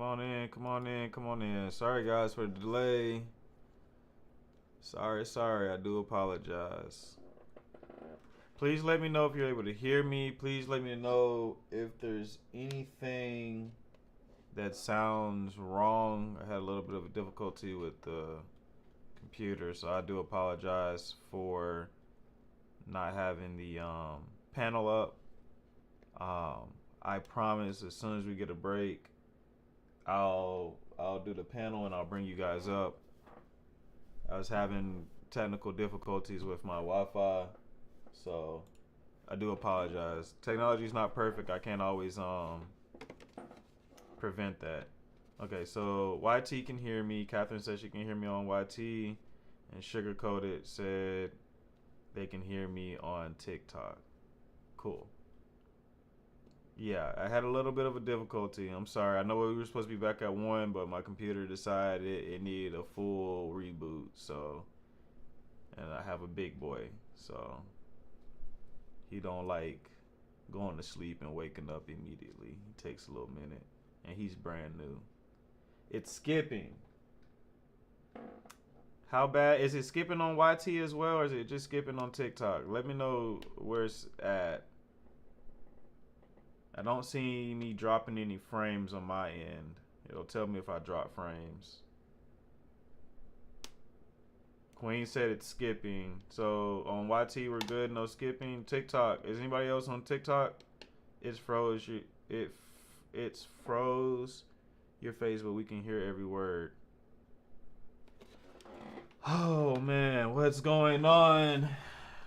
Come on in, come on in, come on in. Sorry guys for the delay. Sorry, I do apologize. Please let me know if you're able to hear me. Please let me know if there's anything that sounds wrong. I had a little bit of a difficulty with the computer, so I do apologize for not having the panel up. I promise as soon as we get a break, I'll do the panel and I'll bring you guys up. I was having technical difficulties with my Wi-Fi, so I do apologize. Technology is not perfect. I can't always prevent that. Okay, so YT can hear me. Catherine says she can hear me on YT, and Sugarcoated said they can hear me on TikTok. Cool. Yeah, I had a little bit of a difficulty. I'm sorry. I know we were supposed to be back at 1, but my computer decided it needed a full reboot. So, and I have a big boy, so he don't like going to sleep and waking up immediately. He takes a little minute, and he's brand new. It's skipping. How bad is it? Skipping on YT as well, or is it just skipping on TikTok? Let me know where it's at. I don't see me dropping any frames on my end. It'll tell me if I drop frames. Queen said it's skipping. So on YT we're good, no skipping. TikTok, is anybody else on TikTok? It's froze. It's froze your face, but we can hear every word. Oh man, what's going on?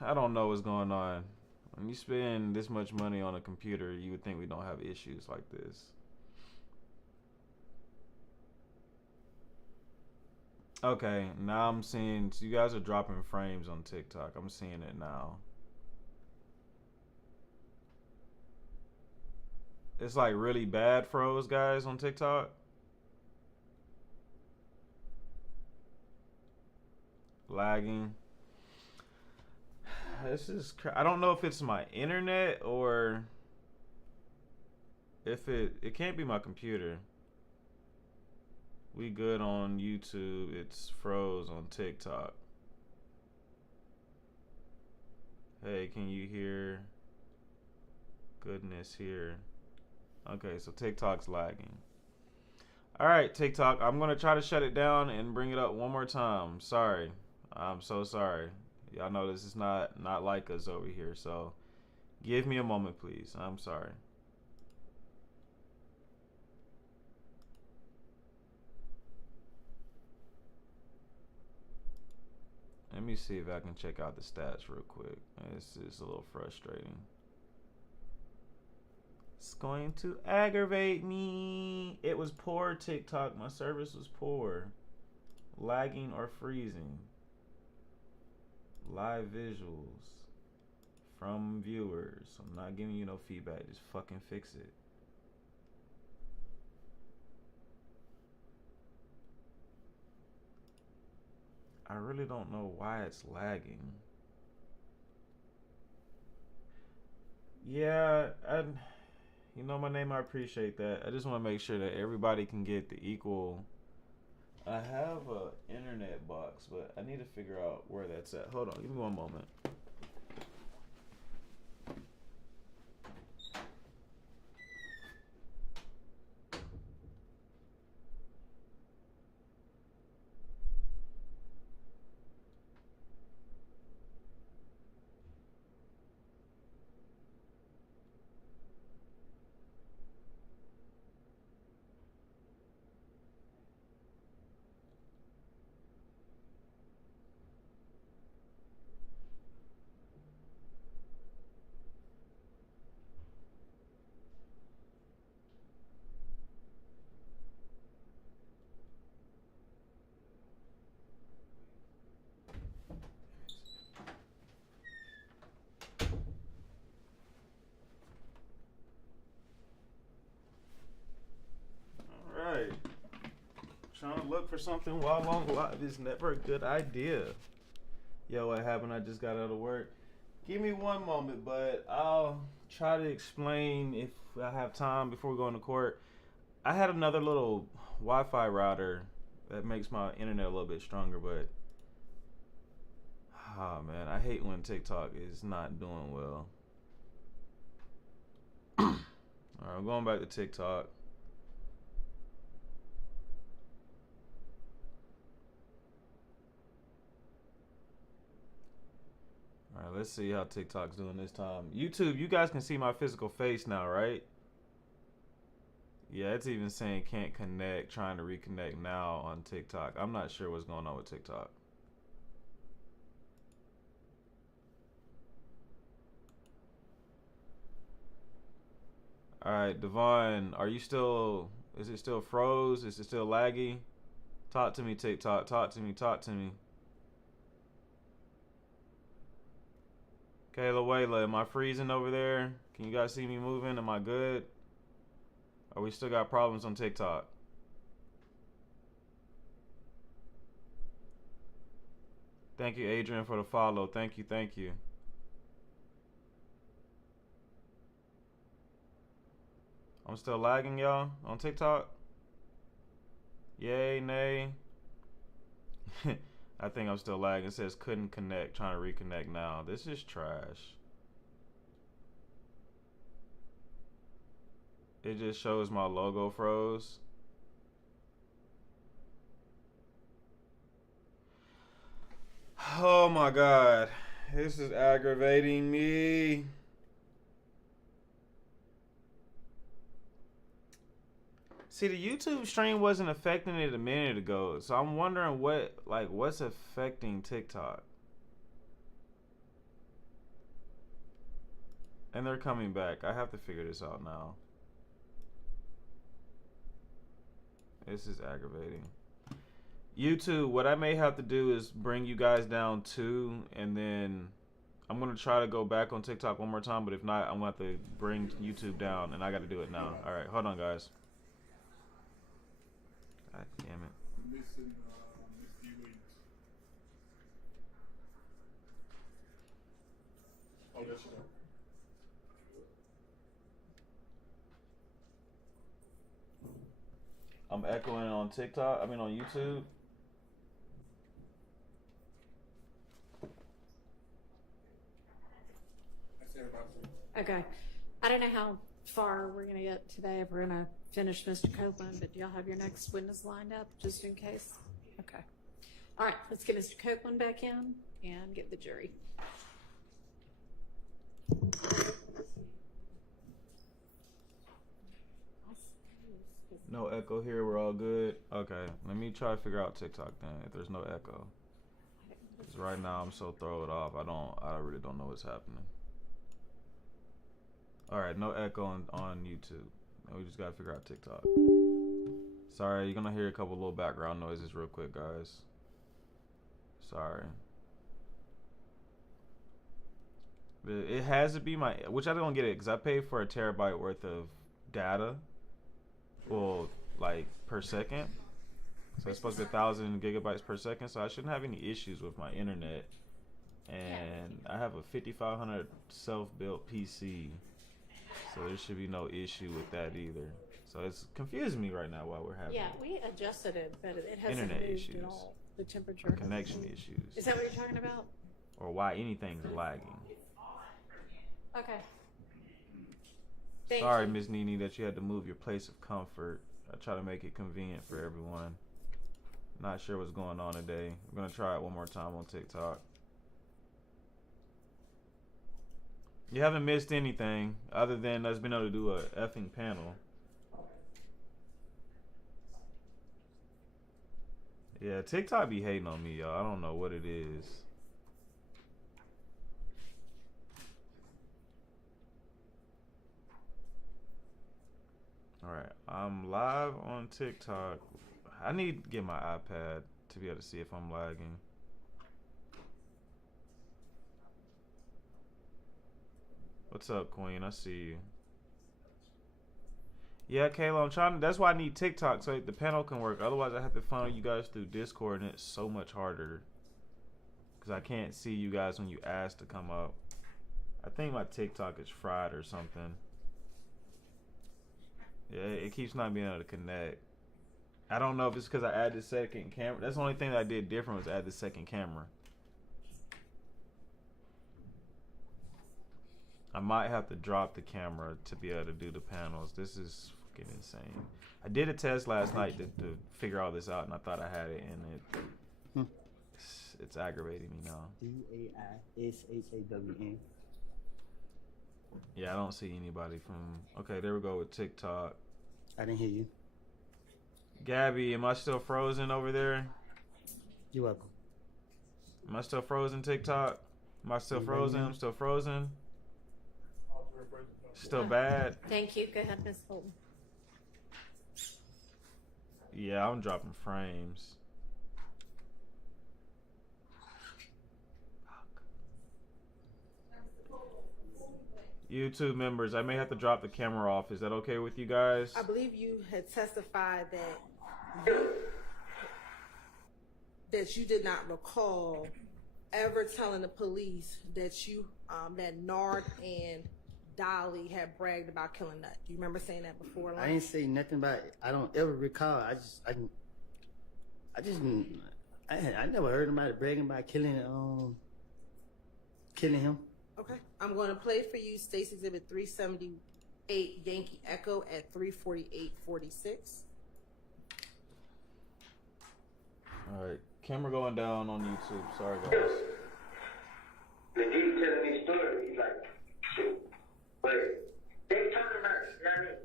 I don't know what's going on. When you spend this much money on a computer, you would think we don't have issues like this. Okay, now I'm seeing, so you guys are dropping frames on TikTok. I'm seeing it now. It's like really bad froze, guys, on TikTok. Lagging. This is, I don't know if it's my internet or if it can't be my computer. We good on YouTube. It's froze on TikTok. Hey, can you hear? Goodness here. Okay, so TikTok's lagging. All right, TikTok. I'm gonna try to shut it down and bring it up one more time. Sorry, I'm so sorry. Y'all know this is not like us over here. So give me a moment, please. I'm sorry. Let me see if I can check out the stats real quick. This is a little frustrating. It's going to aggravate me. It was poor TikTok. My service was poor. Lagging or freezing. Live visuals from viewers. I'm not giving you no feedback. Just fucking fix it. I really don't know why it's lagging. Yeah, you know my name, I appreciate that. I just want to make sure that everybody can get the equal. I have a internet box, but I need to figure out where that's at. Hold on, give me one moment. Trying to look for something while on live is never a good idea. Yo, what happened? I just got out of work. Give me one moment, but I'll try to explain if I have time before we go into court. I had another little Wi-Fi router that makes my internet a little bit stronger, but oh man, I hate when TikTok is not doing well. All right, I'm going back to TikTok. All right, let's see how TikTok's doing this time. YouTube, you guys can see my physical face now, right? Yeah, it's even saying can't connect, trying to reconnect now on TikTok. I'm not sure what's going on with TikTok. All right, Devon, are you still, is it still froze? Is it still laggy? Talk to me, TikTok. Talk to me, talk to me. Kayla, Wayla, am I freezing over there? Can you guys see me moving? Am I good? Or we still got problems on TikTok? Thank you, Adrian, for the follow. Thank you, thank you. I'm still lagging, y'all, on TikTok. Yay, nay. I think I'm still lagging. It says couldn't connect, trying to reconnect now. This is trash. It just shows my logo froze. Oh my god. This is aggravating me. See, the YouTube stream wasn't affecting it a minute ago, so I'm wondering what's affecting TikTok. And they're coming back. I have to figure this out now. This is aggravating. YouTube, what I may have to do is bring you guys down too, and then I'm gonna try to go back on TikTok one more time, but if not, I'm gonna have to bring YouTube down, and I gotta do it now. Alright, hold on guys. God damn it. Missing viewings. Oh, that's right. I'm echoing on TikTok, I mean on YouTube. Okay. I don't know how far we're going to get today, if we're going to finish Mr. Copeland, but do y'all have your next witness lined up just in case? Okay. All right, let's get Mr. Copeland back in and get the jury. No echo here, we're all good. Okay, let me try to figure out TikTok then, if there's no echo. Because right now I'm so thrown off, I really don't know what's happening. Alright, no echo on YouTube. Now we just gotta figure out TikTok. Sorry, you're gonna hear a couple little background noises real quick, guys. Sorry. It has to be my, which I don't get it, because I paid for a terabyte worth of data. Well, like per second. So it's supposed to be 1,000 gigabytes per second, so I shouldn't have any issues with my internet. And I have a 5500 self-built PC, so there should be no issue with that either. So it's confusing me right now why we're having we adjusted it, but it hasn't internet moved issues at all. The temperature. or connection issues. Is that what you're talking about? Or why anything's lagging. Okay. Sorry, Miss Nene, that you had to move your place of comfort. I try to make it convenient for everyone. Not sure what's going on today. I'm gonna try it one more time on TikTok. You haven't missed anything other than us being able to do a effing panel. Yeah, TikTok be hating on me, y'all. I don't know what it is. Alright, I'm live on TikTok. I need to get my iPad to be able to see if I'm lagging. What's up, Queen? I see you. Yeah, Kayla, I'm trying to, that's why I need TikTok so the panel can work. Otherwise, I have to funnel you guys through Discord, and it's so much harder. Because I can't see you guys when you ask to come up. I think my TikTok is fried or something. Yeah, it keeps not being able to connect. I don't know if it's because I added the second camera. That's the only thing that I did different was add the second camera. I might have to drop the camera to be able to do the panels. This is fucking insane. I did a test last night to figure all this out, and I thought I had it, and it's aggravating me now. DAISHAWN. Yeah, I don't see anybody from... Okay, there we go with TikTok. I didn't hear you. Gabby, am I still frozen over there? You're welcome. Am I still frozen, TikTok? Am I still frozen? I'm still frozen. Still bad? Thank you. Go ahead, Ms. Holton. Yeah, I'm dropping frames. YouTube members, I may have to drop the camera off. Is that okay with you guys? I believe you had testified that you did not recall ever telling the police that you that Nard and Dolly had bragged about killing Nut. Do you remember saying that before? I ain't say nothing about it. I don't ever recall. I never heard anybody bragging about killing him. Okay. I'm going to play for you State's Exhibit 378 Yankee Echo at 3:48:46. All right, camera going down on YouTube. Sorry, guys. The dude telling me a story, he's like, but they talking about it, you know what I mean?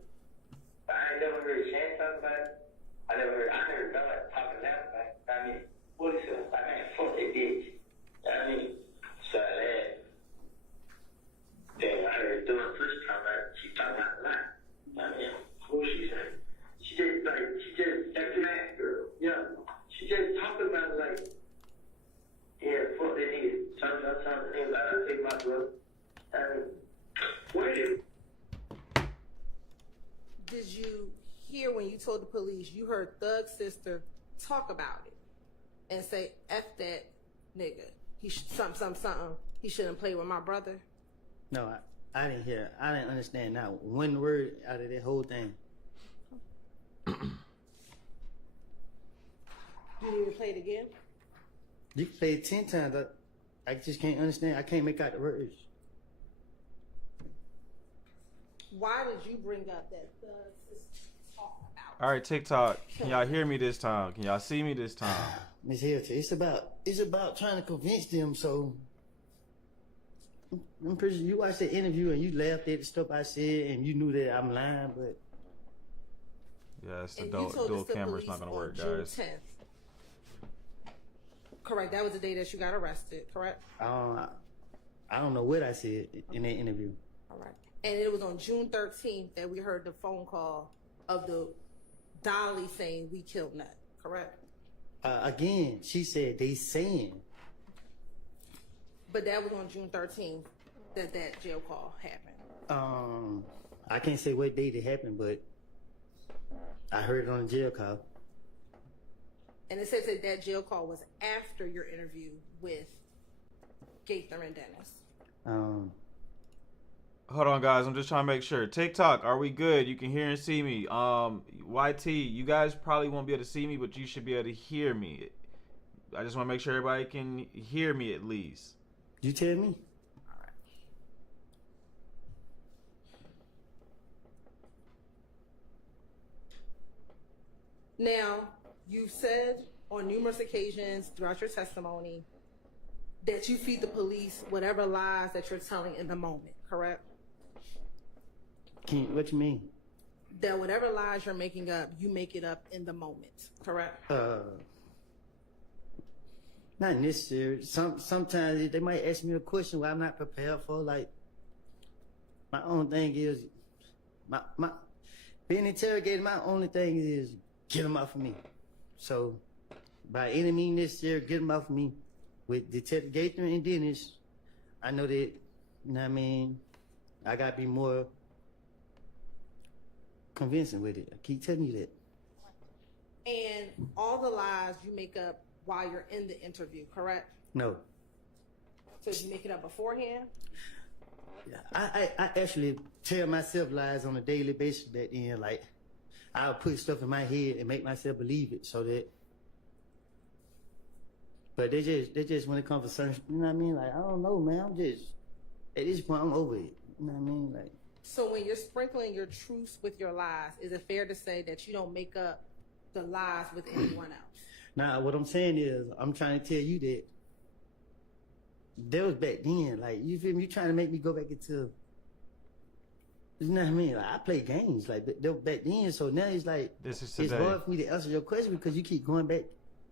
But I ain't never heard Shan talk about it. I heard God talking loud about it. I mean, what is it? I mean, fuck they did. You know what I mean? So I laughed. Then I heard Dawn first talk about it. She talking about a lot. I mean, what she saying? She just after that girl, yeah. She just talking about it like, yeah, fuck that nigga. Something about I take my brother. I mean, what is it? Did you hear when you told the police you heard Thug's sister talk about it and say, F that nigga. He something. He shouldn't play with my brother? No, I didn't hear. I didn't understand not one word out of that whole thing. You need to play it again? You can play it 10 times. I just can't understand. I can't make out the words. Why did you bring up that Thug's sister talk about? All right, TikTok. Can y'all hear me this time? Can y'all see me this time? Miss Hylton, it's about trying to convince them. So I'm pretty sure you watched the interview and you laughed at the stuff I said and you knew that I'm lying, but Yeah, it's the And dual camera's not gonna work, June guys. 10th. Correct. That was the day that you got arrested. Correct. I don't know what I said in that interview. All right. And it was on June 13th that we heard the phone call of the Dolly saying we killed Nut. Correct. Again, she said they saying. But that was on June 13th that jail call happened. I can't say what date it happened, but I heard it on the jail call. And it says that jail call was after your interview with Gaither and Dennis. Hold on, guys. I'm just trying to make sure. TikTok, are we good? You can hear and see me. YT, you guys probably won't be able to see me, but you should be able to hear me. I just want to make sure everybody can hear me at least. You tell me. Now, you've said on numerous occasions throughout your testimony that you feed the police whatever lies that you're telling in the moment, correct? What you mean? That whatever lies you're making up, you make it up in the moment, correct? Not necessarily. Sometimes they might ask me a question where I'm not prepared for. Like, my own thing is, my being interrogated, my only thing is get them off of me. So, by any means necessary, get them off of me. With Detective Gaither and Dennis, I know that, you know what I mean, I got to be more convincing with it. I keep telling you that. And all the lies you make up while you're in the interview, correct? No. So you make it up beforehand? I actually tell myself lies on a daily basis back then. Like, I'll put stuff in my head and make myself believe it so that. But they just when it comes to certain, you know what I mean? Like, I don't know, man. I'm just, at this point, I'm over it. You know what I mean? Like. So when you're sprinkling your truths with your lies, is it fair to say that you don't make up the lies with anyone else? Nah, what I'm saying is, I'm trying to tell you that was back then. Like, you feel me? You trying to make me go back into, you know what I mean? Like, I play games like that was back then. So now it's like, This is it's today. hard for me to answer your question because you keep going back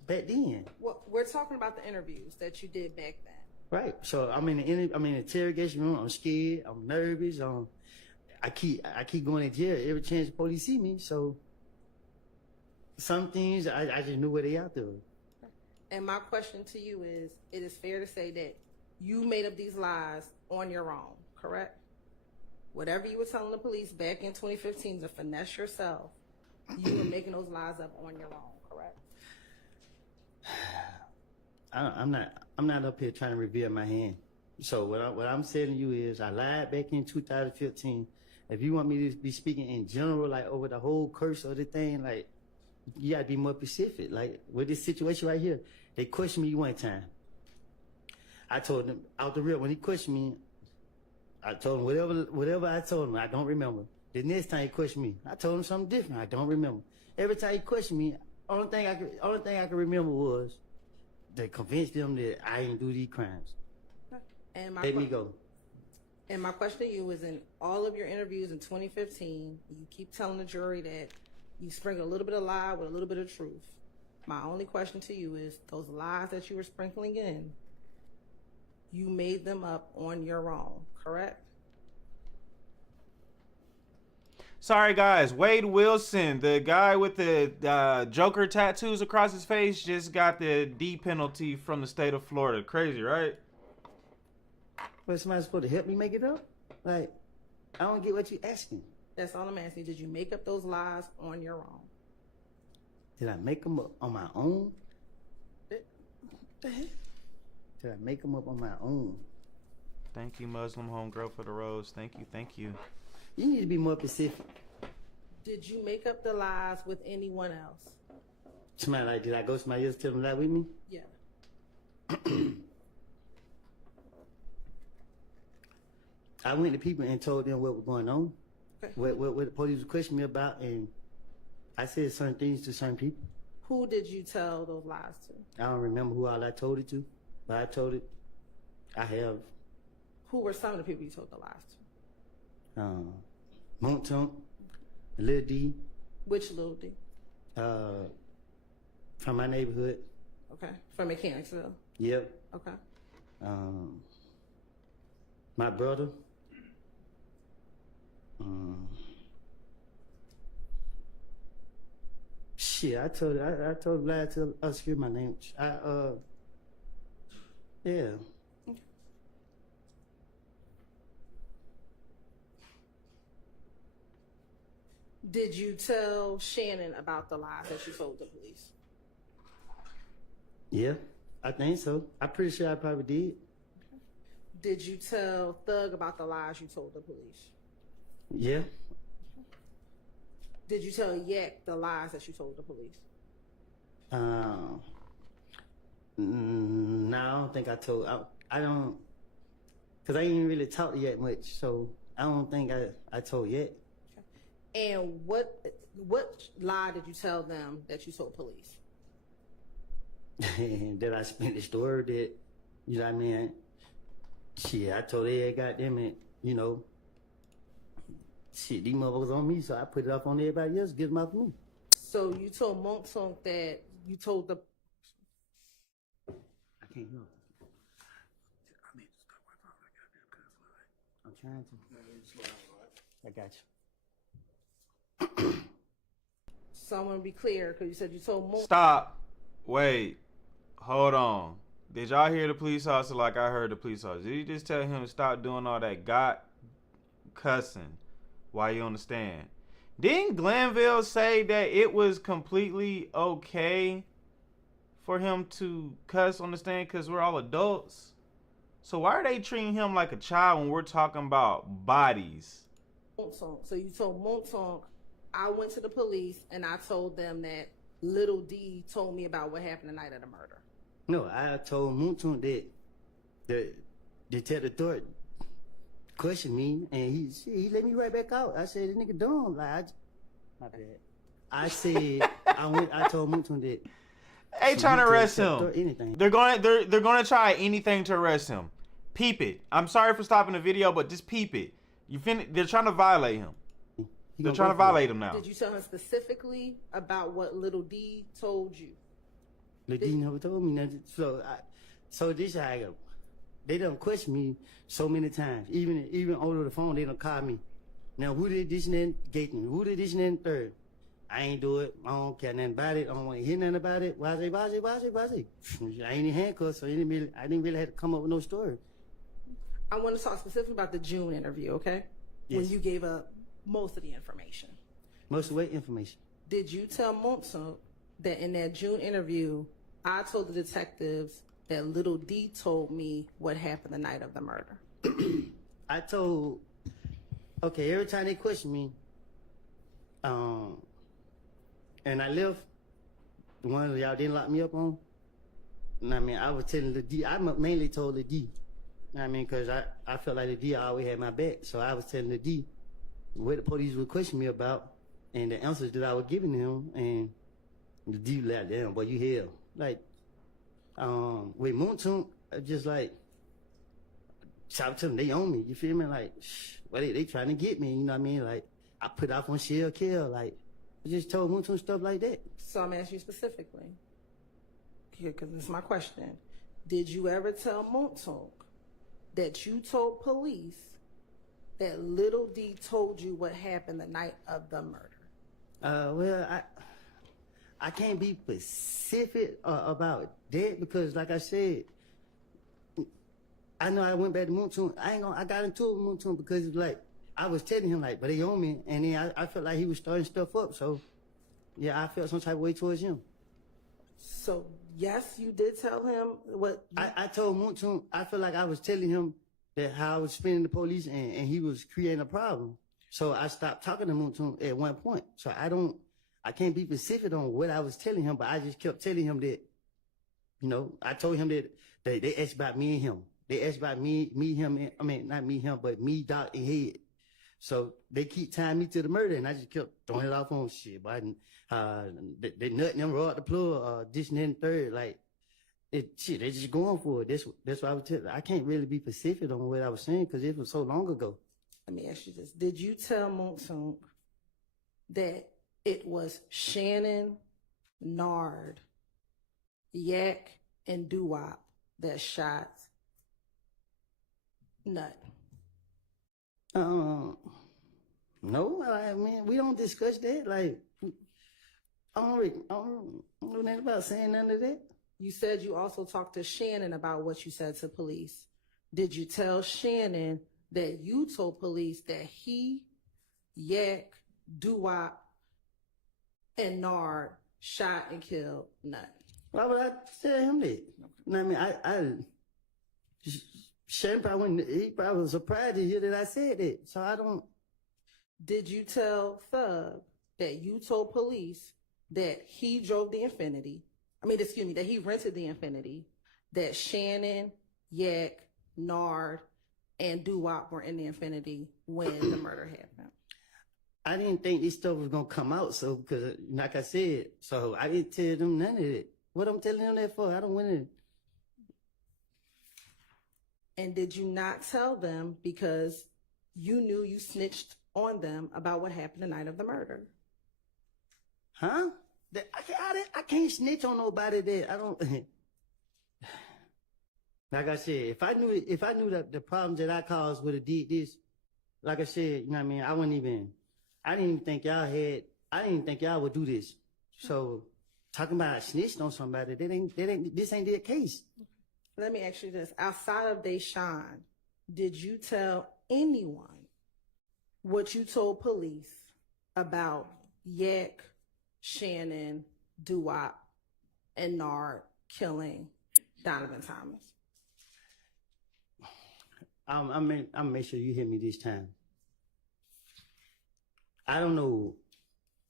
then. Well, we're talking about the interviews that you did back then. Right. So I'm in the interrogation room. I'm scared. I'm nervous. I keep going to jail every chance the police see me. So some things I just knew where they out there. And my question to you is, it is fair to say that you made up these lies on your own, correct? Whatever you were telling the police back in 2015 to finesse yourself, you were making those lies up on your own, correct? I'm not up here trying to reveal my hand. So what I'm saying to you is I lied back in 2015. If you want me to be speaking in general, like over the whole curse of the thing, like you gotta be more specific. Like with this situation right here, they questioned me one time. I told them out the real when he questioned me, I told him whatever I told him, I don't remember. The next time he questioned me, I told him something different. I don't remember. Every time he questioned me, only thing I could remember was to convince them that I didn't do these crimes. And Let me go. And my question to you is, in all of your interviews in 2015, you keep telling the jury that you sprinkle a little bit of lie with a little bit of truth. My only question to you is, those lies that you were sprinkling in, you made them up on your own, correct? Sorry, guys. Wade Wilson, the guy with the Joker tattoos across his face, just got the D penalty from the state of Florida. Crazy, right? But somebody's supposed to help me make it up? Like, I don't get what you're asking. That's all I'm asking. Did you make up those lies on your own? Did I make them up on my own? The heck? Did I make them up on my own? Thank you, Muslim homegirl, for the rose. Thank you, thank you. You need to be more specific. Did you make up the lies with anyone else? Somebody like, did I go to somebody else tell them lie with me? Yeah. I went to people and told them what was going on, Okay. what the police was questioning me about, and I said certain things to certain people. Who did you tell those lies to? I don't remember who all I told it to, but I told it. I have Who were some of the people you told the lies to? Montunk, Lil D, Which Lil D? from my neighborhood. Okay. From Mechanicsville. Yep. Okay. My brother. Shit, I told Vlad to screw my name. Yeah. Did you tell Shannon about the lies that you told the police? Yeah, I think so. I'm pretty sure I probably did. Did you tell Thug about the lies you told the police? Yeah. Did you tell Yak the lies that you told the police? No, I don't think I told. I don't, cause I ain't really talked yet much, so I don't think I told yet. And what lie did you tell them that you told police? That I spent the story that, you know what I mean? Shit, I told every goddamn it, you know. Shit, these motherfuckers on me, so I put it up on everybody else, get them off me. So you told Montunk that you told the... I can't hear. I need to stop my phone. I got that cuss line. I'm trying to. No, you slow down, right? I got you. So I'm going to be clear, because you said you told Montunk... Stop. Wait. Hold on. Did y'all hear the police officer like I heard the police officer? Did you just tell him to stop doing all that cussing while you on the stand? Didn't Glanville say that it was completely okay for him to cuss on the stand because we're all adults? So why are they treating him like a child when we're talking about bodies? Montunk. So you told Montunk, I went to the police and I told them that Little D told me about what happened the night of the murder. No, I told Moonton that the detective Thornton questioned me, and he let me right back out. I said, this nigga dumb. Like, my bad. I said, I told Moonton that. They trying to arrest him. Anything. They're gonna try anything to arrest him. Peep it. I'm sorry for stopping the video, but just peep it. They're trying to violate him. They're trying to violate him now. Did you tell him specifically about what Little D told you? Little D never told me nothing. So this how I go. They done question me so many times. Even over the phone, they done call me. Now, who did this and that? Gaten. Who did this and that? Third. I ain't do it. I don't care nothing about it. I don't want to hear nothing about it. Why? I ain't in handcuffs, so I didn't really have to come up with no story. I want to talk specifically about the June interview, okay? Yes. When you gave up most of the information. Most of what information? Did you tell Monson that in that June interview, I told the detectives that Little D told me what happened the night of the murder? I told, okay, every time they question me, and I left, the one y'all didn't lock me up on, and I mean, I was telling the D, I mainly told the D, I mean, because I felt like the D always had my back, so I was telling the D what the police would question me about, and the answers that I was giving him, and the D like, damn, boy, you hell. Like, with Moonton, just like, shout to them, they own me, you feel me? Like, well, they trying to get me, you know what I mean? Like, I put off on shell kill, like, I just told Moonton stuff like that. So I'm asking you specifically, because this is my question. Did you ever tell Montauk that you told police that Little D told you what happened the night of the murder? Well, I can't be specific about that because, like I said, I know I went back to Moonton. I got into it with Moonton because like I was telling him like, but they own me, and then I felt like he was starting stuff up. So yeah, I felt some type of way towards him. So yes, you did tell him what I told Moonton. I felt like I was telling him that how I was spinning the police, and he was creating a problem. So I stopped talking to Moonton at one point. So I can't be specific on what I was telling him, but I just kept telling him that, you know, I told him that they asked about me and him. They asked about me, him, and, I mean, not me, him, but me, Doc, and Head. So they keep tying me to the murder, and I just kept throwing it off on shit. But they nutting them raw at the plug, this and that and third. Like, shit, they just going for it. That's what I was telling. I can't really be specific on what I was saying because it was so long ago. Let me ask you this. Did you tell Montauk that it was Shannon, Nard, Yak, and Doo-Wop that shot Nut? No, I mean, we don't discuss that. Like, I don't know nothing about saying none of that. You said you also talked to Shannon about what you said to police. Did you tell Shannon that you told police that he, Yak, Doo-Wop, and Nard shot and killed Nut? Why would I tell him that? You know what I mean? Shannon he probably was surprised to hear that I said that. So I don't. Did you tell Thug that you told police that he drove the Infinity? That he rented the Infinity, that Shannon, Yak, Nard, and Doo-Wop were in the Infinity when the murder happened? I didn't think this stuff was gonna come out, so because like I said, so I didn't tell them none of it. What I'm telling them that for? I don't want to. And did you not tell them because you knew you snitched on them about what happened the night of the murder? Huh? I can't snitch on nobody that I don't. Like I said, if I knew that the problems that I caused would have did this, like I said, you know what I mean, I didn't even think y'all would do this. So talking about snitching on somebody, this ain't their case. Let me ask you this. Outside of Deshaun, did you tell anyone what you told police about Yak, Shannon, Doo-Wop, and Nard killing Donovan Thomas? I'm make sure you hear me this time. I don't know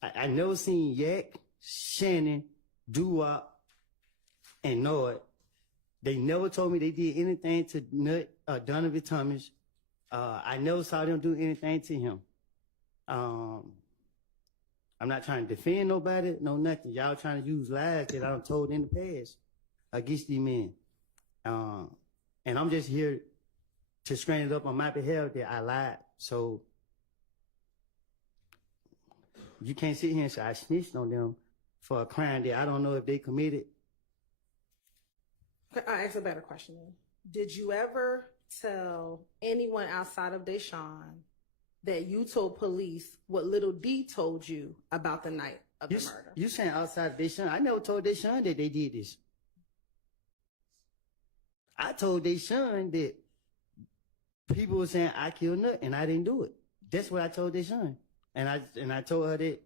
I never seen Yak, Shannon, Doo-Wop, and Nord. They never told me they did anything to Nut, Donovan Thomas. I never saw them do anything to him. I'm not trying to defend nobody, no nothing. Y'all trying to use lies that I've told in the past against these men. And I'm just here to screen it up on my behalf that I lied. So you can't sit here and say I snitched on them for a crime that I don't know if they committed. I ask a better question then. Did you ever tell anyone outside of Deshaun that you told police what Little D told you about the night of the murder? You saying outside of Deshaun? I never told Deshaun that they did this. I told Deshaun that people were saying I killed Nut and I didn't do it. That's what I told Deshaun. And I told her that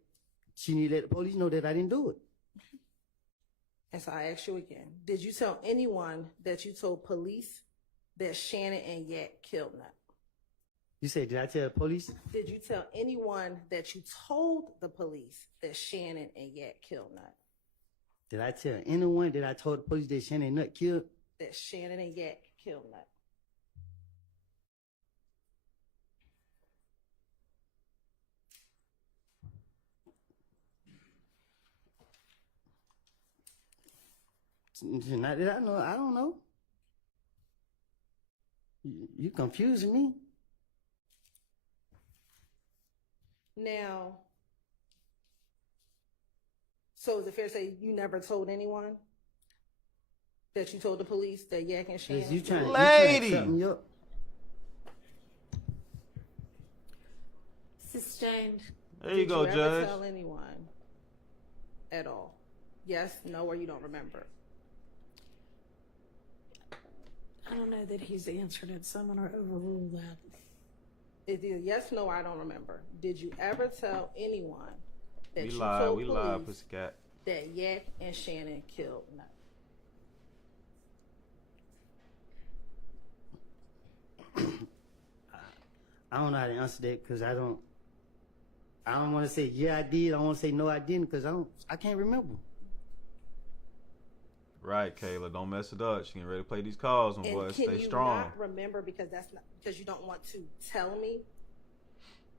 she needed to let the police know that I didn't do it. And so I ask you again, did you tell anyone that you told police that Shannon and Yak killed Nut? You said, did I tell the police? Did you tell anyone that you told the police that Shannon and Yak killed Nut? Did I tell anyone that I told the police that Shannon and Nut killed? That Shannon and Yak killed Nut. Not that I know. I don't know. You confusing me. Now, so is it fair to say you never told anyone that you told the police that Yak and Shannon? You trying Lady! to shut me up. Sustained. There you go, Did you ever Judge. tell anyone at all? Yes, no, or you don't remember? I don't know that he's answered it, so I'm going to overrule that. It's either yes, no, I don't remember. Did you ever tell anyone that We you lied, told we police lied, Pussycat. that Yak and Shannon killed Nut? I don't know how to answer that because I don't want to say yeah I did. I don't want to say no I didn't because I can't remember. Right, Kayla. Don't mess it up. She getting ready to play these calls, my boy. And can Stay you strong. not remember because that's not because you don't want to tell me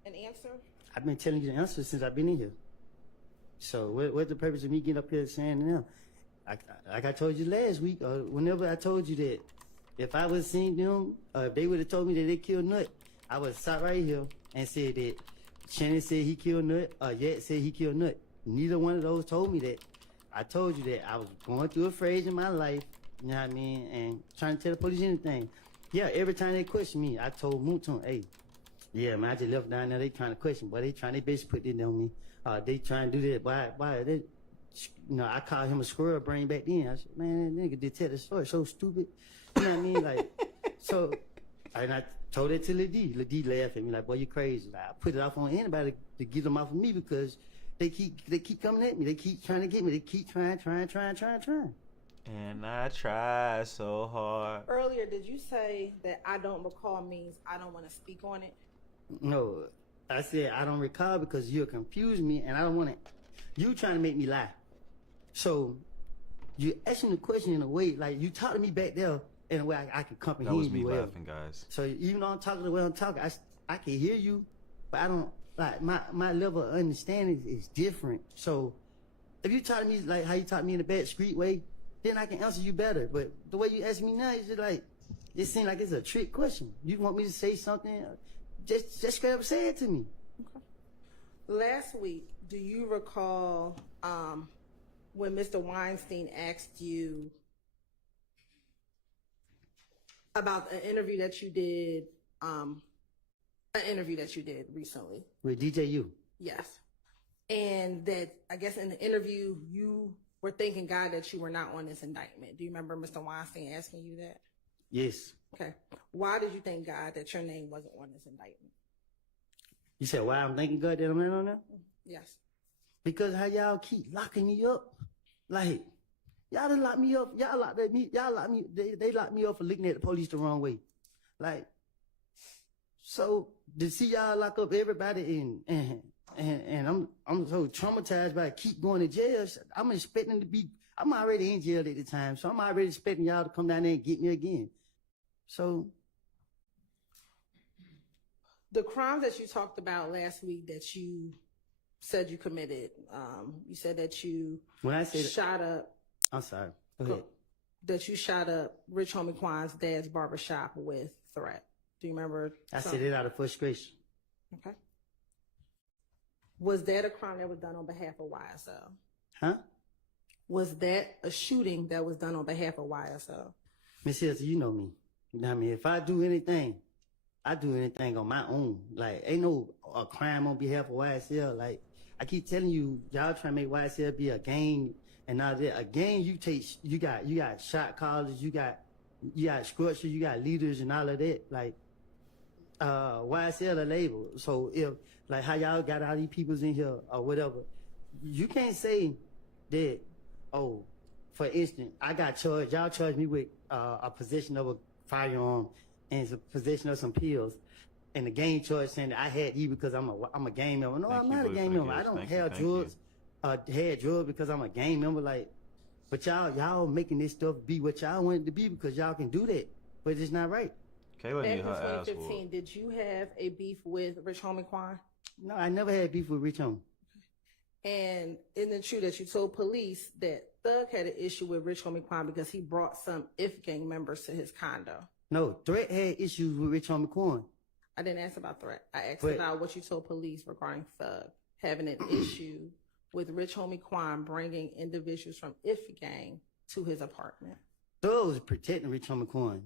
an answer? I've been telling you the answer since I've been in here. So what's the purpose of me getting up here saying it now? Like I told you last week, or whenever I told you that if I would seen them, if they would have told me that they killed Nut, I would have sat right here and said that Shannon said he killed Nut, or Yak said he killed Nut. Neither one of those told me that. I told you that I was going through a phase in my life, you know what I mean, and trying to tell the police anything. Yeah, every time they question me, I told Mouton, hey, yeah, man, I just left down there, they trying to question, but they trying, they basically put it on me. They trying to do that, why, they, you know, I called him a squirrel brain back then. I said, man, that nigga detective story so stupid. You know what I mean? Like, so, and I told it to Lil D. Lil D laughed at me like, boy, you crazy. Like, I put it off on anybody to get them off of me because they keep coming at me. They keep trying to get me. They keep trying. And I try so hard. Earlier, did you say that I don't recall means I don't want to speak on it? No, I said I don't recall because you're confusing me and I don't want to. You trying to make me lie. So you asking the question in a way like you talked to me back there in a way I could comprehend That was me you well. laughing, guys. So even though I'm talking the way I'm talking, I can hear you, but I don't like my level of understanding is different. So if you talk to me like how you talk to me in a bad street way, then I can answer you better. But the way you ask me now is just like it seems like it's a trick question. You want me to say something? Just straight up say it to me. Okay. Last week, do you recall when Mr. Weinstein asked you about an interview that you did recently? With DJU. Yes. And that, I guess in the interview, you were thanking God that you were not on this indictment. Do you remember Mr. Weinstein asking you that? Yes. Okay. Why did you thank God that your name wasn't on this indictment? You said why I'm thanking God that I'm not on there? Yes. Because how y'all keep locking me up. Like, y'all done locked me up. Y'all locked me, they locked me up for looking at the police the wrong way. Like, so to see y'all lock up everybody and And I'm so traumatized by keep going to jail. I'm expecting to be. I'm already in jail at the time, so I'm already expecting y'all to come down there and get me again. So The crimes that you talked about last week that you said you committed, you said that you when I say shot up. I'm sorry. Go ahead. That you shot up Rich Homie Quan's dad's barbershop with threat. Do you remember? I said it out of frustration. Okay. Was that a crime that was done on behalf of YSL? Huh? Was that a shooting that was done on behalf of YSL? Miss Hilton, you know me. You know what I mean? If I do anything, I do anything on my own. Like, ain't no a crime on behalf of YSL. Like, I keep telling you, y'all trying to make YSL be a gang and all that. A gang, you got shot callers, you got structure, you got leaders and all of that. Like, YSL a label. So if, like how y'all got all these peoples in here or whatever, you can't say that, oh, for instance, I got charged, y'all charged me with a possession of a firearm and a possession of some pills, and the gang charge saying that I had these because I'm a gang member. No, Thank I'm you, not a Blue, gang for the member. I gifts. don't Thank you, have thank you. drugs. Had drugs because I'm a gang member. Like, but y'all making this stuff be what y'all want it to be because y'all can do that, but it's not right. Kayla Back need in her ass 2015, whooped. did you have a beef with Rich Homie Quan? No, I never had beef with Rich Homie. And isn't it true that you told police that Thug had an issue with Rich Homie Quan because he brought some IF gang members to his condo? No, Threat had issues with Rich Homie Quan. I didn't ask about threat. I asked But- about what you told police regarding Thug having an issue with Rich Homie Quan bringing individuals from IF gang to his apartment. Thug was protecting Rich Homie Quan.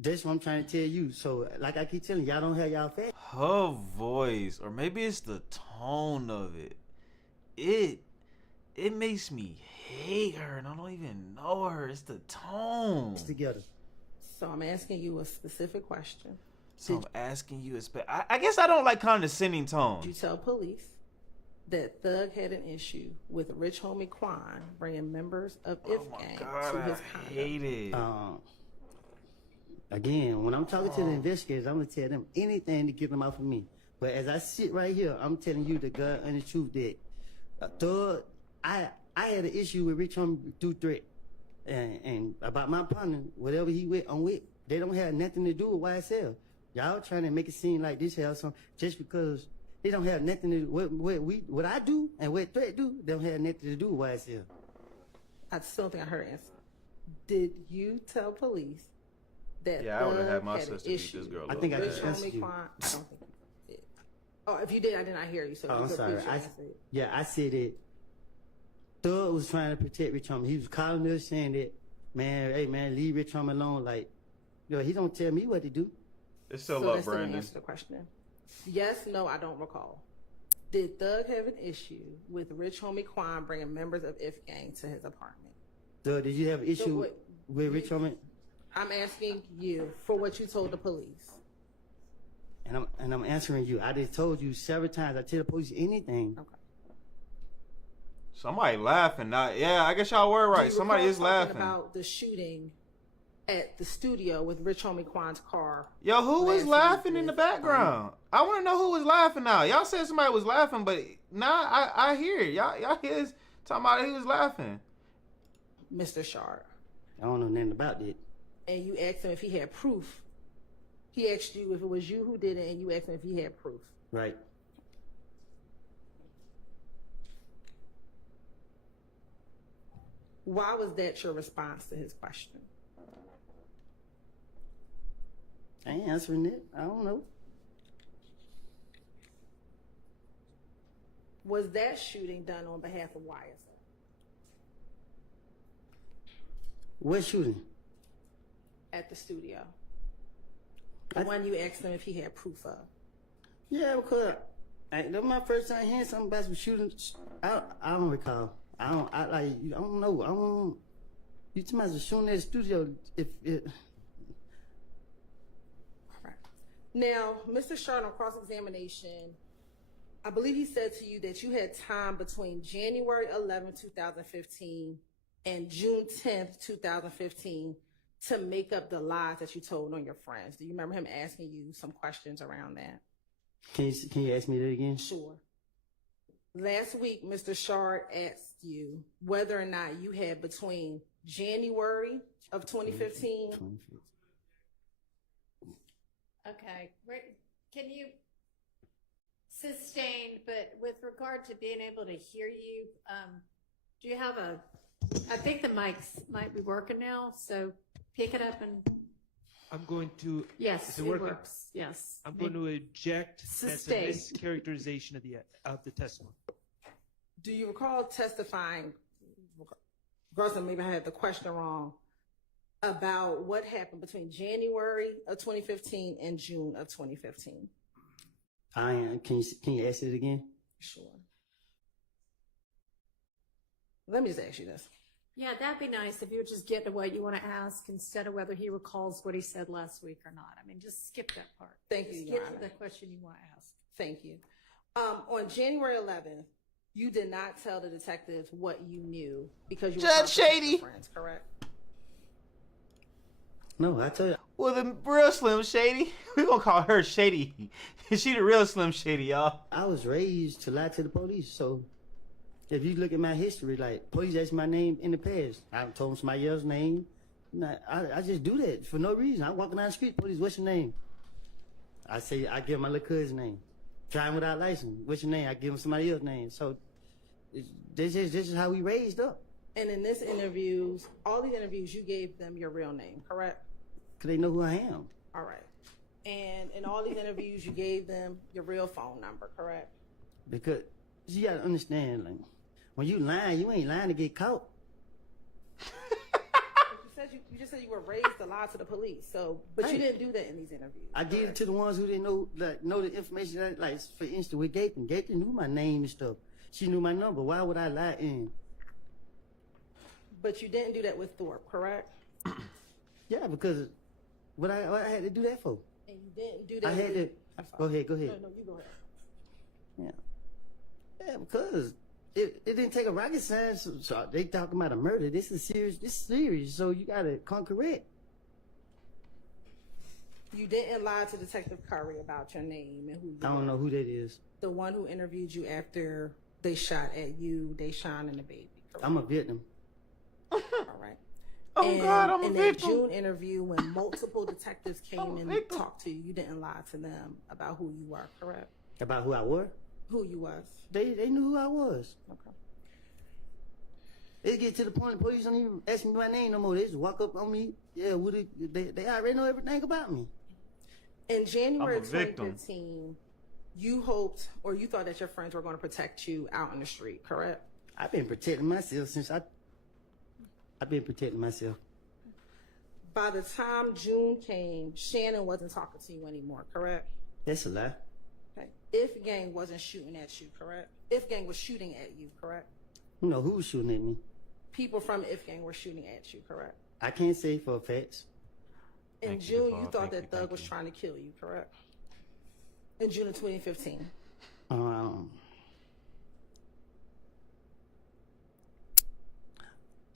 That's what I'm trying to tell you. So, like I keep telling you, y'all don't have y'all facts. Her voice, or maybe it's the tone of it. It makes me hate her, and I don't even know her. It's the tone. Together. So I'm asking you a specific question. So I'm asking you, I guess I don't like condescending tone. Did you tell police that Thug had an issue with Rich Homie Quan bringing members of IF Oh my gang God, to his I condo? hate it. Again, when I'm talking to the investigators, I'm gonna tell them anything to get them off of me. But as I sit right here, I'm telling you the God and the truth that Thug, I had an issue with Rich Homie through threat, and about my partner, whatever he with, I'm with. They don't have nothing to do with YSL. Y'all trying to make it seem like this has some just because they don't have nothing to do. What I do and what threat do, they don't have nothing to do with YSL. I still don't think I heard an answer. Did you tell police that Yeah, I would've Thug had my had an sister beat issue this girl I up. think I with just Rich answered Homie you. Quan? I don't think you did. Oh, if you did, I did not hear you. So Oh, you I'm could sorry. repeat your I answer. said it. Thug was trying to protect Rich Homie. He was calling us saying that, man, hey man, leave Rich Homie alone. Like, yo, he don't tell me what to do. It's still So up, that still didn't Brandon. answer the question. Yes, no, I don't recall. Did Thug have an issue with Rich Homie Quan bringing members of IF gang to his apartment? Thug, did you have an issue wait, with Rich Homie? I'm asking you for what you told the police. And I'm answering you. I just told you several times. I tell the police anything. Okay. Somebody laughing. Yeah, I guess y'all were Do right. you Somebody recall is talking laughing. about the shooting at the studio with Rich Homie Quan's car. Yo, who was last laughing week in the with, background? I want to know who was laughing now. Y'all said somebody was laughing, but now I hear it. Y'all hear us talking about he was laughing. Mr. Sharp. I don't know nothing about that. And you asked him if he had proof. He asked you if it was you who did it, and you asked him if he had proof. Right. Why was that your response to his question? I ain't answering it. I don't know. Was that shooting done on behalf of YSL? What shooting? At the studio? The one you asked him if he had proof of. Yeah, because that was my first time hearing something about some shootings. I don't recall. I don't know. You talking about the shooting at the studio? All right. Now, Mr. Sharp, on cross-examination, I believe he said to you that you had time between January 11, 2015 and June 10th, 2015 to make up the lies that you told on your friends. Do you remember him asking you some questions around that? Can you ask me that again? Sure. Last week, Mr. Shard asked you whether or not you had between January of 2015. Okay, can you sustain, but with regard to being able to hear you, do you have I think the mics might be working now, so pick it up and. I'm going to. Yes, is it it working? works. Yes. I'm going to eject. Sustain. That's a mischaracterization of the testimony. Do you recall testifying, Gerson, maybe I had the question wrong, about what happened between January of 2015 and June of 2015? Can you ask it again? Sure. Let me just ask you this. Yeah, that'd be nice if you would just get to what you want to ask instead of whether he recalls what he said last week or not. I mean, just skip that part. Thank you, Just Your get to Honor. the question you want to ask. Thank you. On January 11th, you did not tell the detectives what you knew because you were Judge talking to your Shady. friends, correct? No, I told you. Well, the real Slim Shady. We gonna call her Shady. She the real Slim Shady, y'all. I was raised to lie to the police, so if you look at my history, like, police asked my name in the past. I told them somebody else's name. I just do that for no reason. I walk down the street, police, what's your name? I give my little cousin's name. Driving without license, what's your name? I give them somebody else's name. So this is how we raised up. And in all these interviews, you gave them your real name, correct? Because they know who I am. All right. And in all these interviews, you gave them your real phone number, correct? Because you got to understand, like, when you lying, you ain't lying to get caught. You just said you were raised to lie to the police. So, but you didn't do that in these interviews. I did it to the ones who didn't know the information. Like, for instance, with Gaten. Gaten knew my name and stuff. She knew my number. Why would I lie in? But you didn't do that with Thorpe, correct? Yeah, because what I had to do that for? And you didn't do that. I had to. Go ahead. No, you go ahead. Yeah, because it didn't take a rocket science. So they talking about a murder. This is serious. So you gotta come correct. You didn't lie to Detective Curry about your name and who you I don't were. know who that is. The one who interviewed you after they shot at you, Deshaun and the baby. Correct? I'm a victim. All right. Oh God, I'm a in victim. that June interview, when multiple detectives came and talked to you, you didn't lie to them about who you were, correct? About who I were? Who you was. They knew who I was. Okay. It get to the point the police don't even ask me my name no more. They just walk up on me. Yeah, they already know everything about me. In January I'm a of victim. 2015, you hoped or you thought that your friends were going to protect you out in the street, correct? I've been protecting myself since I've been protecting myself. By the time June came, Shannon wasn't talking to you anymore, correct? That's a lie. Okay. If Gang wasn't shooting at you, correct? If Gang was shooting at you, correct? You know who was shooting at me? People from If Gang were shooting at you, correct? I can't say for a fact. In Thank you, June, Paul. you thought Thank you, that Thug thank was you. trying to kill you, correct? In June of 2015.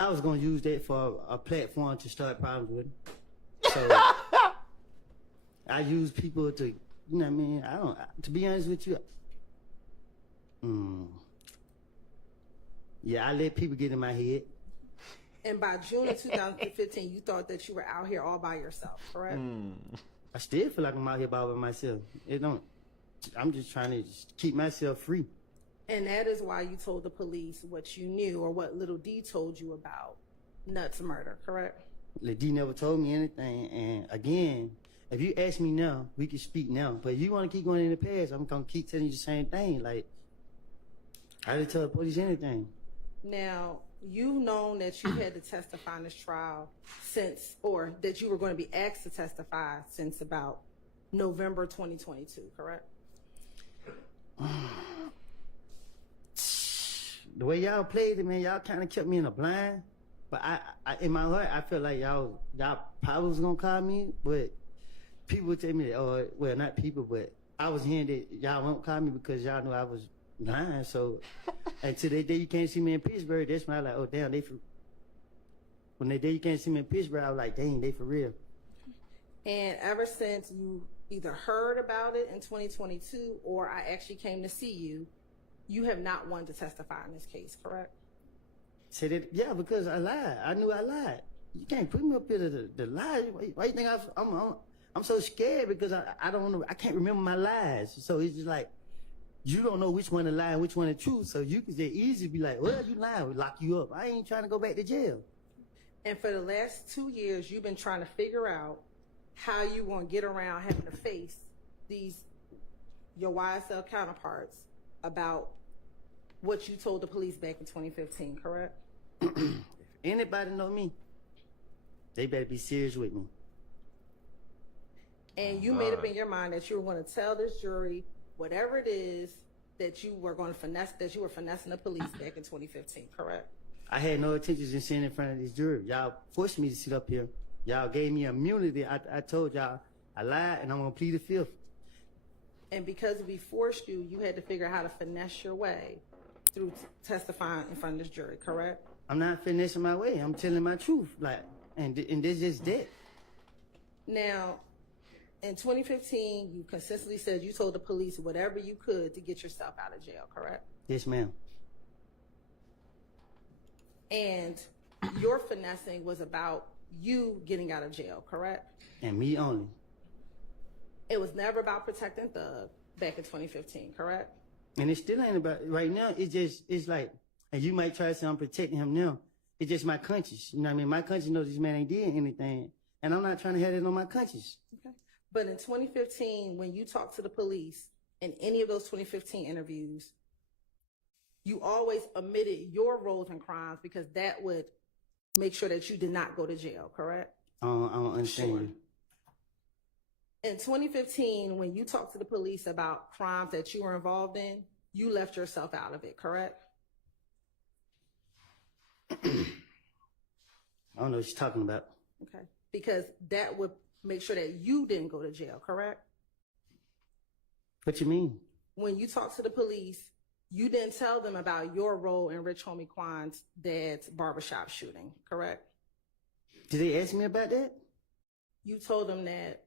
I was gonna use that for a platform to start problems with. So I use people to, you know what I mean? To be honest with you, yeah, I let people get in my head. And by June of 2015, you thought that you were out here all by yourself, correct? I still feel like I'm out here by myself. I'm just trying to keep myself free. And that is why you told the police what you knew or what Little D told you about Nuts murder, correct? Lil D never told me anything. And again, if you ask me now, we can speak now. But if you want to keep going in the past, I'm going to keep telling you the same thing. Like, I didn't tell the police anything. Now, you've known that you had to testify in this trial since, or that you were going to be asked to testify since about November 2022, correct? The way y'all played it, man, y'all kind of kept me in a blind. But I in my heart, I felt like y'all probably was gonna call me. But people would tell me that, well, not people, but I was hearing that y'all won't call me because y'all knew I was lying. So until that day you can't see me in Pittsburgh, that's when I was like, oh damn, when that day you can't see me in Pittsburgh, I was like, dang, they for real. And ever since you either heard about it in 2022 or I actually came to see you, You have not wanted to testify in this case, correct? Say that, yeah, because I lied. I knew I lied. You can't put me up here to lie. Why you think I'm so scared because I don't know, I can't remember my lies. So it's just like, you don't know which one to lie and which one to truth. So you can just easily be like, well, you lying, we'll lock you up. I ain't trying to go back to jail. And for the last 2 years, you've been trying to figure out how you want to get around having to face your YSL counterparts about what you told the police back in 2015, correct? If anybody know me, they better be serious with me. And you made up in your mind that you were going to tell this jury whatever it is that you were going to finesse, that you were finessing the police back in 2015, correct? I had no intentions in sitting in front of this jury. Y'all forced me to sit up here. Y'all gave me immunity. I told y'all I lied and I'm going to plead the fifth. And because we forced you, you had to figure out how to finesse your way through testifying in front of this jury, correct? I'm not finessing my way. I'm telling my truth. And this is that. Now, in 2015, you consistently said you told the police whatever you could to get yourself out of jail, correct? Yes, ma'am. And your finessing was about you getting out of jail, correct? And me only. It was never about protecting Thug back in 2015, correct? And it still ain't about, right now, it's like, and you might try to say I'm protecting him now. It's just my conscience. You know what I mean? My conscience knows this man ain't did anything. And I'm not trying to have it on my conscience. Okay. But in 2015, when you talked to the police in any of those 2015 interviews, you always omitted your roles in crimes because that would make sure that you did not go to jail, correct? I don't understand you. In 2015, when you talked to the police about crimes that you were involved in, you left yourself out of it, correct? I don't know what you're talking about. Okay. Because that would make sure that you didn't go to jail, correct? What you mean? When you talked to the police, you didn't tell them about your role in Rich Homie Quan's dad's barbershop shooting, correct? Did they ask me about that? You told them that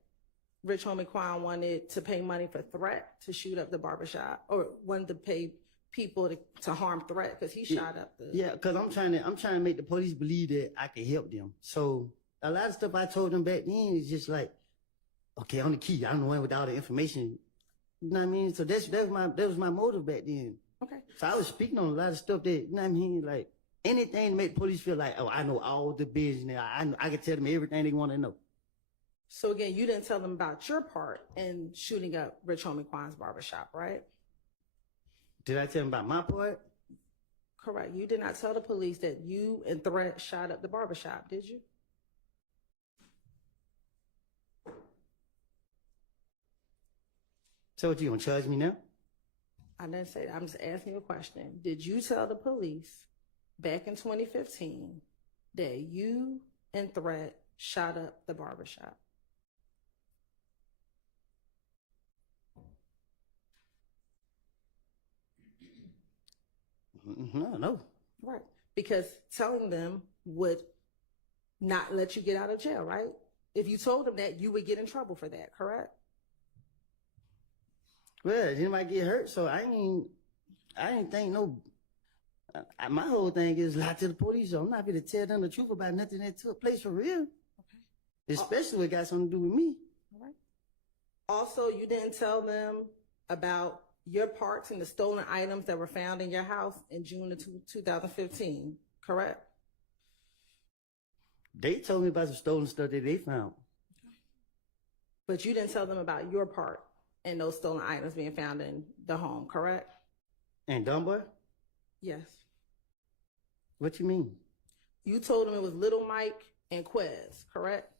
Rich Homie Quan wanted to pay money for Threat to shoot up the barbershop, or wanted to pay people to harm Threat because he shot up the... Yeah, because I'm trying to make the police believe that I can help them. So a lot of stuff I told them back then is just like, okay, I'm the key. I'm the one with all the information. You know what I mean? So that was my motive back then. Okay. So I was speaking on a lot of stuff that, you know what I mean? Like anything to make the police feel like, oh, I know all the business. I can tell them everything they want to know. So again, you didn't tell them about your part in shooting up Rich Homie Quan's barbershop, right? Did I tell them about my part? Correct. You did not tell the police that you and Threat shot up the barbershop, did you? So what, you gonna charge me now? I didn't say that. I'm just asking you a question. Did you tell the police back in 2015 that you and Threat shot up the barbershop? No. Right. Because telling them would not let you get out of jail, right? If you told them that, you would get in trouble for that, correct? Well, anybody get hurt, so I ain't think no. My whole thing is lie to the police, so I'm not going to tell them the truth about nothing that took place for real. Okay. Especially when it got something to do with me. All right. Also, you didn't tell them about your parts in the stolen items that were found in your house in June of 2015, correct? They told me about some stolen stuff that they found. But you didn't tell them about your part in those stolen items being found in the home, correct? And Dunbar? Yes. What you mean? You told them it was Little Mike and Quez, correct?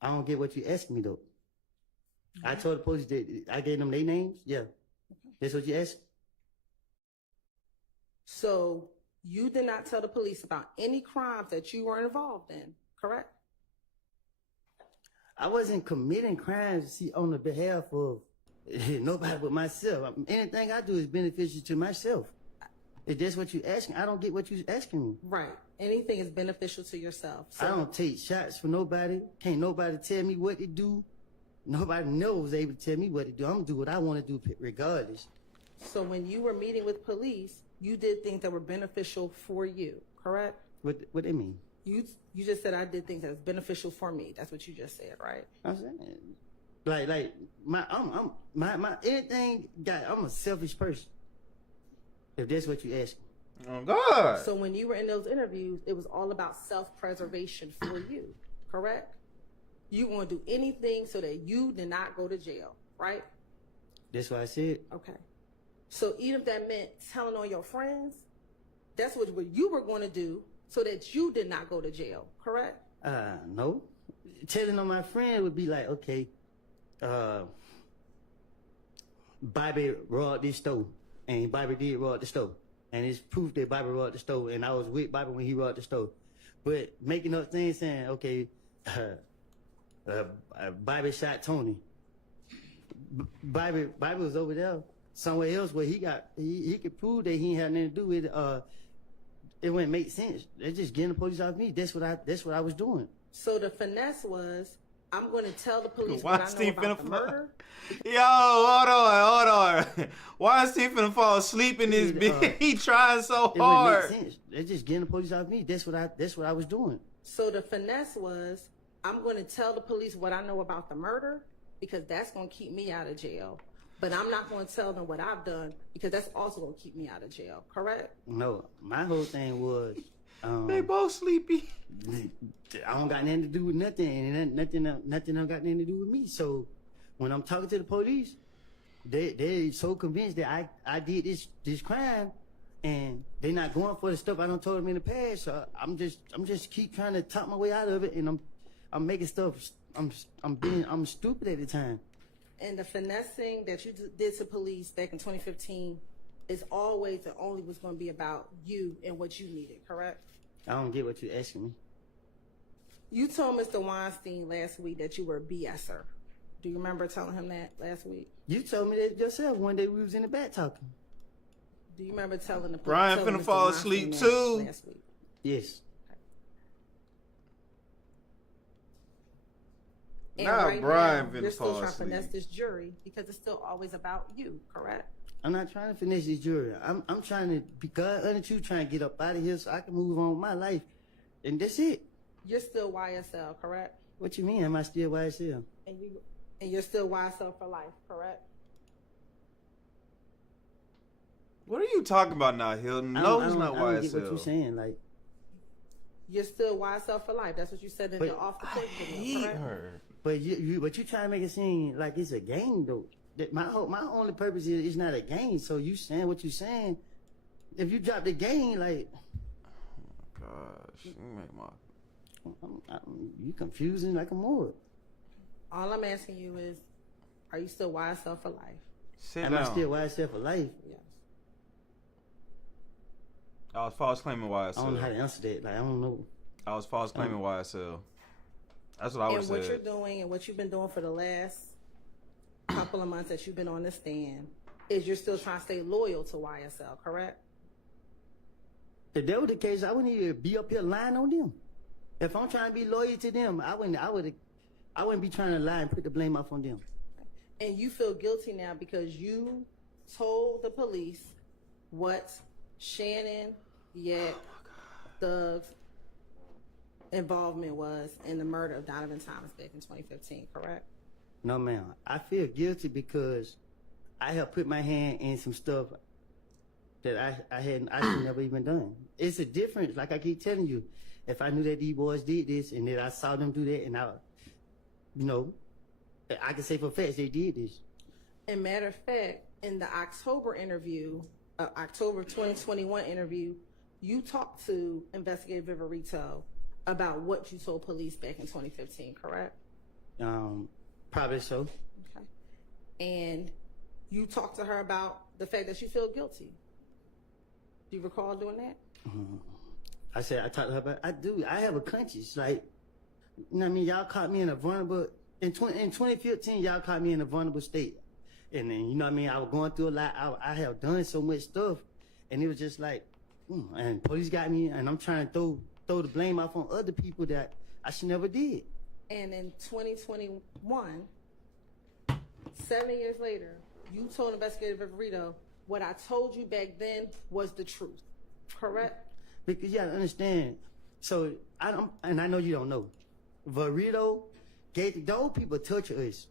I don't get what you asked me, though. I told the police that I gave them their names. Yeah. That's what you asked? So you did not tell the police about any crimes that you were involved in, correct? I wasn't committing crimes on the behalf of nobody but myself. Anything I do is beneficial to myself. If that's what you're asking, I don't get what you're asking me. Right. Anything is beneficial to yourself. So I don't take shots for nobody. Can't nobody tell me what to do. Nobody knows able to tell me what to do. I'm going to do what I want to do regardless. So when you were meeting with police, you did things that were beneficial for you, correct? What they mean? You just said I did things that was beneficial for me. That's what you just said, right? I'm saying, like my anything. I'm a selfish person. If that's what you ask. Oh God. So when you were in those interviews, it was all about self-preservation for you, correct? You want to do anything so that you did not go to jail, right? That's what I said. Okay. So even if that meant telling on your friends, that's what you were going to do so that you did not go to jail, correct? No. Telling on my friend would be like, okay, Bobby robbed this store, and Bobby did rob the store, and it's proof that Bobby robbed the store, and I was with Bobby when he robbed the store. But making up things saying, okay, Bobby shot Tony. Bobby was over there somewhere else where he could prove that he ain't had nothing to do with it. It wouldn't make sense. They're just getting the police off me. That's what I was doing. So the finesse was, I'm going to tell the police Why what I know Steve about finna the murder. Yo, hold on. Why is he finna fall asleep in this bitch? He trying so It wouldn't hard. make sense. They're just getting the police off me. That's what I was doing. So the finesse was, I'm going to tell the police what I know about the murder because that's going to keep me out of jail. But I'm not going to tell them what I've done because that's also going to keep me out of jail, correct? No, my whole thing was They both sleepy. I don't got nothing to do with nothing, and nothing don't got nothing to do with me. So when I'm talking to the police, they so convinced that I did this crime, and they're not going for the stuff I done told them in the past. So I'm just keep trying to talk my way out of it, and I'm making stuff. I'm stupid at the time. And the finessing that you did to police back in 2015 is always and only was going to be about you and what you needed, correct? I don't get what you're asking me. You told Mr. Weinstein last week that you were a BSer. Do you remember telling him that last week? You told me that yourself one day we was in the back talking. Do you remember telling the Brian telling finna Mr. fall Weinstein asleep that too. last week? Yes. And Nah, right Brian now, finna you're still fall trying to finesse asleep. this jury because it's still always about you, correct? I'm not trying to finish this jury. I'm trying to be God under you, trying to get up out of here so I can move on with my life. And that's it. You're still YSL, correct? What you mean? Am I still YSL? And you're still YSL for life, correct? What are you talking about now, Hylton? I No, don't- he's I not don't get what YSL. you're saying. Like, You're still YSL for life. That's what you said in But the off the I court video, hate correct? her. but you trying to make it seem like it's a game though. That my only purpose is it's not a game. So you saying what you saying? If you drop the game, like, Gosh, you make my. you confusing like a more. All I'm asking you is, are you still YSL for life? Sit Am down. I still YSL for life? Yes. I was false claiming I don't know how to YSL. answer that. Like, I don't know. I was false claiming YSL. That's what I would And what you're say. doing and what you've been doing for the last couple of months that you've been on the stand is you're still trying to stay loyal to YSL, correct? If that was the case, I wouldn't even be up here lying on them. If I'm trying to be loyal to them, I wouldn't be trying to lie and put the blame off on them. And you feel guilty now because you told the police what Shannon, Yak, Thug's involvement was in the murder of Donovan Thomas back in 2015, correct? No, ma'am. I feel guilty because I have put my hand in some stuff that I should never even done. It's a difference. Like I keep telling you, if I knew that these boys did this and that I saw them do that, and I can say for facts they did this. And matter of fact, in the October interview, October 2021 interview, you talked to Investigator Viverito about what you told police back in 2015, correct? Probably so. Okay. And you talked to her about the fact that you feel guilty. Do you recall doing that? I talked to her about, I do. I have a conscience. Like, you know what I mean? Y'all caught me in a vulnerable, in 2015, y'all caught me in a vulnerable state. And then, you know what I mean? I was going through a lot. I have done so much stuff. And it was just like, and police got me, and I'm trying to throw the blame off on other people that I should never did. And in 2021, 7 years later, you told Investigator Viverito what I told you back then was the truth, correct? Because you gotta understand. So I don't, and I know you don't know. Varito, those people torture us.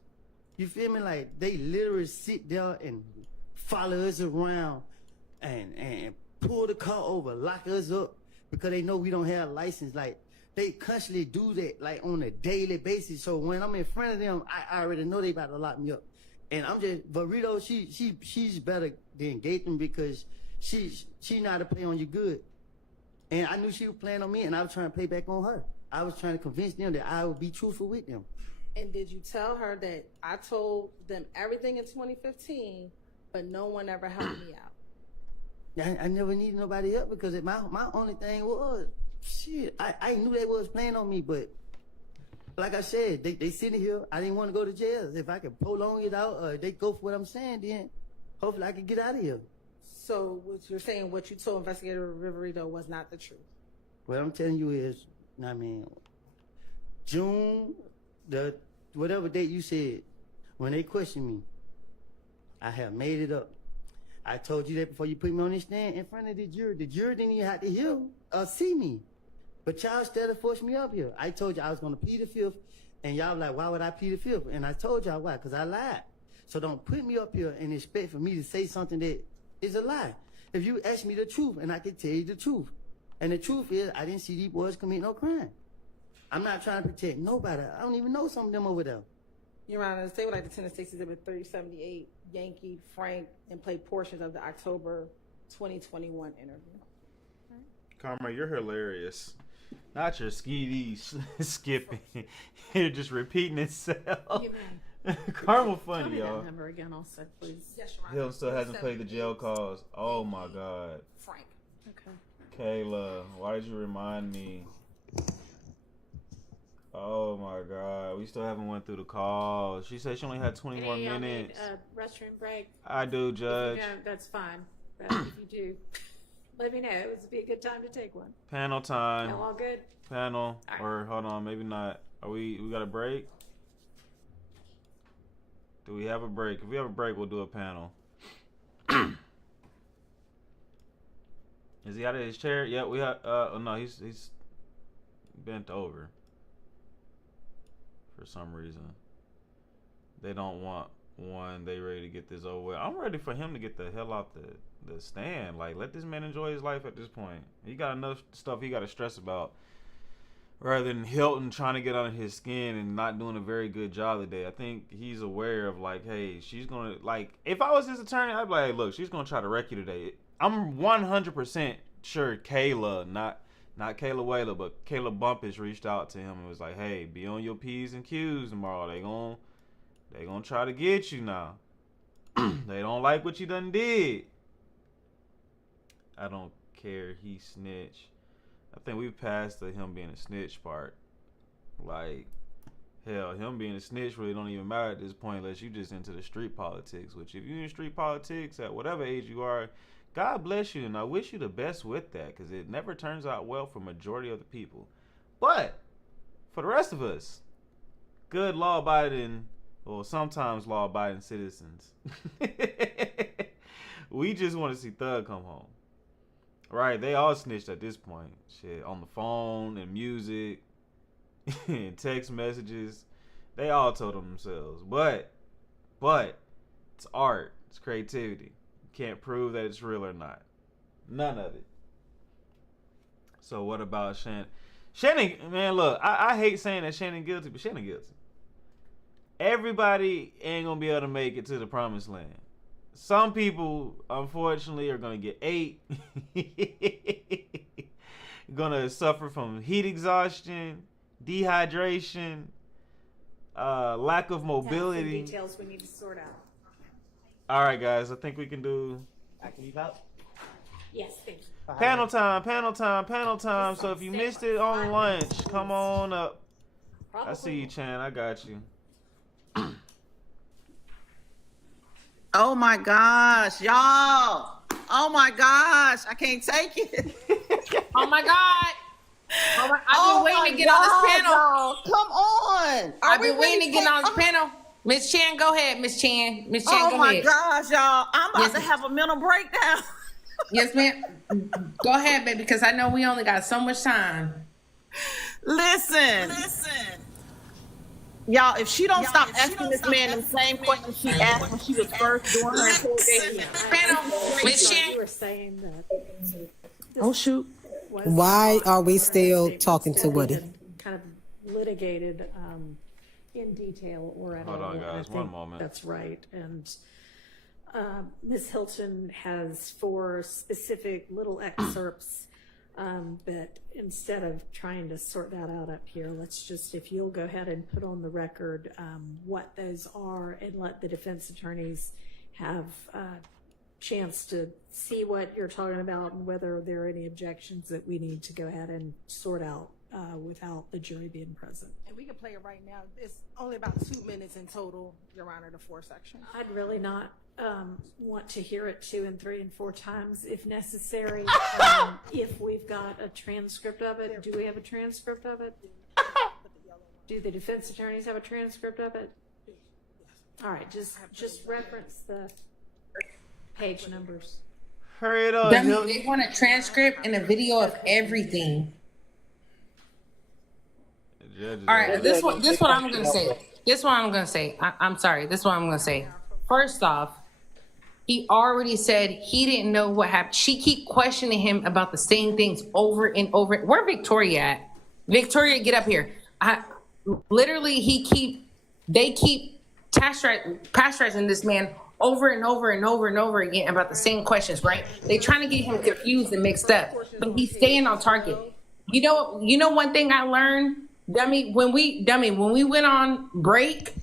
You feel me? Like they literally sit there and follow us around and pull the car over, lock us up because they know we don't have a license. Like they constantly do that like on a daily basis. So when I'm in front of them, I already know they about to lock me up. And I'm just Varito, she's better than Gaten because she know how to play on you good. And I knew she was playing on me, and I was trying to play back on her. I was trying to convince them that I would be truthful with them. And did you tell her that I told them everything in 2015, but no one ever helped me out? I never needed nobody help because my only thing was, shit, I knew they was playing on me, but like I said, they sitting here. I didn't want to go to jail. If I could prolong it out, or they go for what I'm saying, then hopefully I could get out of here. So what you're saying, what you told Investigator Riverito was not the truth? What I'm telling you is, I mean, June, whatever date you said, when they questioned me, I have made it up. I told you that before you put me on this stand in front of the jury. The jury didn't even have to hear or see me. But y'all still forced me up here. I told you I was going to plead the fifth, and y'all were like, why would I plead the fifth? And I told y'all why, because I lied. So don't put me up here and expect for me to say something that is a lie. If you ask me the truth, and I can tell you the truth. And the truth is, I didn't see these boys commit no crime. I'm not trying to protect nobody. I don't even know some of them over there. Your Honor, say what like the Tennessee States Exhibit 3078, Yankee, Frank, and play portions of the October 2021 interview. Karma, you're hilarious. Not your skipping. You're just repeating itself. You Karma Tell funny, me y'all. that number again also, please. Yes, Your Honor. Hill still hasn't played the jail calls. Oh my God. Frank. Okay. Kayla, why did you remind me? Oh my God, we still haven't went through the calls. She said she only had 20 more Any of y'all minutes. need a restroom break? I do, If you Judge. don't, that's fine. But if you do, let me know. It would be a good time to take one. Panel time. Y'all all good? Panel. All right. Or hold on, maybe not. Are we got a break? Do we have a break? If we have a break, we'll do a panel. Is he out of his chair? Yeah, we have. Oh no, he's bent over. For some reason, they don't want one. They ready to get this over with. I'm ready for him to get the hell out the stand. Like, let this man enjoy his life at this point. He got enough stuff he got to stress about. Rather than Hylton trying to get under his skin and not doing a very good job today. I think he's aware of, like, hey, she's going to, like, if I was his attorney, I'd be like, hey, look, she's going to try to wreck you today. I'm 100% sure Kayla, not Kayla Whaler, but Kayla Bumpus reached out to him and was like, hey, be on your P's and Q's tomorrow. They gonna try to get you now. They don't like what you done did. I don't care. He snitched. I think we've passed the him being a snitch part. Like, hell, him being a snitch really don't even matter at this point unless you just into the street politics. Which, if you're in street politics at whatever age you are, God bless you, and I wish you the best with that, because it never turns out well for majority of the people. But for the rest of us, good law-abiding, or sometimes law-abiding citizens, we just want to see Thug come home. Right, they all snitched at this point. Shit, on the phone and music and text messages. They all told them themselves. But it's art. It's creativity. You can't prove that it's real or not. None of it. So what about Shannon? Shannon, man, look, I hate saying that Shannon guilty, but Shannon guilty. Everybody ain't gonna be able to make it to the promised land. Some people, unfortunately, are going to get ate. Going to suffer from heat exhaustion, dehydration, lack of mobility. Some details we need to sort out. All right, guys. I think we can do I can leave out? Yes, thank you. panel time. So if you missed it on lunch, come on up. I see you, Chan. I got you. Oh my gosh, y'all. Oh my gosh, I can't take it. Oh my God. I've been waiting to get on this panel. Y'all. Come on. I've been waiting to get on this panel. Miss Chan, go ahead, Miss Chan. Miss Chan, Oh go my ahead. gosh, y'all. I'm about Yes, to ma'am. have a mental breakdown. Yes, ma'am. Go ahead, baby, because I know we only got so much time. Listen. Y'all, if she don't stop asking this man the same questions she asked when she was first doing her interrogation. Panel, Miss You Chan. were saying that. Oh, shoot. Why are we still talking to Woody? Woody? Kind of litigated in detail or at Hold all. on, and I guys, one think moment. That's right. And Ms. Hylton has 4 specific little excerpts, but instead of trying to sort that out up here, let's just, if you'll go ahead and put on the record what those are and let the defense attorneys have a chance to see what you're talking about and whether there are any objections that we need to go ahead and sort out without the jury being present. And we can play it right now. It's only about 2 minutes in total, Your Honor, the 4 sections. I'd really not want to hear it 2 and 3 and 4 times if necessary. If we've got a transcript of it, do we have a transcript of it? Do the defense attorneys have a transcript of it? All right, just reference the page numbers. Hurry it up. They want a transcript and a video of everything. All right, this what I'm gonna say. This what I'm gonna say. I'm sorry. This what I'm gonna say. First off, he already said he didn't know what happened. She keep questioning him about the same things over and over. Where Victoria at? Victoria, get up here. They keep pasteurizing this man over and over and over and over again about the same questions, right? They trying to get him confused and mixed up, but he's staying on target. You know one thing I learned, Dummy, when we went on break,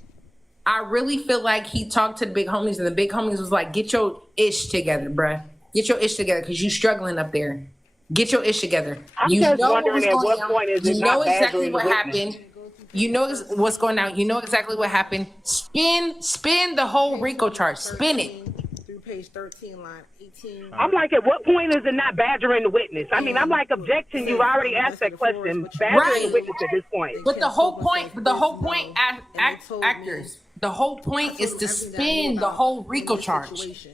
I really feel like he talked to the big homies and the big homies was like, get your ish together, bruh. Get your ish together because you struggling up there. Get your ish together. I'm just wondering at what point is it not exactly badgering what the witness? happened. You know what's going on. You know exactly what happened. Spin the whole RICO charge. Spin it. Through page 13, line 18. I'm like, at what point is it not badgering the witness? I mean, I'm like, objection, you've already asked that question. Badgering the witness at this point. But the whole point, actors, the whole point is to spin the whole RICO charge.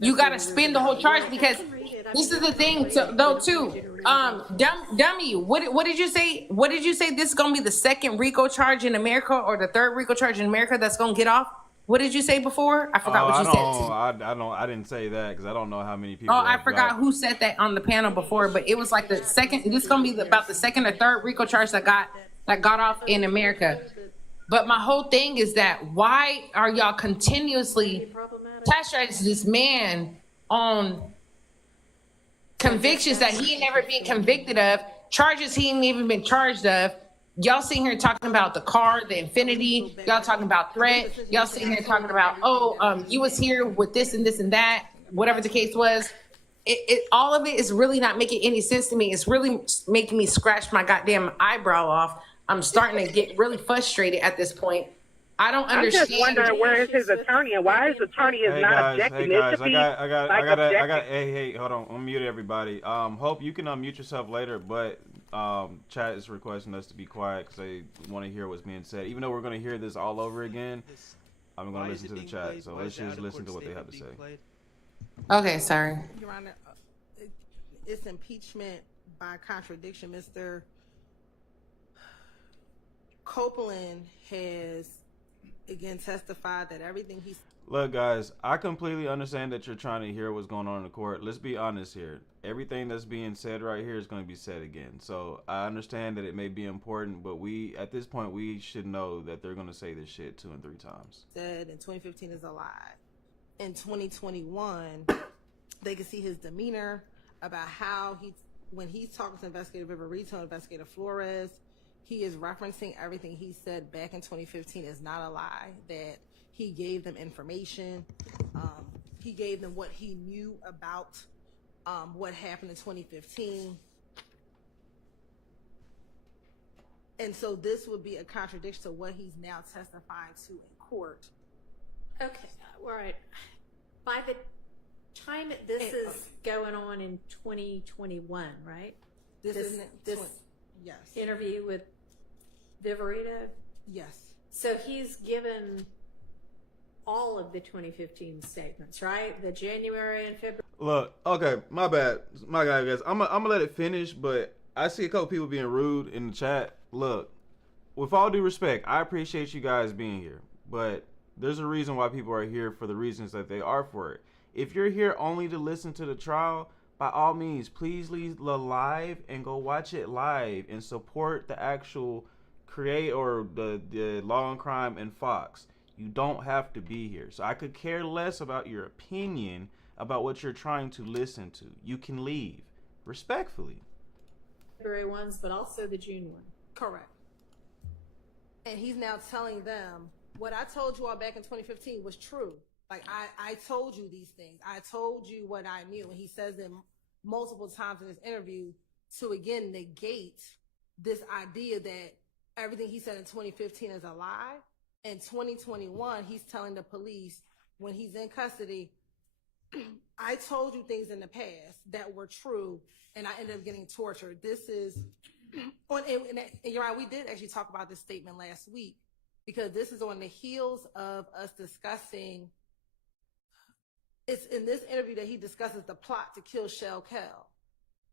You got to spin the whole charge because this is the thing, though, too. Dummy, what did you say? What did you say? This is gonna be the second RICO charge in America, or the third RICO charge in America that's gonna get off? What did you say before? I forgot what you said. I didn't say that because I don't know how many people. Oh, I forgot who said that on the panel before, but it was like the second. This is gonna be about the second or third RICO charge that got off in America. But my whole thing is that why are y'all continuously pasteurizing this man on convictions that he ain't never been convicted of, charges he ain't even been charged of? Y'all sitting here talking about the car, the Infinity. Y'all talking about threat. Y'all sitting here talking about, you was here with this and this and that, whatever the case was. All of it is really not making any sense to me. It's really making me scratch my goddamn eyebrow off. I'm starting to get really frustrated at this point. I don't understand. I'm just wondering where is his attorney and why his attorney is not objecting. Hey guys, I got. Hey, hold on. Unmute everybody. Hope you can unmute yourself later, but chat is requesting us to be quiet because they want to hear what's being said. Even though we're going to hear this all over again, I'm going to listen to the chat. So let's just listen to what they have to say. Okay, sorry. Your Honor, it's impeachment by contradiction. Mr. Copeland has again testified that everything he's. Look, guys, I completely understand that you're trying to hear what's going on in the court. Let's be honest here. Everything that's being said right here is going to be said again. So I understand that it may be important, but at this point, we should know that they're going to say this shit 2 and 3 times. Said in 2015 is a lie. In 2021, they can see his demeanor about how when he's talking to Investigator Viverito, Investigator Flores, he is referencing everything he said back in 2015 is not a lie, that he gave them information. He gave them what he knew about what happened in 2015. And so this would be a contradiction to what he's now testifying to in court. Okay, all right. By the time this is going on in 2021, right? This yes. interview with Viverito? Yes. So he's given all of the 2015 statements, right? The January and February. Look, okay, my bad, my guy, guys. I'm gonna let it finish, but I see a couple people being rude in the chat. Look, with all due respect, I appreciate you guys being here, but there's a reason why people are here for the reasons that they are for it. If you're here only to listen to the trial, by all means, please leave the live and go watch it live and support the actual the Law and Crime and Fox. You don't have to be here. So I could care less about your opinion about what you're trying to listen to. You can leave respectfully. February ones, but also the June one. Correct. And he's now telling them what I told you all back in 2015 was true. Like I told you these things. I told you what I knew. And he says them multiple times in this interview to again negate this idea that everything he said in 2015 is a lie. In 2021, he's telling the police when he's in custody, I told you things in the past that were true, and I ended up getting tortured. This is, and you're right, we did actually talk about this statement last week, because this is on the heels of us discussing, it's in this interview that he discusses the plot to kill Shell Kell.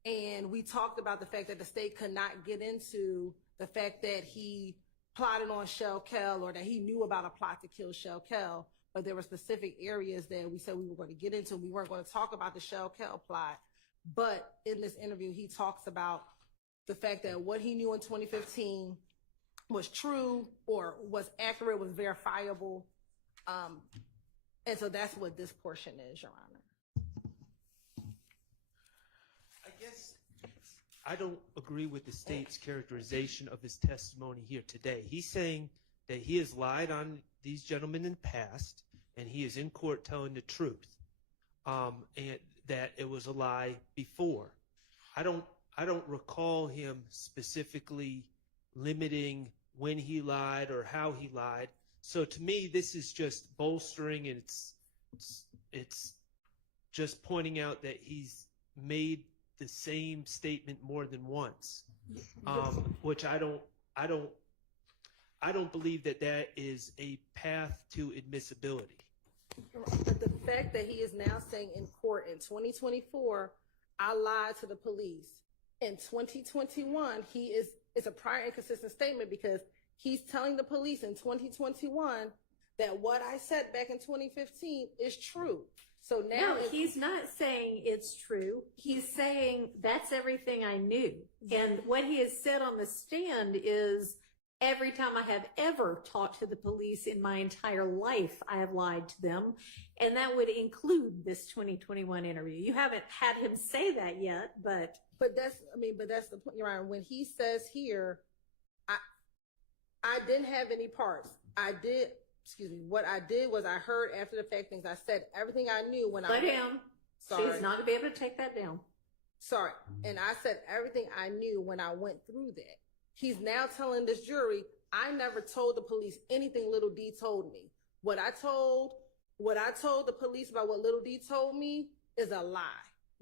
And we talked about the fact that the state could not get into the fact that he plotted on Shell Kell or that he knew about a plot to kill Shell Kell, but there were specific areas that we said we were going to get into. We weren't going to talk about the Shell Kell plot, but in this interview, he talks about the fact that what he knew in 2015 was true or was accurate, was verifiable. And so that's what this portion is, Your Honor. I guess I don't agree with the state's characterization of his testimony here today. He's saying that he has lied on these gentlemen in the past, and he is in court telling the truth, and that it was a lie before. I don't recall him specifically limiting when he lied or how he lied. So to me, this is just bolstering, and it's just pointing out that he's made the same statement more than once, which I don't believe that is a path to admissibility. But the fact that he is now saying in court in 2024, I lied to the police. In 2021, it's a prior inconsistent statement, because he's telling the police in 2021 that what I said back in 2015 is true. So now he's not saying it's true. He's saying that's everything I knew. And what he has said on the stand is, every time I have ever talked to the police in my entire life, I have lied to them. And that would include this 2021 interview. You haven't had him say that yet, but that's the point, Your Honor. When he says here, I didn't have any parts. What I did was I heard after the fact things. I said everything I knew when Slow down. Sorry. She's not going to be able to take that down. Sorry. And I said everything I knew when I went through that. He's now telling this jury, I never told the police anything Little D told me. What I told the police about what Little D told me is a lie.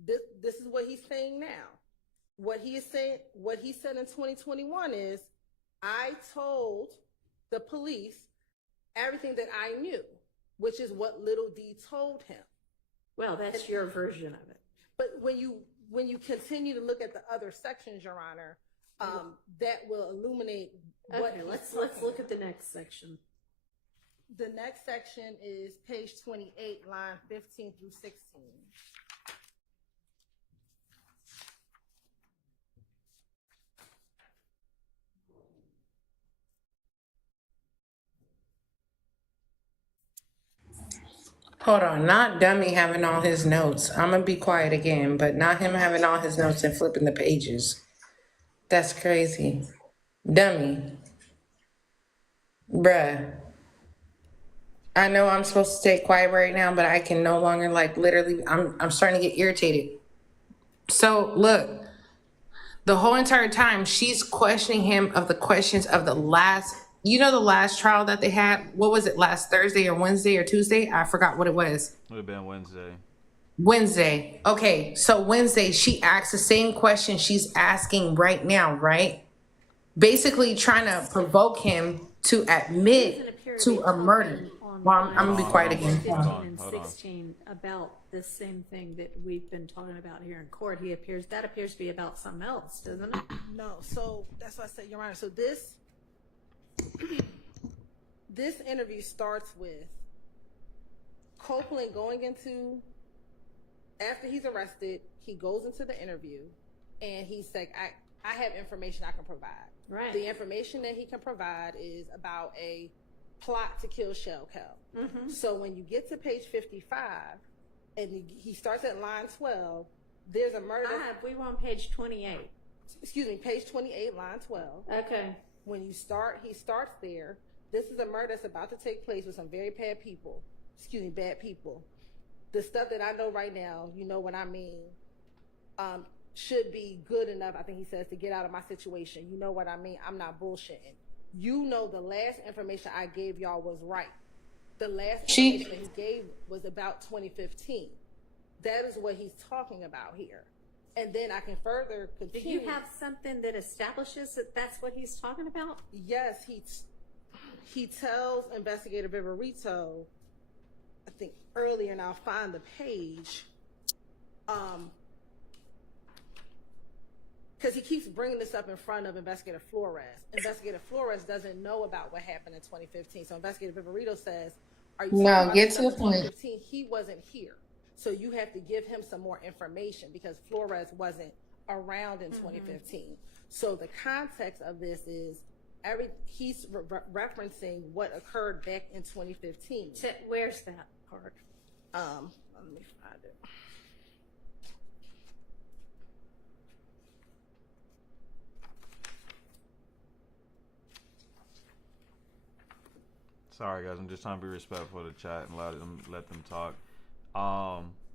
This is what he's saying now. What he said in 2021 is, I told the police everything that I knew, which is what Little D told him. Well, that's your version of it. But when you continue to look at the other sections, Your Honor, that will illuminate what. Okay, let's look at the next section. The next section is page 28, line 15 through 16. Hold on, not Dummy having all his notes. I'm gonna be quiet again, but not him having all his notes and flipping the pages. That's crazy. Dummy. Bruh. I know I'm supposed to stay quiet right now, but I can no longer, literally, I'm starting to get irritated. So look, the whole entire time she's questioning him of the questions of the last trial that they had. What was it, last Thursday or Wednesday or Tuesday? I forgot what it was. It would have been Wednesday. Wednesday. Okay, so Wednesday, she asked the same question she's asking right now, right? Basically trying to provoke him to admit to a murder. Well, I'm gonna be quiet again. 15 and 16 about this same thing that we've been talking about here in court. That appears to be about something else, doesn't it? No, so that's why I said, Your Honor. So this interview starts with Copeland going into, after he's arrested, he goes into the interview and he's like, I have information I can provide. Right. The information that he can provide is about a plot to kill Shell Kel. Mm-hmm. So when you get to page 55 and he starts at line 12, there's a murder. We were on page 28. Excuse me, page 28, line 12. Okay. When he starts there. This is a murder that's about to take place with some very bad people. Bad people. The stuff that I know right now, you know what I mean, should be good enough, I think he says, to get out of my situation. You know what I mean? I'm not bullshitting. You know the last information I gave y'all was right. The last information he gave was about 2015. That is what he's talking about here. And then I can further continue. Do you have something that establishes that that's what he's talking about? Yes, he tells Investigator Viverito, I think earlier, and I'll find the page, because he keeps bringing this up in front of Investigator Flores. Investigator Flores doesn't know about what happened in 2015. So Investigator Viverito says, are you talking about get to the stuff in point. 2015? He wasn't here. So you have to give him some more information because Flores wasn't around in 2015. So the context of this is he's referencing what occurred back in 2015. Where's that part? Let me find it. Sorry guys, I'm just trying to be respectful of the chat and let them talk.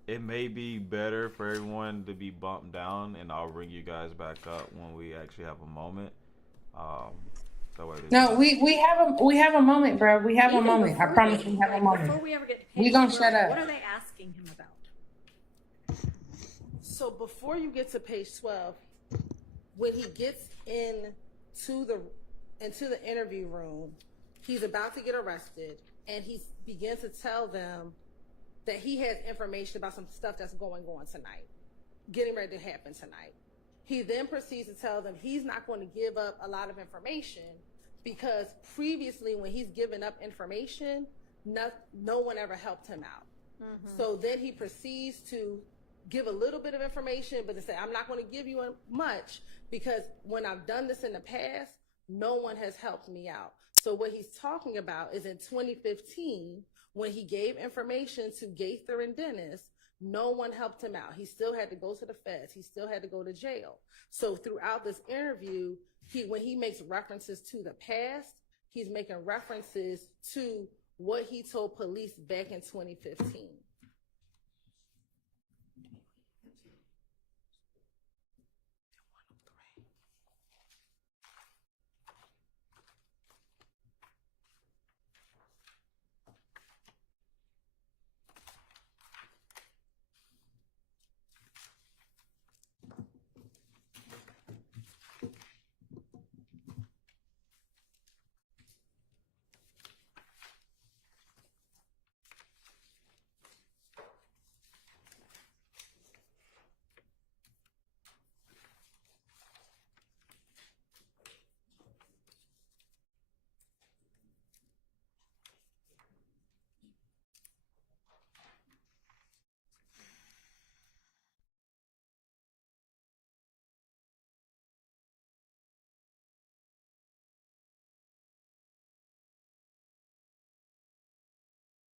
It may be better for everyone to be bumped down, and I'll bring you guys back up when we actually have a moment. No, we have a moment, bro. We have a moment. I promise we have a moment. Before we ever get to We page gonna 12, shut up. What are they asking him about? So before you get to page 12, when he gets into the interview room, he's about to get arrested, and he begins to tell them that he has information about some stuff that's going on tonight, getting ready to happen tonight. He then proceeds to tell them he's not going to give up a lot of information because previously when he's given up information, no one ever helped him out. Mm-hmm. So then he proceeds to give a little bit of information, but to say, I'm not going to give you much because when I've done this in the past, no one has helped me out. So what he's talking about is in 2015, when he gave information to Gaither and Dennis, no one helped him out. He still had to go to the feds. He still had to go to jail. So throughout this interview, when he makes references to the past, he's making references to what he told police back in 2015.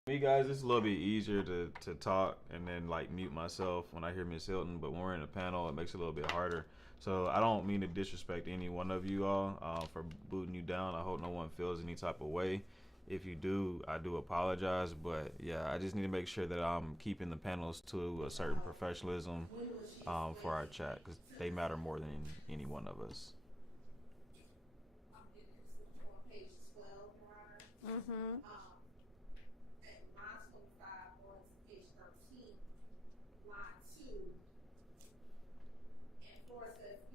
Me guys, it's a little bit easier to talk and then like mute myself when I hear Miss Hylton, but when we're in a panel, it makes it a little bit harder. So I don't mean to disrespect any one of you all for booting you down. I hope no one feels any type of way. If you do, I do apologize, but yeah, I just need to make sure that I'm keeping the panels to a certain professionalism for our chat because they matter more than any one of us. Mm-hmm.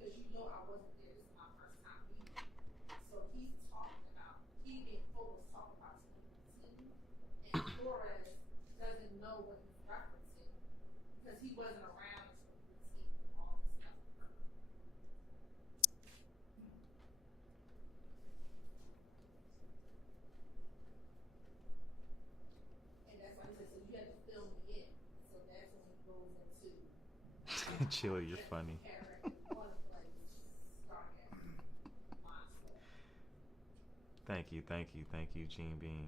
Because you know I wasn't there. This is my first time meeting. So he's talking about, he Flores doesn't know what he's referencing because he wasn't around until he was speaking all this stuff. And that's why he said, so you have to fill me in. So that's when he goes into Chili, you're funny. Thank you, Gene Bean.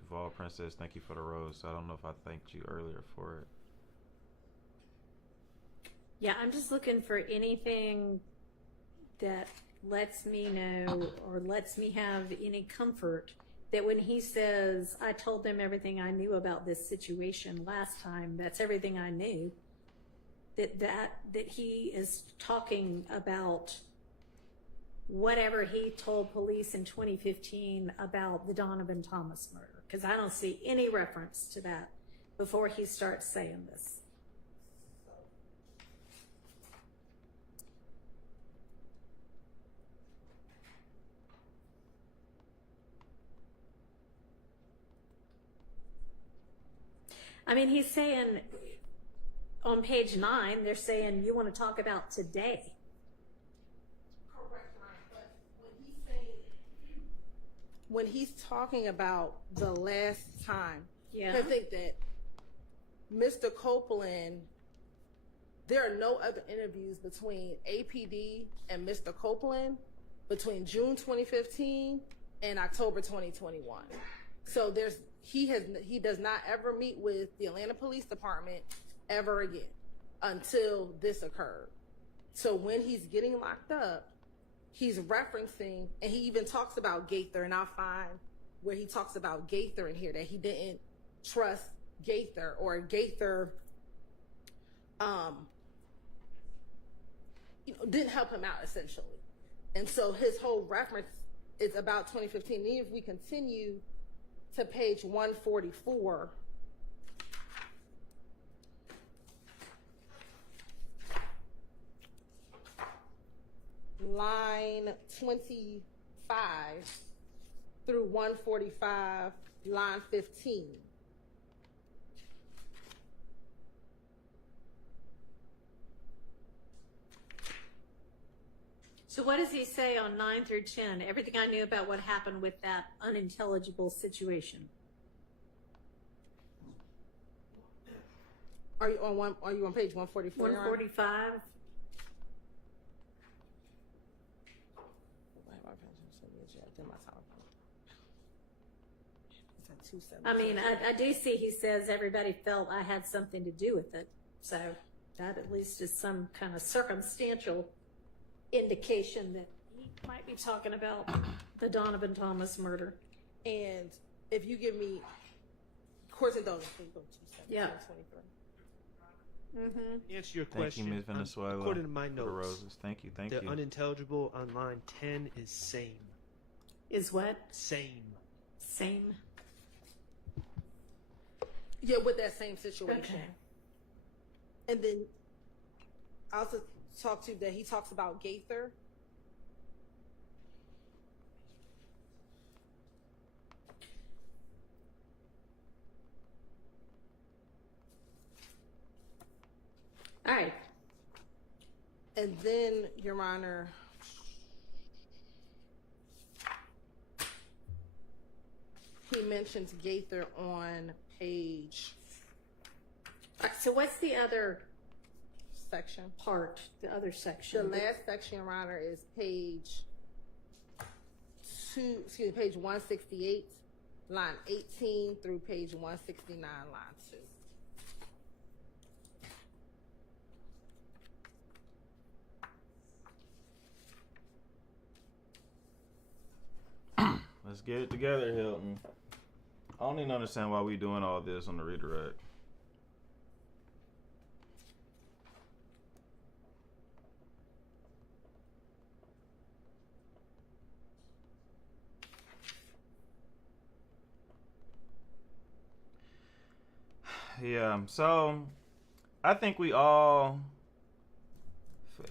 Duval Princess, thank you for the rose. I don't know if I thanked you earlier for it. Yeah, I'm just looking for anything that lets me know or lets me have any comfort that when he says, I told them everything I knew about this situation last time, that's everything I knew, that he is talking about whatever he told police in 2015 about the Donovan Thomas murder. Because I don't see any reference to that before he starts saying this. I mean, he's saying on page 9, they're saying you want to talk about today. Correct, right? But when he's talking about the last time, Yeah. I think that Mr. Copeland, there are no other interviews between APD and Mr. Copeland between June 2015 and October 2021. So he does not ever meet with the Atlanta Police Department ever again until this occurred. So when he's getting locked up, he's referencing, and he even talks about Gaither, and I'll find where he talks about Gaither in here, that he didn't trust Gaither, or Gaither didn't help him out, essentially. And so his whole reference is about 2015. And if we continue to page 144, line 25 through 145, line 15. So what does he say on 9 through 10? Everything I knew about what happened with that unintelligible situation. Are you on page 144? 145. I mean, I do see he says everybody felt I had something to do with it. So that at least is some kind of circumstantial indication that he might be talking about the Donovan Thomas murder. And if you give me courts and those, please go to 217, Yeah. 23. Mm-hmm. Answer your Thank you, question. Ms. Venezuela. According to my for the notes, roses. Thank you. the unintelligible on line 10 is same. Is what? Same. Same. Yeah, with that same situation. Okay. And then I also talked to that he talks about Gaither. All right. And then, Your Honor, he mentions Gaither on page. All right, so what's the other Section. part? The other The section? last section, Your Honor, is page 168, line 18 through page 169, line 2. Let's get it together, Hylton. I don't even understand why we doing all this on the redirect. Yeah, so I think we all.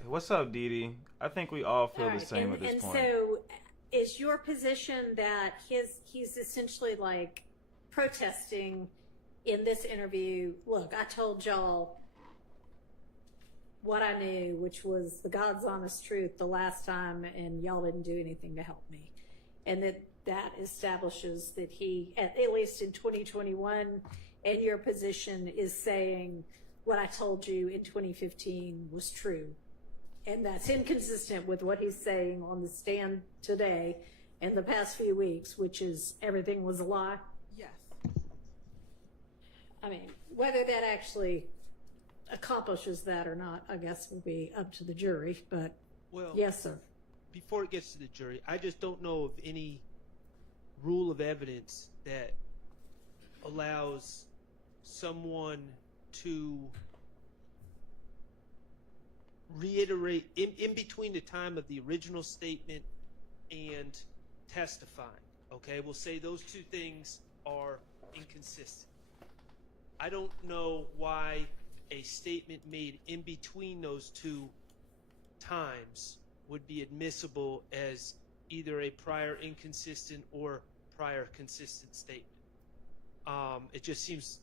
What's up, Dee Dee? I think we all feel All the right, same and, at this and point. so is your position that he's essentially like protesting in this interview? Look, I told y'all what I knew, which was the God's honest truth the last time, and y'all didn't do anything to help me. And that establishes that he, at least in 2021, and your position is saying what I told you in 2015 was true. And that's inconsistent with what he's saying on the stand today and the past few weeks, which is everything was a lie. Yes. I mean, whether that actually accomplishes that or not, I guess will be up to the jury, but Well, yes, sir. before it gets to the jury, I just don't know of any rule of evidence that allows someone to reiterate in between the time of the original statement and testifying. Okay, we'll say those two things are inconsistent. I don't know why a statement made in between those two times would be admissible as either a prior inconsistent or prior consistent statement. It just seems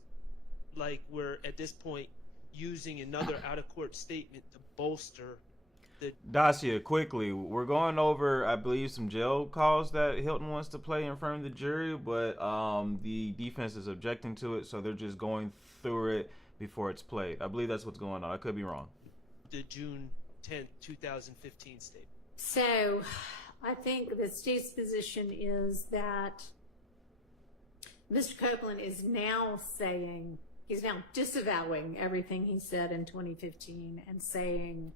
like we're at this point using another out-of-court statement to bolster the Dacia, quickly, we're going over, I believe, some jail calls that Hylton wants to play in front of the jury, but the defense is objecting to it, so they're just going through it before it's played. I believe that's what's going on. I could be wrong. the June 10th, 2015 statement. So I think the state's position is that Mr. Copeland is now saying, he's now disavowing everything he said in 2015 and saying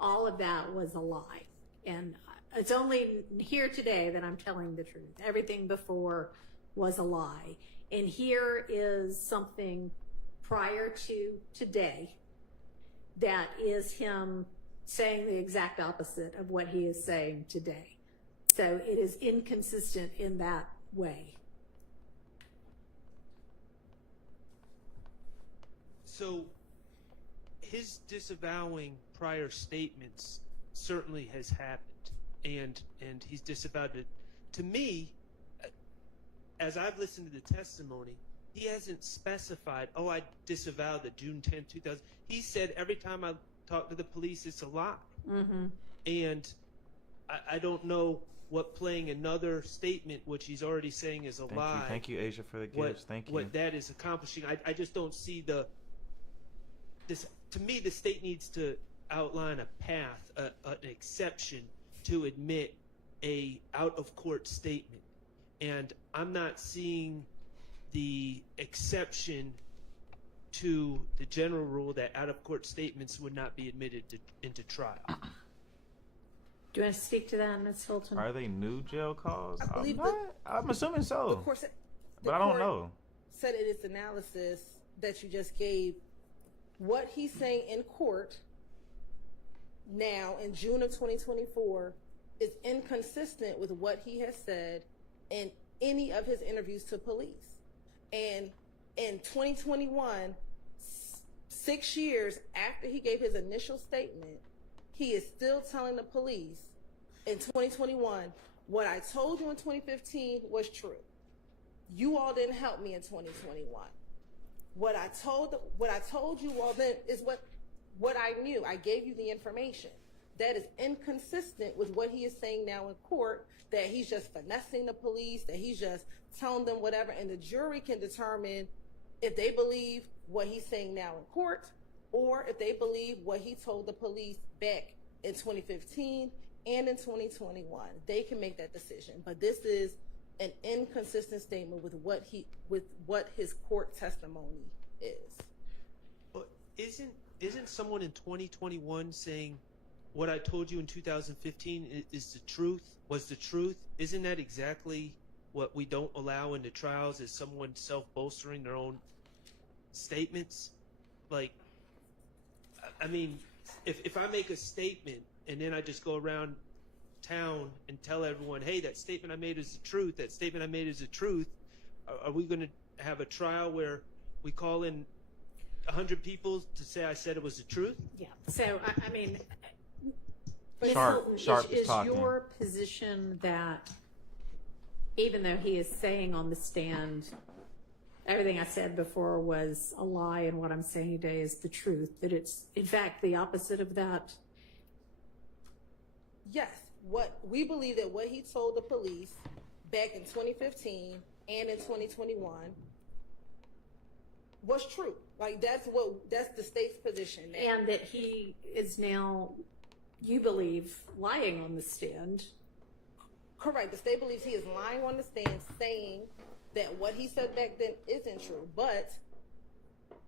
all of that was a lie. And it's only here today that I'm telling the truth. Everything before was a lie. And here is something prior to today that is him saying the exact opposite of what he is saying today. So it is inconsistent in that way. So his disavowing prior statements certainly has happened, and he's disavowed it. To me, as I've listened to the testimony, he hasn't specified, oh, I disavowed the June 10, 2000. He said every time I talk to the police, it's a lie. Mm-hmm. And I don't know what playing another statement, which he's already saying is a lie. Thank you, Asia, for the gifts. Thank you. What that is accomplishing. I just don't see this. To me, the state needs to outline a path, an exception to admit a out-of-court statement. And I'm not seeing the exception to the general rule that out-of-court statements would not be admitted into trial. Do you want to speak to that, Ms. Hylton? Are they new jail calls? I believe I'm assuming so. Of course, but I don't know. Said in its analysis that you just gave, what he's saying in court now in June of 2024 is inconsistent with what he has said in any of his interviews to police. And in 2021, 6 years after he gave his initial statement, he is still telling the police in 2021, what I told you in 2015 was true. You all didn't help me in 2021. What I told you all then is what I knew. I gave you the information. That is inconsistent with what he is saying now in court, that he's just finessing the police, that he's just telling them whatever, and the jury can determine if they believe what he's saying now in court or if they believe what he told the police back in 2015 and in 2021. They can make that decision. But this is an inconsistent statement with what his court testimony is. But isn't someone in 2021 saying what I told you in 2015 is the truth, was the truth? Isn't that exactly what we don't allow in the trials, is someone self-bolstering their own statements? Like, I mean, if I make a statement and then I just go around town and tell everyone, hey, that statement I made is the truth, that statement I made is the truth, are we going to have a trial where we call in 100 people to say I said it was the truth? Yeah. So, I mean, Sharp is is talking. your position that even though he is saying on the stand everything I said before was a lie and what I'm saying today is the truth, that it's in fact the opposite of that? Yes. What we believe that what he told the police back in 2015 and in 2021 was true. Like that's the state's position now. And that he is now, you believe, lying on the stand. Correct. The state believes he is lying on the stand saying that what he said back then isn't true. But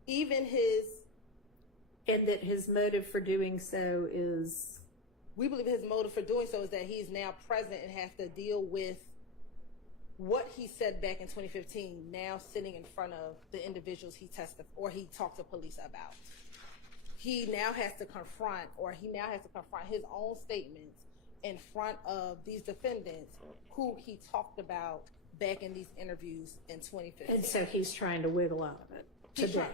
even and that his motive for doing so is, we believe his motive for doing so is that he's now present and has to deal with what he said back in 2015, now sitting in front of the individuals he testified or he talked to police about. He now has to confront his own statements in front of these defendants who he talked about back in these interviews in 2015. and so he's trying to wiggle out of it today.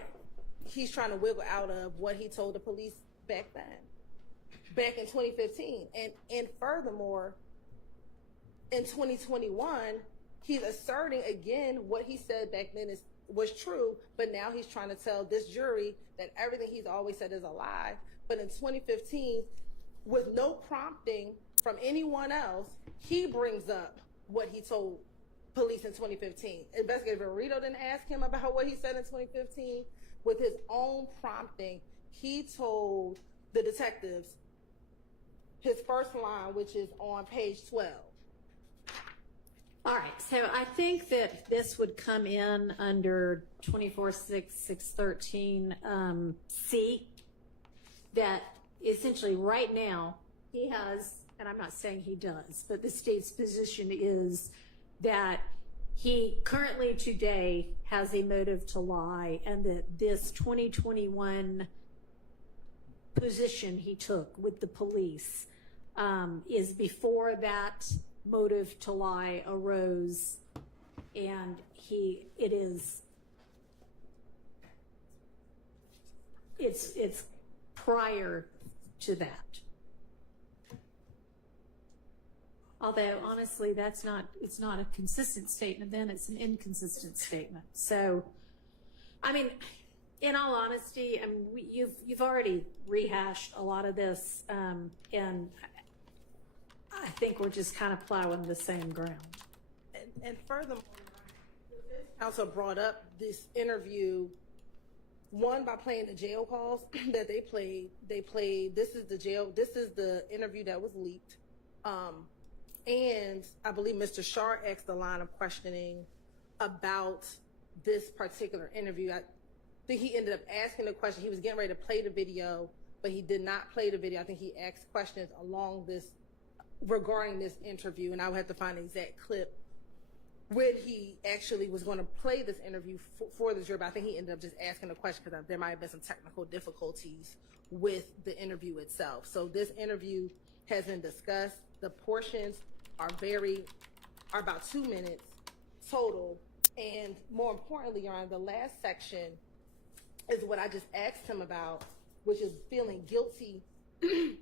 He's trying to wiggle out of what he told the police back then, back in 2015. And furthermore, in 2021, he's asserting again what he said back then was true, but now he's trying to tell this jury that everything he's always said is a lie. But in 2015, with no prompting from anyone else, he brings up what he told police in 2015. Investigator Verito didn't ask him about what he said in 2015. With his own prompting, he told the detectives his first line, which is on page 12. All right, so I think that this would come in under 24-6-613 C, that essentially right now he has, and I'm not saying he does, but the state's position is that he currently today has a motive to lie, and that this 2021 position he took with the police is before that motive to lie arose, and it's prior to that. Although honestly, it's not a consistent statement, then it's an inconsistent statement. So, I mean, in all honesty, I mean, you've already rehashed a lot of this, and I think we're just kind of plowing the same ground. And furthermore, the counsel brought up this interview, one, by playing the jail calls that they played. This is the interview that was leaked. And I believe Mr. Shar asked a line of questioning about this particular interview. I think he ended up asking the question. He was getting ready to play the video, but he did not play the video. I think he asked questions regarding this interview, and I would have to find the exact clip when he actually was going to play this interview for the jury, but I think he ended up just asking a question because there might have been some technical difficulties with the interview itself. So this interview has been discussed. The portions are about 2 minutes total, and more importantly, Your Honor, the last section is what I just asked him about, which is feeling guilty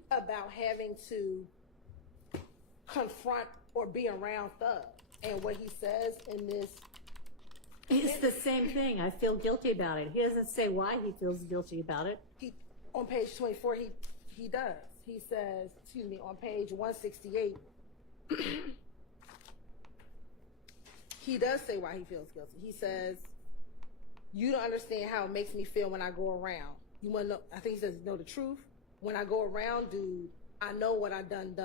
about having to confront or be around thugs. And what he says in this, It's the same thing. I feel guilty about it. He doesn't say why he feels guilty about it. On page 24, he does. He says, on page 168, he does say why he feels guilty. He says, "You don't understand how it makes me feel when I go around. You want to know?" I think he says, "Know the truth. When I go around, dude, I know what I done.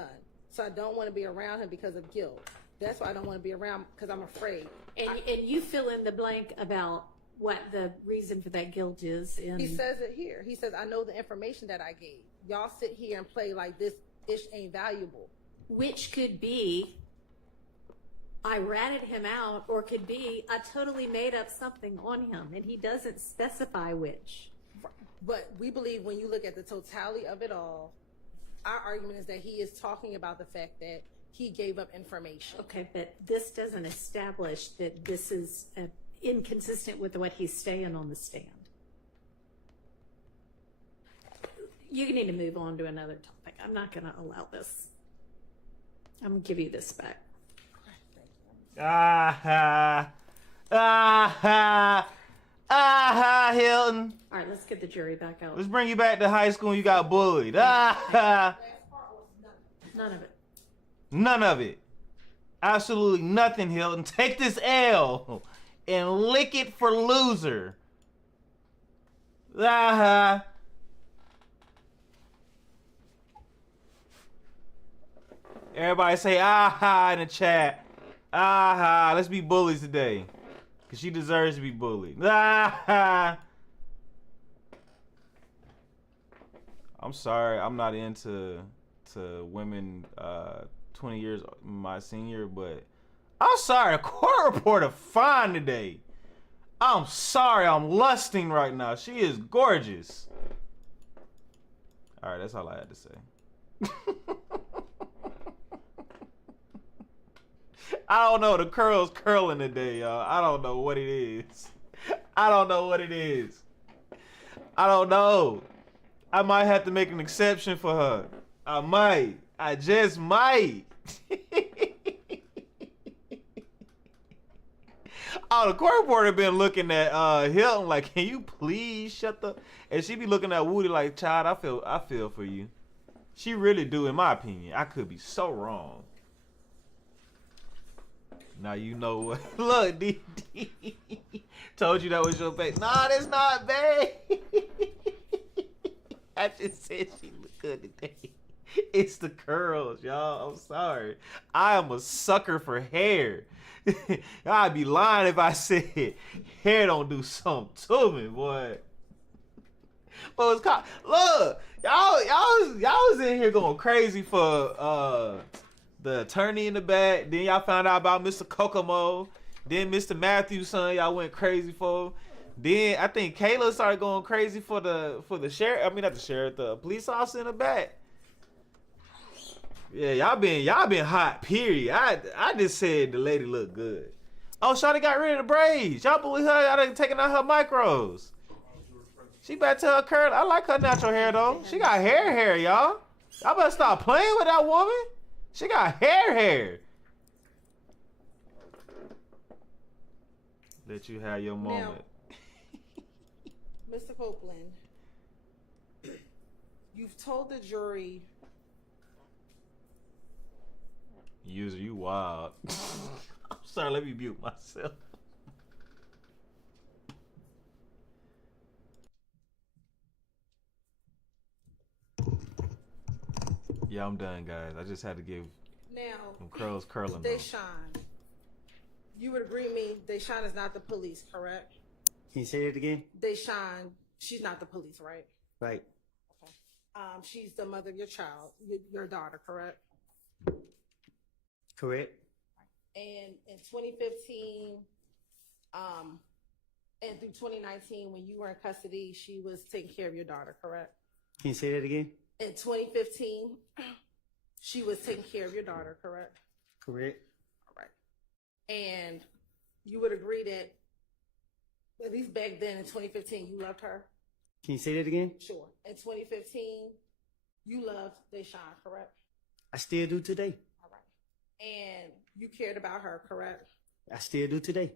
So I don't want to be around him because of guilt. That's why I don't want to be around, because I'm afraid." And you fill in the blank about what the reason for that guilt is. He says it here. He says, "I know the information that I gave. Y'all sit here and play like this ish ain't valuable." Which could be, I ratted him out, or could be, I totally made up something on him, and he doesn't specify which. But we believe when you look at the totality of it all, our argument is that he is talking about the fact that he gave up information. Okay, but this doesn't establish that this is inconsistent with what he's saying on the stand. You need to move on to another topic. I'm not going to allow this. I'm going to give you this back. Hylton. All right, let's get the jury back out. Let's bring you back to high school when you got bullied. None of it. None of it. Absolutely nothing, Hylton. Take this L and lick it for loser. Everybody say in the chat. Let's be bullies today. Cause she deserves to be bullied. I'm sorry, I'm not into women 20 years my senior, but I'm sorry, a court reporter fine today. I'm sorry, I'm lusting right now. She is gorgeous. All right, that's all I had to say. I don't know, the curl's curling today, y'all. I don't know what it is. I don't know what it is. I don't know. I might have to make an exception for her. I might. I just might. Oh, the court reporter been looking at Hylton like, can you please shut the... And she be looking at Woody like, child, I feel for you. She really do, in my opinion. I could be so wrong. Now you know what. Look, D. Told you that was your babe. Nah, that's not babe. I just said she looked good today. It's the curls, y'all. I'm sorry. I am a sucker for hair. I'd be lying if I said hair don't do something to me, boy. But it's called. Look, y'all was in here going crazy for the attorney in the back. Then y'all found out about Mr. Kokomo. Then Mr. Matthew's son, y'all went crazy for. Then I think Kayla started going crazy for the sheriff. I mean, not the sheriff, the police officer in the back. Yeah, y'all been hot. Period. I just said the lady looked good. Oh, Shawty got rid of the braids. Y'all believe her? Y'all done taking out her micros. She back to her curl. I like her natural hair though. She got hair, y'all. Y'all better stop playing with that woman. She got hair. Let you have your moment. Now, Mr. Copeland, you've told the jury. User, you wild. I'm sorry, let me mute myself. Yeah, I'm done, guys. I just had to give some curls curling. Deshaun, you would agree with me, Deshaun is not the police, correct? Can you say it again? Deshaun, she's not the police, right? Right. Okay. She's the mother of your child, your daughter, correct? Correct. And in 2015, and through 2019, when you were in custody, she was taking care of your daughter, correct? Can you say that again? In 2015, she was taking care of your daughter, correct? Correct. All right. And you would agree that, at least back then in 2015, you loved her? Can you say that again? Sure. In 2015, you loved Deshaun, correct? I still do today. All right. And you cared about her, correct? I still do today.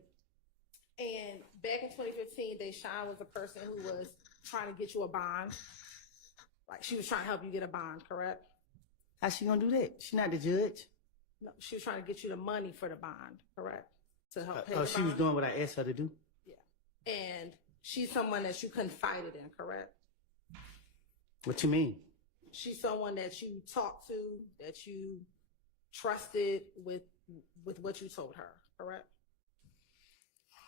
And back in 2015, Deshaun was the person who was trying to get you a bond. Like, she was trying to help you get a bond, correct? How's she gonna do that? She's not the judge. No, she was trying to get you the money for the bond, correct? To help pay Oh, the she bond? was doing what I asked her to do? Yeah. And she's someone that you confided in, correct? What you mean? She's someone that you talked to, that you trusted with what you told her, correct?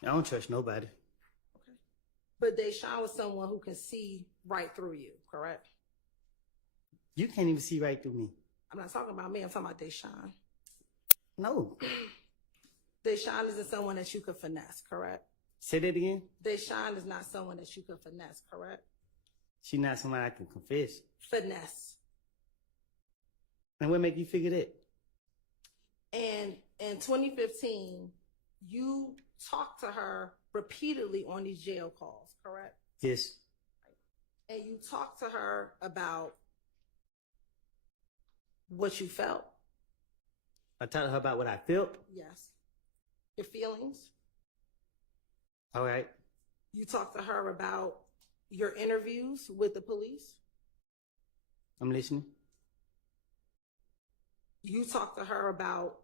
I don't trust nobody. Okay. But Deshaun was someone who can see right through you, correct? You can't even see right through me. I'm not talking about me, I'm talking about Deshaun. No. Deshaun isn't someone that you could finesse, correct? Say that again? Deshaun is not someone that you could finesse, correct? She's not somebody I can confess. Finesse. And what make you figure that? And in 2015, you talked to her repeatedly on these jail calls, correct? Yes. And you talked to her about what you felt. I talked to her about what I felt. Yes. Your feelings. All right. You talked to her about your interviews with the police. I'm listening. You talked to her about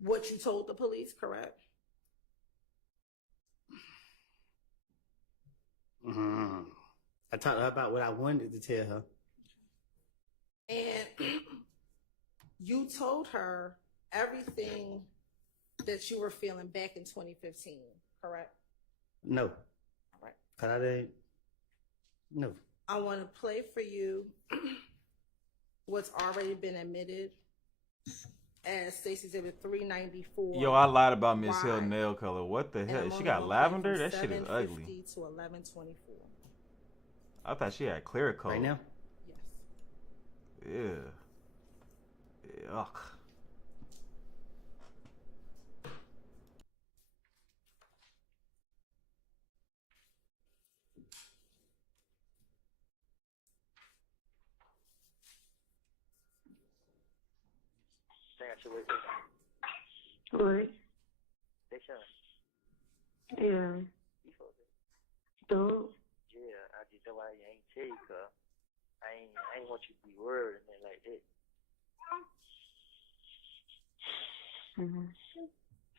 what you told the police, correct? I talked to her about what I wanted to tell her. And you told her everything that you were feeling back in 2015, correct? No. All right. Cause I didn't. No. I want to play for you what's already been admitted as Stacey's Exhibit 394. Yo, I lied about Miss Hill Why? nail color. What the And hell? I'm She only got gonna play lavender? from That shit is 7:50 ugly. to 11:24. I thought she had clear color. Right now? Yes. Yeah. Yuck. What? Yeah. Dog. Yeah, I just know why you ain't tell you, cause I ain't want you to be worried and then like that. Mhm.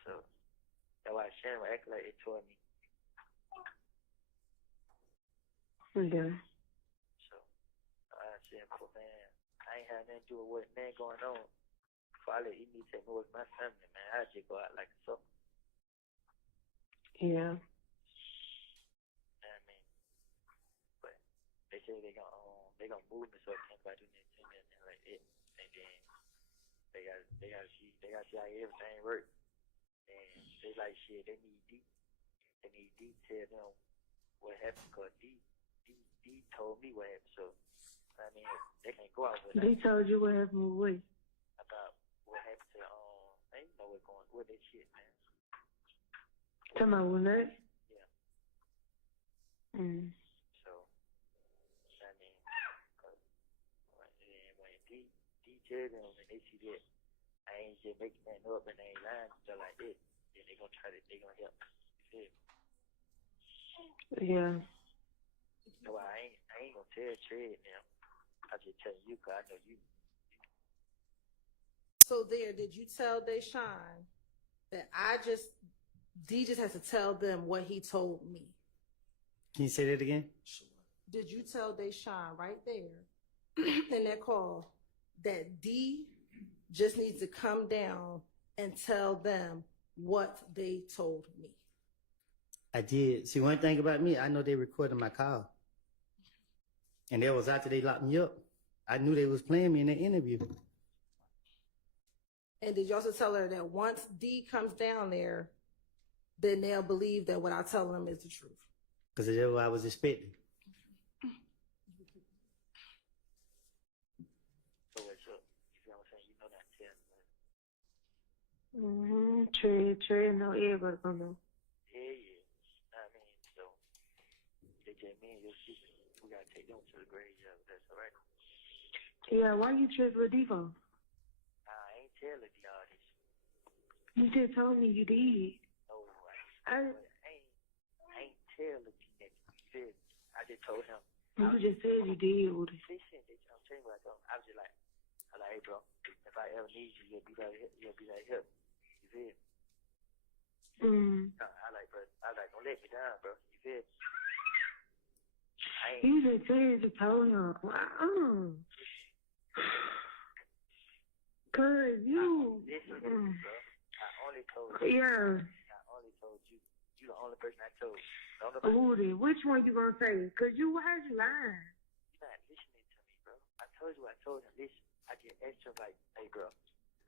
So that's why Shannon would act like it toward me. Yeah. So I said, but man, I ain't had nothing to do with what man going on. If I let you need to take me with my family, man, I just go out like a sucker. Yeah. I mean, but they say they gonna move me so I can't buy do nothing to me and then like it, and then they gotta see how everything works, and they like shit. They need D tell them what happened, cause D told me what happened. So I mean, they can't go out with They told you what happened with about what happened to they ain't know what's going with that shit, man. Talking about what that? Yeah. Mm. So I mean, cause when D tell them and they see that I ain't just making nothing up and I ain't lying stuff like that, then they gonna help. You feel me? Yeah. So I ain't gonna tell Trey now. I just tell you, cause I know you. So there, did you tell Deshaun that D just has to tell them what he told me? Can you say that again? Sure. Did you tell Deshaun right there in that call that D just needs to come down and tell them what they told me? I did. See, one thing about me, I know they recorded my call. And that was after they locked me up. I knew they was playing me in the interview. And did you also tell her that once D comes down there, then they'll believe that what I tell them is the truth? Because that's what I was expecting. So what's up? You feel what I'm saying? You know that tell me. Trey, no, everybody gonna know. Yeah. I mean, so they just me and your sister, we gotta take them to the graveyard. That's all right. Yeah, why you tripping with D-Phone? I ain't telling you all this. You just told me you did. No, I ain't telling you that. I just told him. You just said you did with it. Listen, I'm telling you what I told him. I was just like, hey, bro, if I ever need you, you'll be right here. You feel? I like, bro. I like, don't let me down, bro. You feel? You just said you told him. Cause you. Listen, bro. I only told you. Yeah. I only told you. You the only person I told. Woody, which one you gonna say? Cause why is you lying? You're not listening to me, bro. I told you. I told him. Listen, I just asked him like, hey, bro,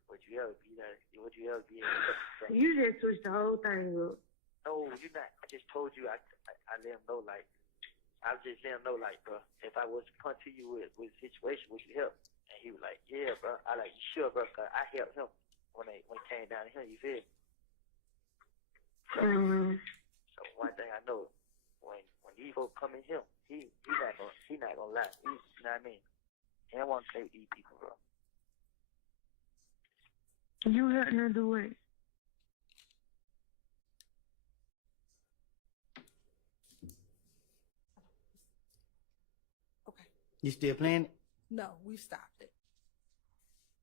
would you ever be there? Would you ever be able to? You just switched the whole thing up. No, you're not. I just told you. I let him know like. I just let him know like, bro, if I was to come to you with a situation, would you help? And he was like, yeah, bro. I like, you sure, bro? Cause I helped him when he came down here. You feel? So one thing I know, when these folks come in him, he not gonna lie. You know what I mean? He don't want to play with these people, bro. You helping her do what? You still playing it? No, we've stopped it.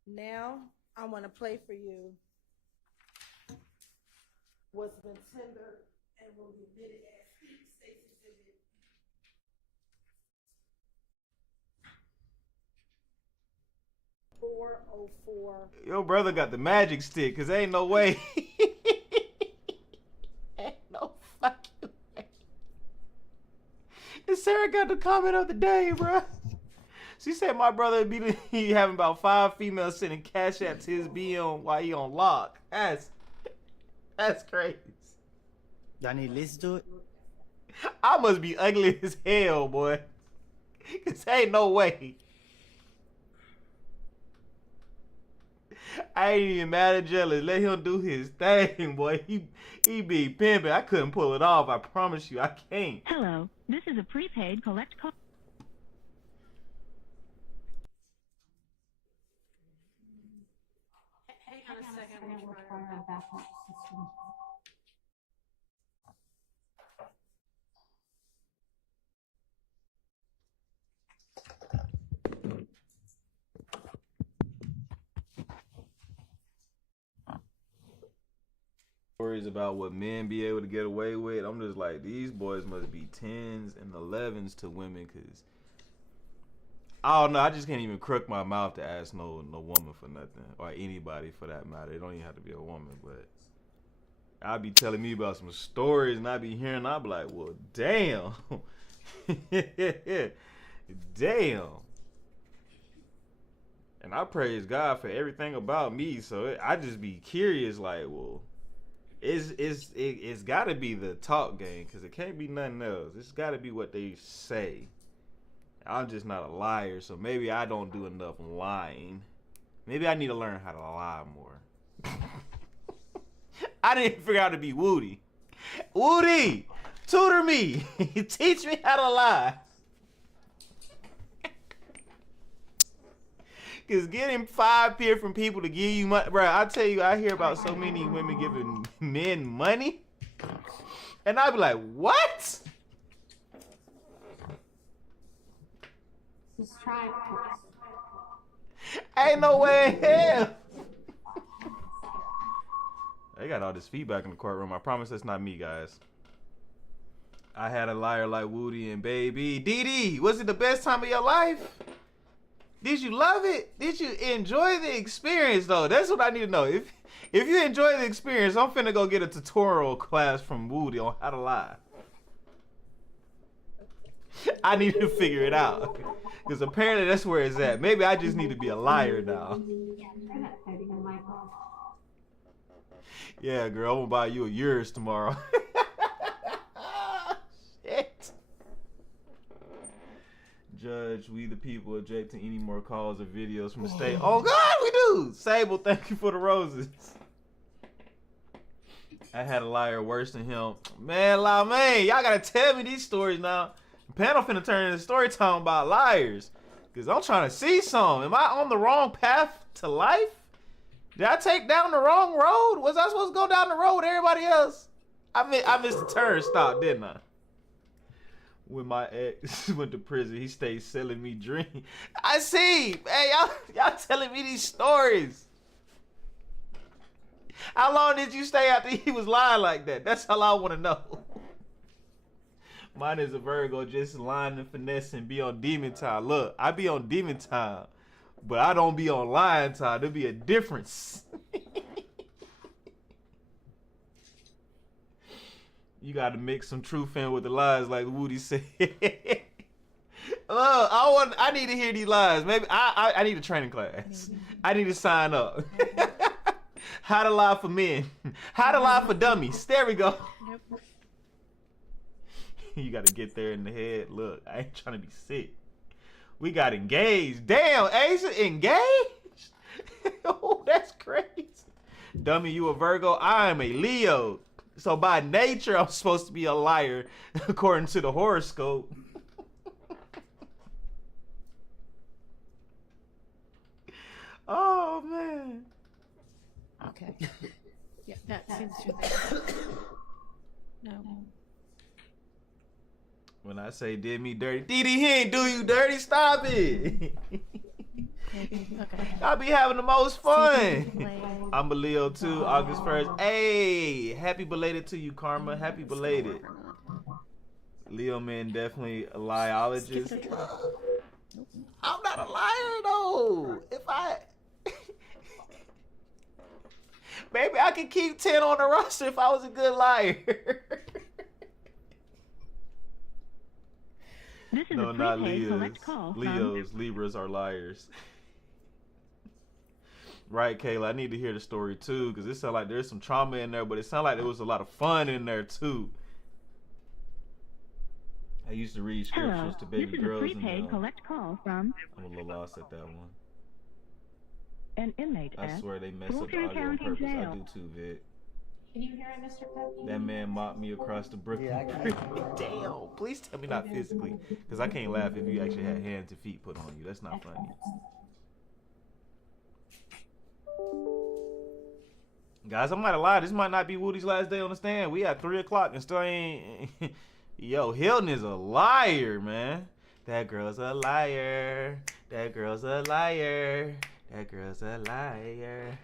Now I want to play for you what's been tendered and will be admitted as State's Exhibit 404. Your brother got the magic stick, cause ain't no way. Ain't no fucking way. And Sarah got the comment of the day, bruh. She said my brother he having about 5 females sending cash apps to his BM while he on lock. That's crazy. Y'all need to listen to it? I must be ugly as hell, boy. Cause ain't no way. I ain't even mad at jealous. Let him do his thing, boy. He be pimping. I couldn't pull it off. I promise you, I can't. Hello, this is a prepaid collect call. Hang on a second. We'll try our backup system. Stories about what men be able to get away with. I'm just like, these boys must be 10s and 11s to women, cause I don't know. I just can't even crook my mouth to ask no woman for nothing, or anybody for that matter. It don't even have to be a woman, but I be telling me about some stories, and I be hearing. I be like, well, damn, damn. And I praise God for everything about me. So I just be curious, like, well. It's got to be the talk game, because it can't be nothing else. It's got to be what they say. I'm just not a liar, so maybe I don't do enough lying. Maybe I need to learn how to lie more. I didn't figure out how to be Woody. Woody, tutor me. Teach me how to lie. Because getting 5 different people to give you money, bro, I tell you, I hear about so many women giving men money. And I be like, what? Just try it. Ain't no way in hell. They got all this feedback in the courtroom. I promise that's not me, guys. I had a liar like Woody and baby. Dee, was it the best time of your life? Did you love it? Did you enjoy the experience, though? That's what I need to know. If you enjoy the experience, I'm finna go get a tutorial class from Woody on how to lie. I need to figure it out. Because apparently that's where it's at. Maybe I just need to be a liar now. Yeah, girl, I'm gonna buy you a yours tomorrow. Shit. Judge, we the people object to any more calls or videos from the state. Oh God, we do. Sable, thank you for the roses. I had a liar worse than him. Man, y'all gotta tell me these stories now. The panel finna turn into story time about liars. Cause I'm trying to see some. Am I on the wrong path to life? Did I take down the wrong road? Was I supposed to go down the road with everybody else? I missed the turn stop, didn't I? When my ex went to prison, he stayed selling me dreams. I see. Hey, y'all telling me these stories. How long did you stay after he was lying like that? That's all I want to know. Mine is a Virgo, just lying and finesse and be on demon time. Look, I be on demon time, but I don't be on lying time. There'll be a difference. You got to mix some truth in with the lies, like Woody said. Look, I need to hear these lies. Maybe I need a training class. I need to sign up. How to lie for men. How to lie for dummies. There we go. You got to get there in the head. Look, I ain't trying to be sick. We got engaged. Damn, Asa engaged? Oh, that's crazy. Dummy, you a Virgo? I am a Leo. So by nature, I'm supposed to be a liar, according to the horoscope. Oh, man. Okay. Yeah, that seems to be. No. When I say did me dirty, Didi, he ain't do you dirty. Stop it. Maybe. Okay. I'll be having the most fun. I'm a Leo too, August 1st. Hey, happy belated to you, Karma. Happy belated. Leo men definitely a liologist. I'm not a liar though. If I maybe I could keep 10 on the roster if I was a good liar. This is No, a not prepaid Leos. collect call from- Leos, Libras are liars. Right, Kayla, I need to hear the story too, because it sounds like there's some trauma in there, but it sounds like there was a lot of fun in there too. I used to read Hello, scriptures to baby this is girls, a prepaid and collect call from I'm a little lost at that one. an inmate I at swear they mess up the Fulton audio on County purpose. I Jail. do too, Vic. Can you hear it, Mr. Copeland? That man mocked me across the Brooklyn. Yeah, I got it. Damn, please tell me not physically, because I can't laugh if you actually had hands and feet put on you. That's not funny. Guys, I might have lied. This might not be Woody's last day on the stand. We at 3 o'clock and still ain't. Yo, Hylton is a liar, man. That girl's a liar. That girl's a liar. That girl's a liar.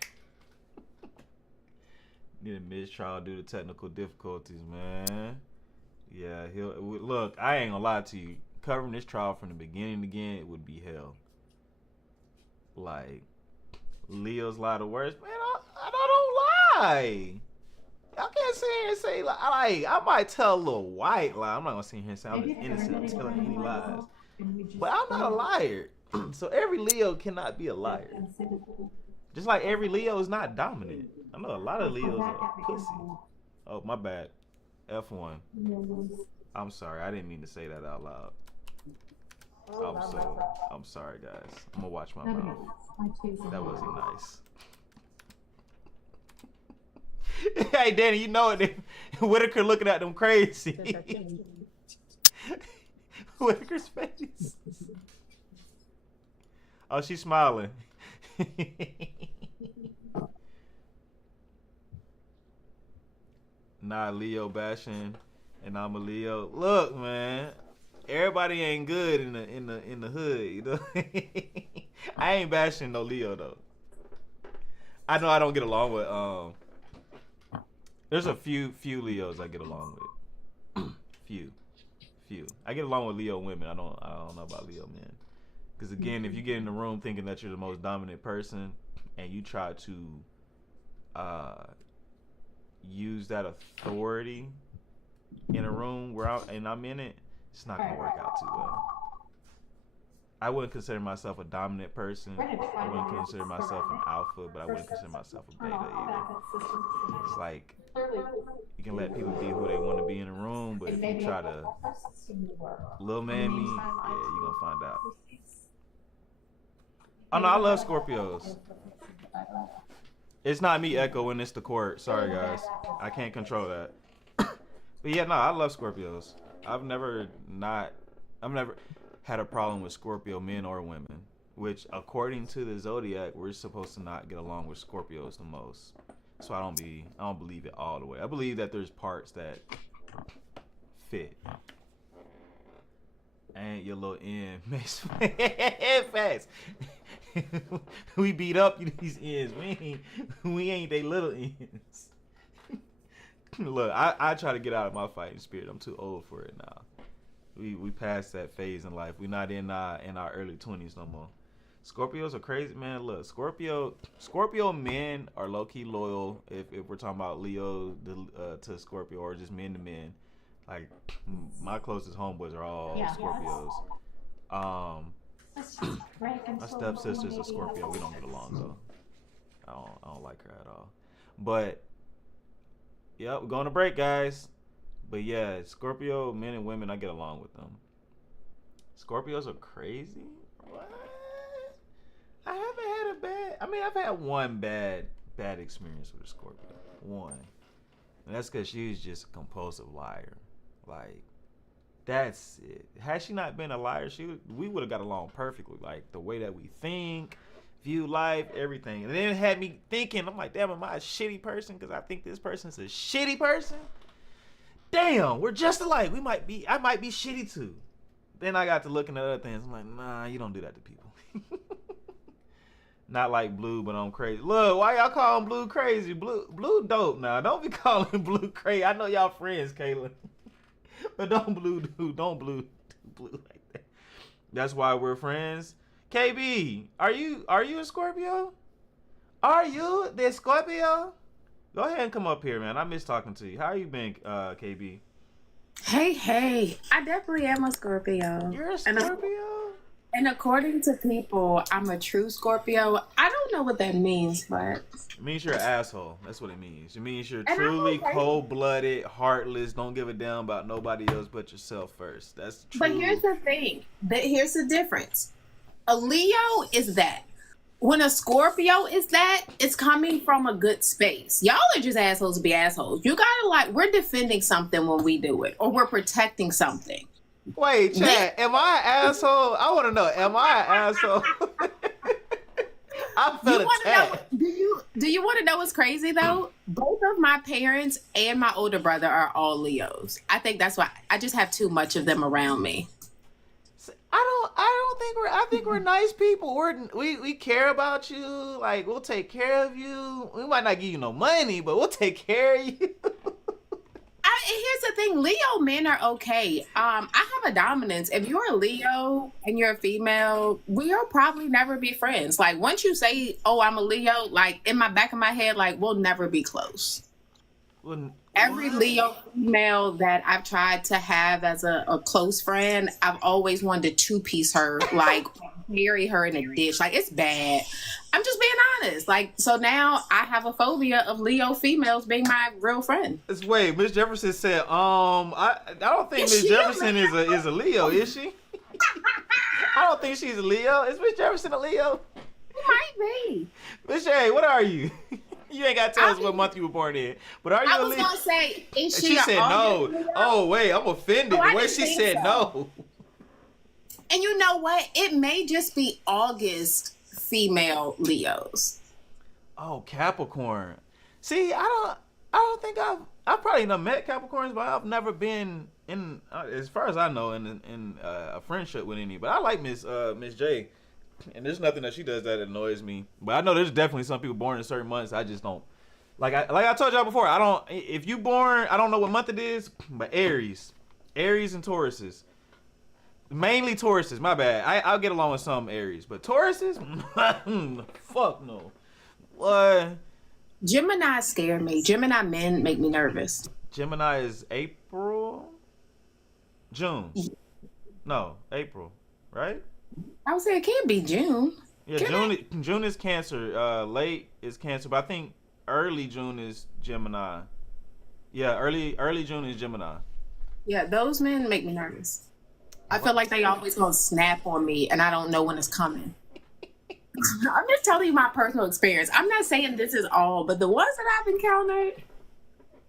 Need a mistrial due to technical difficulties, man. Yeah, look, I ain't gonna lie to you. Covering this trial from the beginning again, it would be hell. Like, Leo's lie the worst. Man, I don't lie. Y'all can't sit here and say, like, I might tell a little white lie. I'm not gonna sit here and say I'm just innocent of telling any lies. But I'm not a liar. So every Leo cannot be a liar. Just like every Leo is not dominant. I know a lot of Leos are pussy. Oh, my bad. F1. I'm sorry. I didn't mean to say that out loud. I'm sorry, guys. I'm gonna watch my mouth. That wasn't nice. Hey, Danny, you know it. Whitaker looking at them crazy. Whitaker's face. Oh, she's smiling. Nah, Leo bashing, and I'm a Leo. Look, man, everybody ain't good in the hood, you know. I ain't bashing no Leo though. I know I don't get along with there's a few Leos I get along with. few. I get along with Leo women. I don't know about Leo men. Because again, if you get in the room thinking that you're the most dominant person and you try to use that authority in a room where I'm in it, it's not gonna work out too well. I wouldn't consider myself a dominant person. I wouldn't consider myself an alpha, but I wouldn't consider myself a beta either. It's like you can let people be who they want to be in a room, but if you try to little man me, yeah, you're gonna find out. Oh no, I love Scorpios. It's not me echoing, it's the court. Sorry guys, I can't control that. But yeah, no, I love Scorpios. I've never had a problem with Scorpio men or women, which according to the zodiac, we're supposed to not get along with Scorpios the most. So I don't believe it all the way. I believe that there's parts that fit. And your little end makes facts. We beat up these ends. We ain't they little ends. Look, I try to get out of my fighting spirit. I'm too old for it now. We passed that phase in life. We're not in our early 20s no more. Scorpios are crazy, man. Look, Scorpio men are low key loyal. If we're talking about Leo to Scorpio or just men to men, like my closest homeboys are all Scorpios. My stepsister's a Scorpio. We don't get along though. I don't like her at all. But yeah, we're going to break, guys. But yeah, Scorpio men and women, I get along with them. Scorpios are crazy. What? I haven't had I've had one bad experience with a Scorpio. One. And that's because she's just a compulsive liar. Like, that's it. Had she not been a liar, we would have got along perfectly. Like, the way that we think, view life, everything. And then it had me thinking, I'm like, damn, am I a shitty person because I think this person's a shitty person? Damn, we're just alike. I might be shitty too. Then I got to looking at other things. I'm like, nah, you don't do that to people. Not like Blue, but I'm crazy. Look, why y'all calling Blue crazy? Blue dope now. Don't be calling Blue crazy. I know y'all friends, Kayla. But don't Blue do like that. That's why we're friends. KB, are you a Scorpio? Are you the Scorpio? Go ahead and come up here, man. I miss talking to you. How you been, KB? Hey. I definitely am a Scorpio. You're a Scorpio? And according to people, I'm a true Scorpio. I don't know what that means, but... It means you're an asshole. That's what it means. It means you're And truly I'm okay. cold-blooded, heartless, don't give a damn about nobody else but yourself first. That's true. But here's the thing. Here's the difference. A Leo is that. When a Scorpio is that, it's coming from a good space. Y'all are just assholes to be assholes. You gotta we're defending something when we do it, or we're protecting something. Wait, Chad, am I an asshole? I want to know, am I an asshole? I felt attacked. Do you want to know what's crazy though? Both of my parents and my older brother are all Leos. I think that's why I just have too much of them around me. I think we're nice people. We care about you. Like, we'll take care of you. We might not give you no money, but we'll take care of you. Here's the thing, Leo men are okay. I have a dominance. If you're a Leo and you're a female, we'll probably never be friends. Like, once you say, oh, I'm a Leo, like, in my back of my head, like, we'll never be close. Every Leo female that I've tried to have as a close friend, I've always wanted to two-piece her, like, bury her in a dish. Like, it's bad. I'm just being honest. Like, so now I have a phobia of Leo females being my real friend. Wait, Miss Jefferson said, I don't think Miss Jefferson is a Leo, is she? I don't think she's a Leo. Is Miss Jefferson a Leo? Might be. Miss J, what are you? You ain't got to tell us what month you were born in. But are you a Leo? I was going to say, is she She said no. Leo? Oh, wait, I'm offended. Oh, The way she said no. And you know what? It may just be August female Leos. Oh, Capricorn. See, I don't think I've probably done met Capricorns, but I've never been in, as far as I know, in a friendship with any. But I like Miss J, and there's nothing that she does that annoys me. But I know there's definitely some people born in certain months. I just don't. Like I told y'all before, if you born, I don't know what month it is, but Aries and Tauruses. Mainly Tauruses, my bad. I'll get along with some Aries, but Tauruses, fuck no. What? Gemini scare me. Gemini men make me nervous. Gemini is June. No, April, right? I would say it can't be June. Yeah, June is Cancer. Late is Cancer, but I think early June is Gemini. Yeah, early June is Gemini. Yeah, those men make me nervous. I feel like they always gonna snap on me, and I don't know when it's coming. I'm just telling you my personal experience. I'm not saying this is all, but the ones that I've encountered,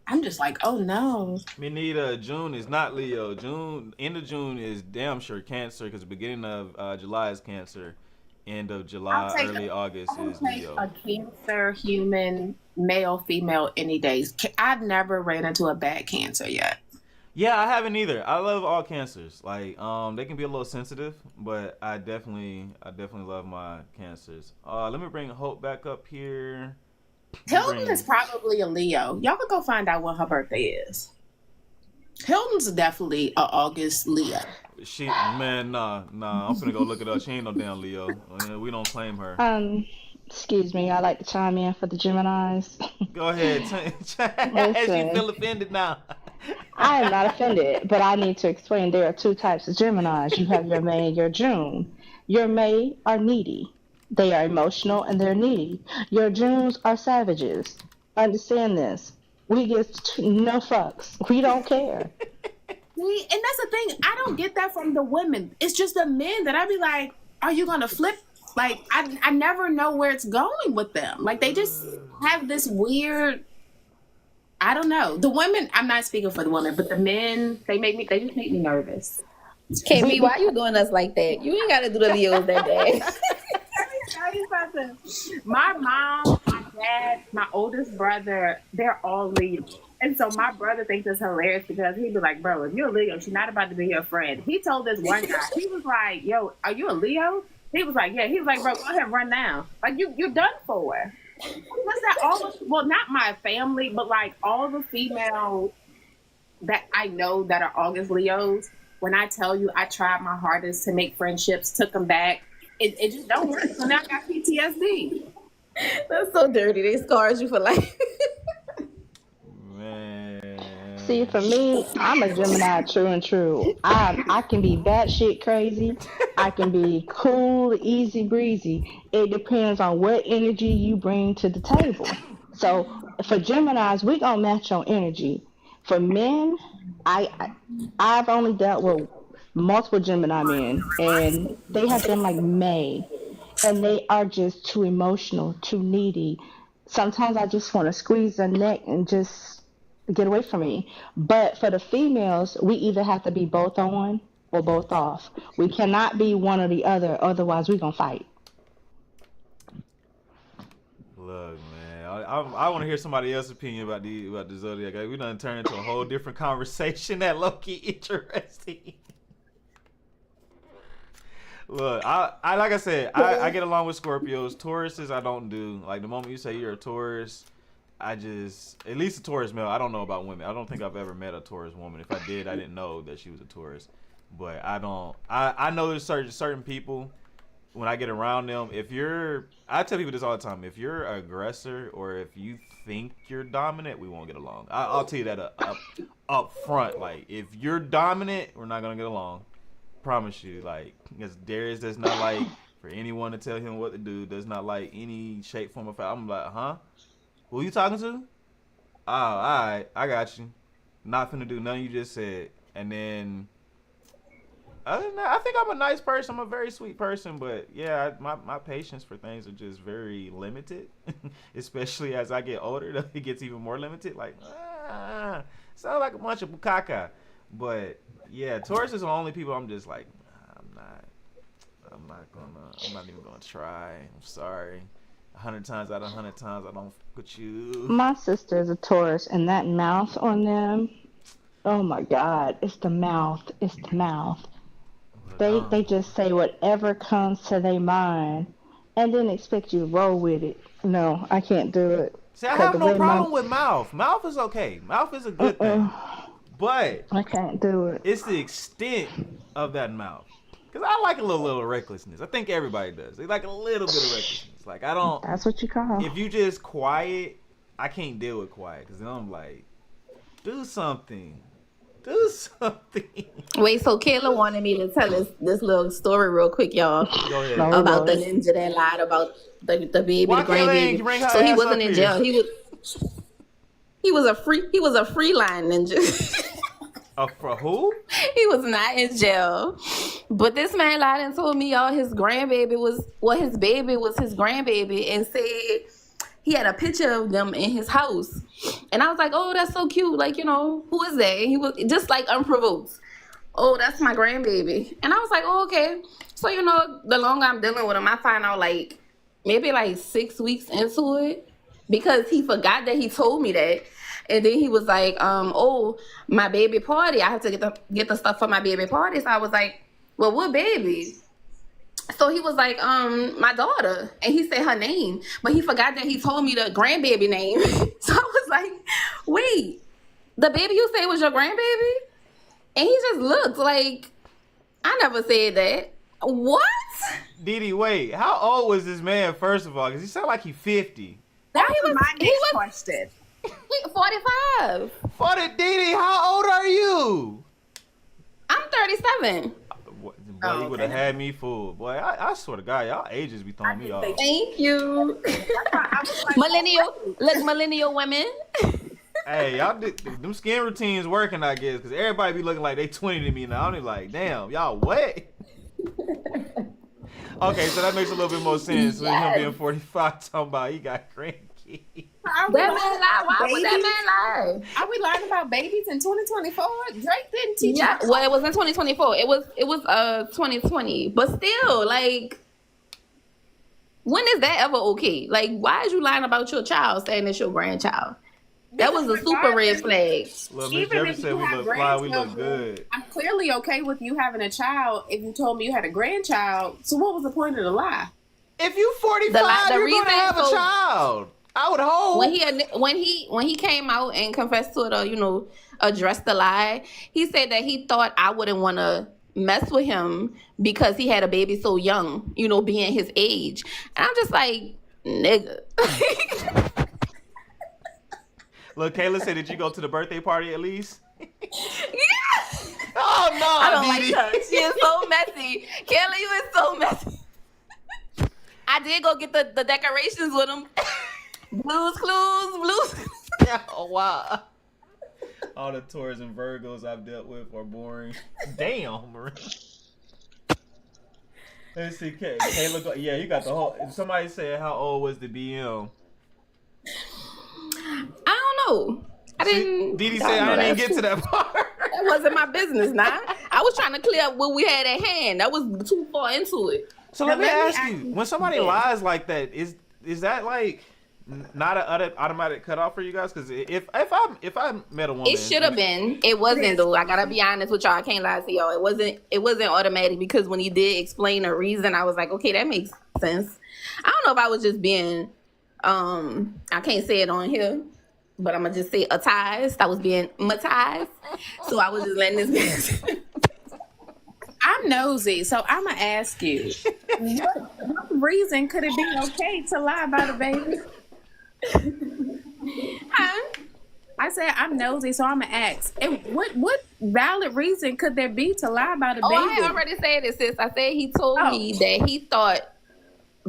I'm just like, oh no. Me neither. June is not Leo. End of June is damn sure Cancer, because the beginning of July is Cancer. End of July, early August is Leo. A Cancer human, male, female, any days. I've never ran into a bad Cancer yet. Yeah, I haven't either. I love all Cancers. Like, they can be a little sensitive, but I definitely love my Cancers. Let me bring Hope back up here. Hylton is probably a Leo. Y'all can go find out what her birthday is. Hylton's definitely an August Leo. Nah. I'm finna go look it up. She ain't no damn Leo. We don't claim her. Excuse me, I like to chime in for the Geminis. Go ahead. She feel offended now. I am not offended, but I need to explain there are two types of Geminis. You have your May and your June. Your May are needy. They are emotional and they're needy. Your Junes are savages. Understand this. We get no fucks. We don't care. See, and that's the thing. I don't get that from the women. It's just the men that I be like, are you going to flip? Like, I never know where it's going with them. Like, they just have this weird, I don't know. The women, I'm not speaking for the women, but the men, they just make me nervous. KB, why you doing us like that? You ain't got to do the Leos that day. tell you something. My mom, my dad, my oldest brother, they're all Leo. And so my brother thinks it's hilarious because he'd be like, bro, if you're a Leo, she's not about to be your friend. He told this one guy, he was like, yo, are you a Leo? He was like, yeah. He was like, bro, go ahead and run down. Like, you're done for. What's that? Well, not my family, but like all the females that I know that are August Leos, when I tell you I tried my hardest to make friendships, took them back, it just don't work. So now I got PTSD. That's so dirty. They scars you for life. Man. See, for me, I'm a Gemini, true and true. I can be batshit crazy. I can be cool, easy breezy. It depends on what energy you bring to the table. So for Geminis, we gonna match on energy. For men, I've only dealt with multiple Gemini men, and they have been like May, and they are just too emotional, too needy. Sometimes I just want to squeeze their neck and just get away from me. But for the females, we either have to be both on or both off. We cannot be one or the other, otherwise we're gonna fight. Look, man, I want to hear somebody else's opinion about the zodiac. We done turned into a whole different conversation that low-key interesting. Look, I like I said, I get along with Scorpios. Tauruses, I don't do. Like, the moment you say you're a Taurus, at least a Taurus male, I don't know about women. I don't think I've ever met a Taurus woman. If I did, I didn't know that she was a Taurus. But I know there's certain people, when I get around them, I tell people this all the time, if you're an aggressor or if you think you're dominant, we won't get along. I'll tell you that up front. Like, if you're dominant, we're not going to get along. Promise you. Like, because Darius does not like for anyone to tell him what to do, does not like any shape, form, or fashion. I'm like, huh? Who you talking to? Oh, all right, I got you. Not finna do nothing you just said. And then, other than that, I think I'm a nice person. I'm a very sweet person. But yeah, my patience for things are just very limited. Especially as I get older, it gets even more limited. Like, sound like a bunch of bukaka. But yeah, Taurus is the only people I'm just like, I'm not even gonna try. I'm sorry. 100 times out of 100 times, I don't fuck with you. My sister is a Taurus, and that mouth on them, oh my God, it's the mouth. It's the mouth. They just say whatever comes to their mind, and then expect you to roll with it. No, I can't do it. See, I have no problem with mouth. Mouth is okay. Mouth is a good thing. But I can't do it. It's the extent of that mouth. Because I like a little recklessness. I think everybody does. They like a little bit of recklessness. Like, I don't. That's what you call. If you just quiet, I can't deal with quiet. Because then I'm like, do something. Do something. Wait, so Kayla wanted me to tell us this little story real quick, y'all. Go ahead. About the ninja that lied about the baby, the grandbaby. So he wasn't in jail. He was a free line ninja. For who? He was not in jail. But this man lied and told me his baby was his grandbaby, and said he had a picture of them in his house. And I was like, oh, that's so cute. Like, who is that? And he was just like unprovoked. Oh, that's my grandbaby. And I was like, oh, okay. So, the longer I'm dealing with him, I find out like maybe like 6 weeks into it, because he forgot that he told me that. And then he was like, oh, my baby party. I have to get the stuff for my baby party. So I was like, well, what baby? So he was like, my daughter. And he said her name. But he forgot that he told me the grandbaby name. So I was like, wait, the baby you say was your grandbaby? And he just looked like, I never said that. What? Didi, wait, how old was this man, first of all? Because he sounded like he's 50. That was my next question. 45. Didi, how old are you? I'm 37. Boy, you would have had me fooled. Boy, I swear to God, y'all ages be throwing me off. Thank you. Millennial women. Hey, y'all, them skin routines working, I guess, because everybody be looking like they 20 to me now. I'm like, damn, y'all what? Okay, so that makes a little bit more sense. With him being 45, talking about he got grandkids. That man lie. Why would that man lie? Are we learning about babies in 2024? Drake didn't teach us. Well, it was in 2024. It was 2020. But still, like, When is that ever okay? Like, why is you lying about your child saying it's your grandchild? That was a super red flag. Look, Miss Even Jeffrey if said you we have look fly, we look grandchildren, good. I'm clearly okay with you having a child if you told me you had a grandchild. So what was the point of the lie? If you 45, The you're reason- gonna have a so- child. I would hope. When he came out and confessed to it, or addressed the lie, he said that he thought I wouldn't want to mess with him because he had a baby so young, being his age. And I'm just like, nigga. Look, Kayla said, did you go to the birthday party at least? Yeah. Oh no, I don't like Didi. her. She is so messy. Kelly, you is so messy. I did go get the decorations with him. Blues Clues. Oh wow. All the Taurus and Virgos I've dealt with are boring. Damn, Marie. Let's see, Kayla. Yeah, you got the whole. Somebody said, how old was the BM? I don't know. I didn't. Didi said I didn't get to that part. That wasn't my business, nah. I was trying to clear up what we had at hand. That was too far into it. So let me ask you: when somebody lies like that, is that like not an automatic cutoff for you guys? Because if I met a woman, It should have been. It wasn't though. I gotta be honest with y'all. I can't lie to y'all. It wasn't automatic because when he did explain the reason, I was like, okay, that makes sense. I don't know if I was just being I can't say it on here, but I'm gonna just say attized. I was being matized. So I was just letting this I'm nosy, so I'm gonna ask you, what reason could it be okay to lie about a baby? Huh? I said I'm nosy, so I'm gonna ask. And what valid reason could there be to lie about a baby? Oh, I already said it, sis. I said he told me that he thought.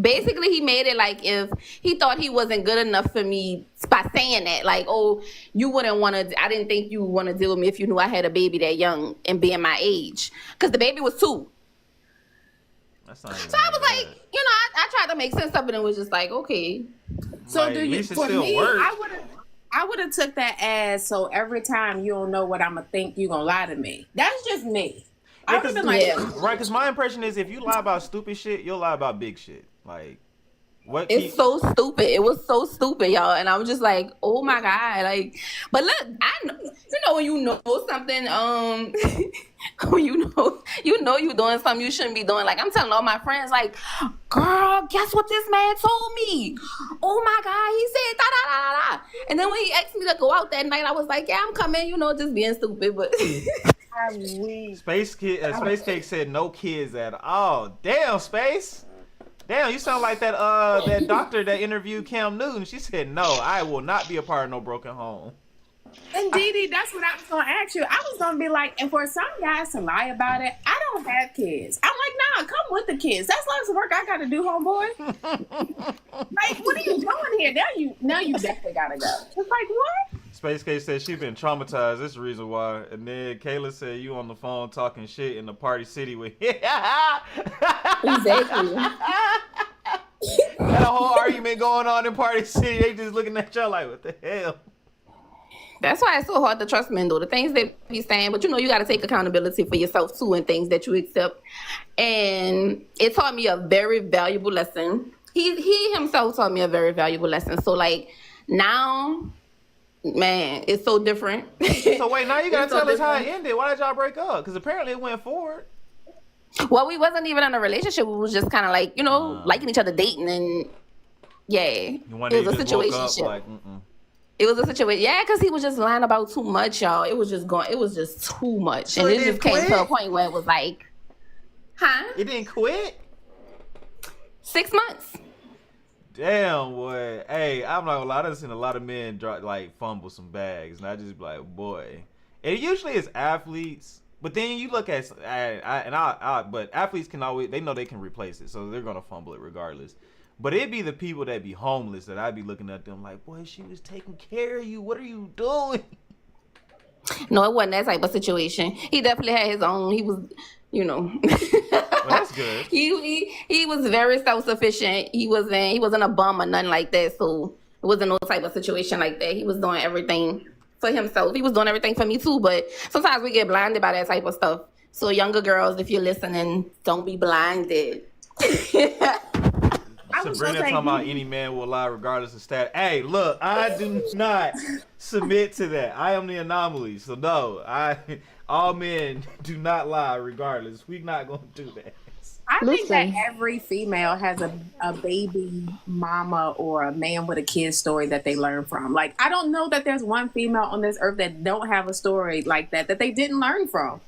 Basically, he made it like if he thought he wasn't good enough for me by saying that. Like, oh, you wouldn't want to, I didn't think you would want to deal with me if you knew I had a baby that young and being my age. Because the baby was 2. That's not So I was like, I tried to make sense of it and was just like, okay. So like, do at you, least it for still me, works. I would have took that as, so every time you don't know what I'm going to think, you going to lie to me. That's just me. I would have been like, right, because my impression is if you lie about stupid shit, you'll lie about big shit. Like, what? It's so stupid. It was so stupid, y'all. And I was just like, oh my God. Like, but look, I know, when you know something, when you know you're doing something you shouldn't be doing. Like, I'm telling all my friends, like, girl, guess what this man told me? Oh my God, he said da da da da da. And then when he asked me to go out that night, I was like, yeah, I'm coming, just being stupid, but Space Cake said no kids at all. Damn, Space. Damn, you sound like that doctor that interviewed Cam Newton. She said, no, I will not be a part of no broken home. and Didi, that's what I was going to ask you. I was going to be like, and for some guys to lie about it, I don't have kids. I'm like, nah, come with the kids. That's lots of work I got to do, homeboy. Like, what are you doing here? Now you definitely got to go. It's like, what? Space Cake said she been traumatized. That's the reason why. And then Kayla said you on the phone talking shit in the Party City with exactly. Got a whole argument going on in Party City. They just looking at y'all like, what the hell? That's why it's so hard to trust men, though. The things that he's saying, but you got to take accountability for yourself too, and things that you accept. And it taught me a very valuable lesson. He himself taught me a very valuable lesson. So like now, man, it's so different. So wait, now you gotta tell us how it ended. Why did y'all break up? Because apparently it went forward. Well, we wasn't even in a relationship. We was just kind of like, liking each other, dating, and yeah, it was a situation. Like, it was a situation. Yeah, because he was just lying about too much, y'all. It was just too much. So and it just came to a point where it was like, huh? It didn't quit? 6 months. Damn, boy. Hey, I'm not gonna lie. I've seen a lot of men fumble some bags, and I just be like, boy. And usually it's athletes, but then you look at but athletes can always, they know they can replace it, so they're gonna fumble it regardless. But it'd be the people that be homeless that I'd be looking at them like, boy, she was taking care of you. What are you doing? No, it wasn't that type of situation. He definitely had his own. He was, Well, that's good. he was very self-sufficient. He wasn't a bum or nothing like that. So it wasn't no type of situation like that. He was doing everything for himself. He was doing everything for me too. But sometimes we get blinded by that type of stuff. So younger girls, if you're listening, don't be blinded. I was Sabrina gonna say, talking about any man will lie regardless of status. Hey, look, I do not submit to that. I am the anomaly. So no, all men do not lie regardless. We're not gonna do that. I think that Listen. every female has a baby mama or a man with a kid story that they learn from. Like, I don't know that there's one female on this earth that don't have a story like that they didn't learn from.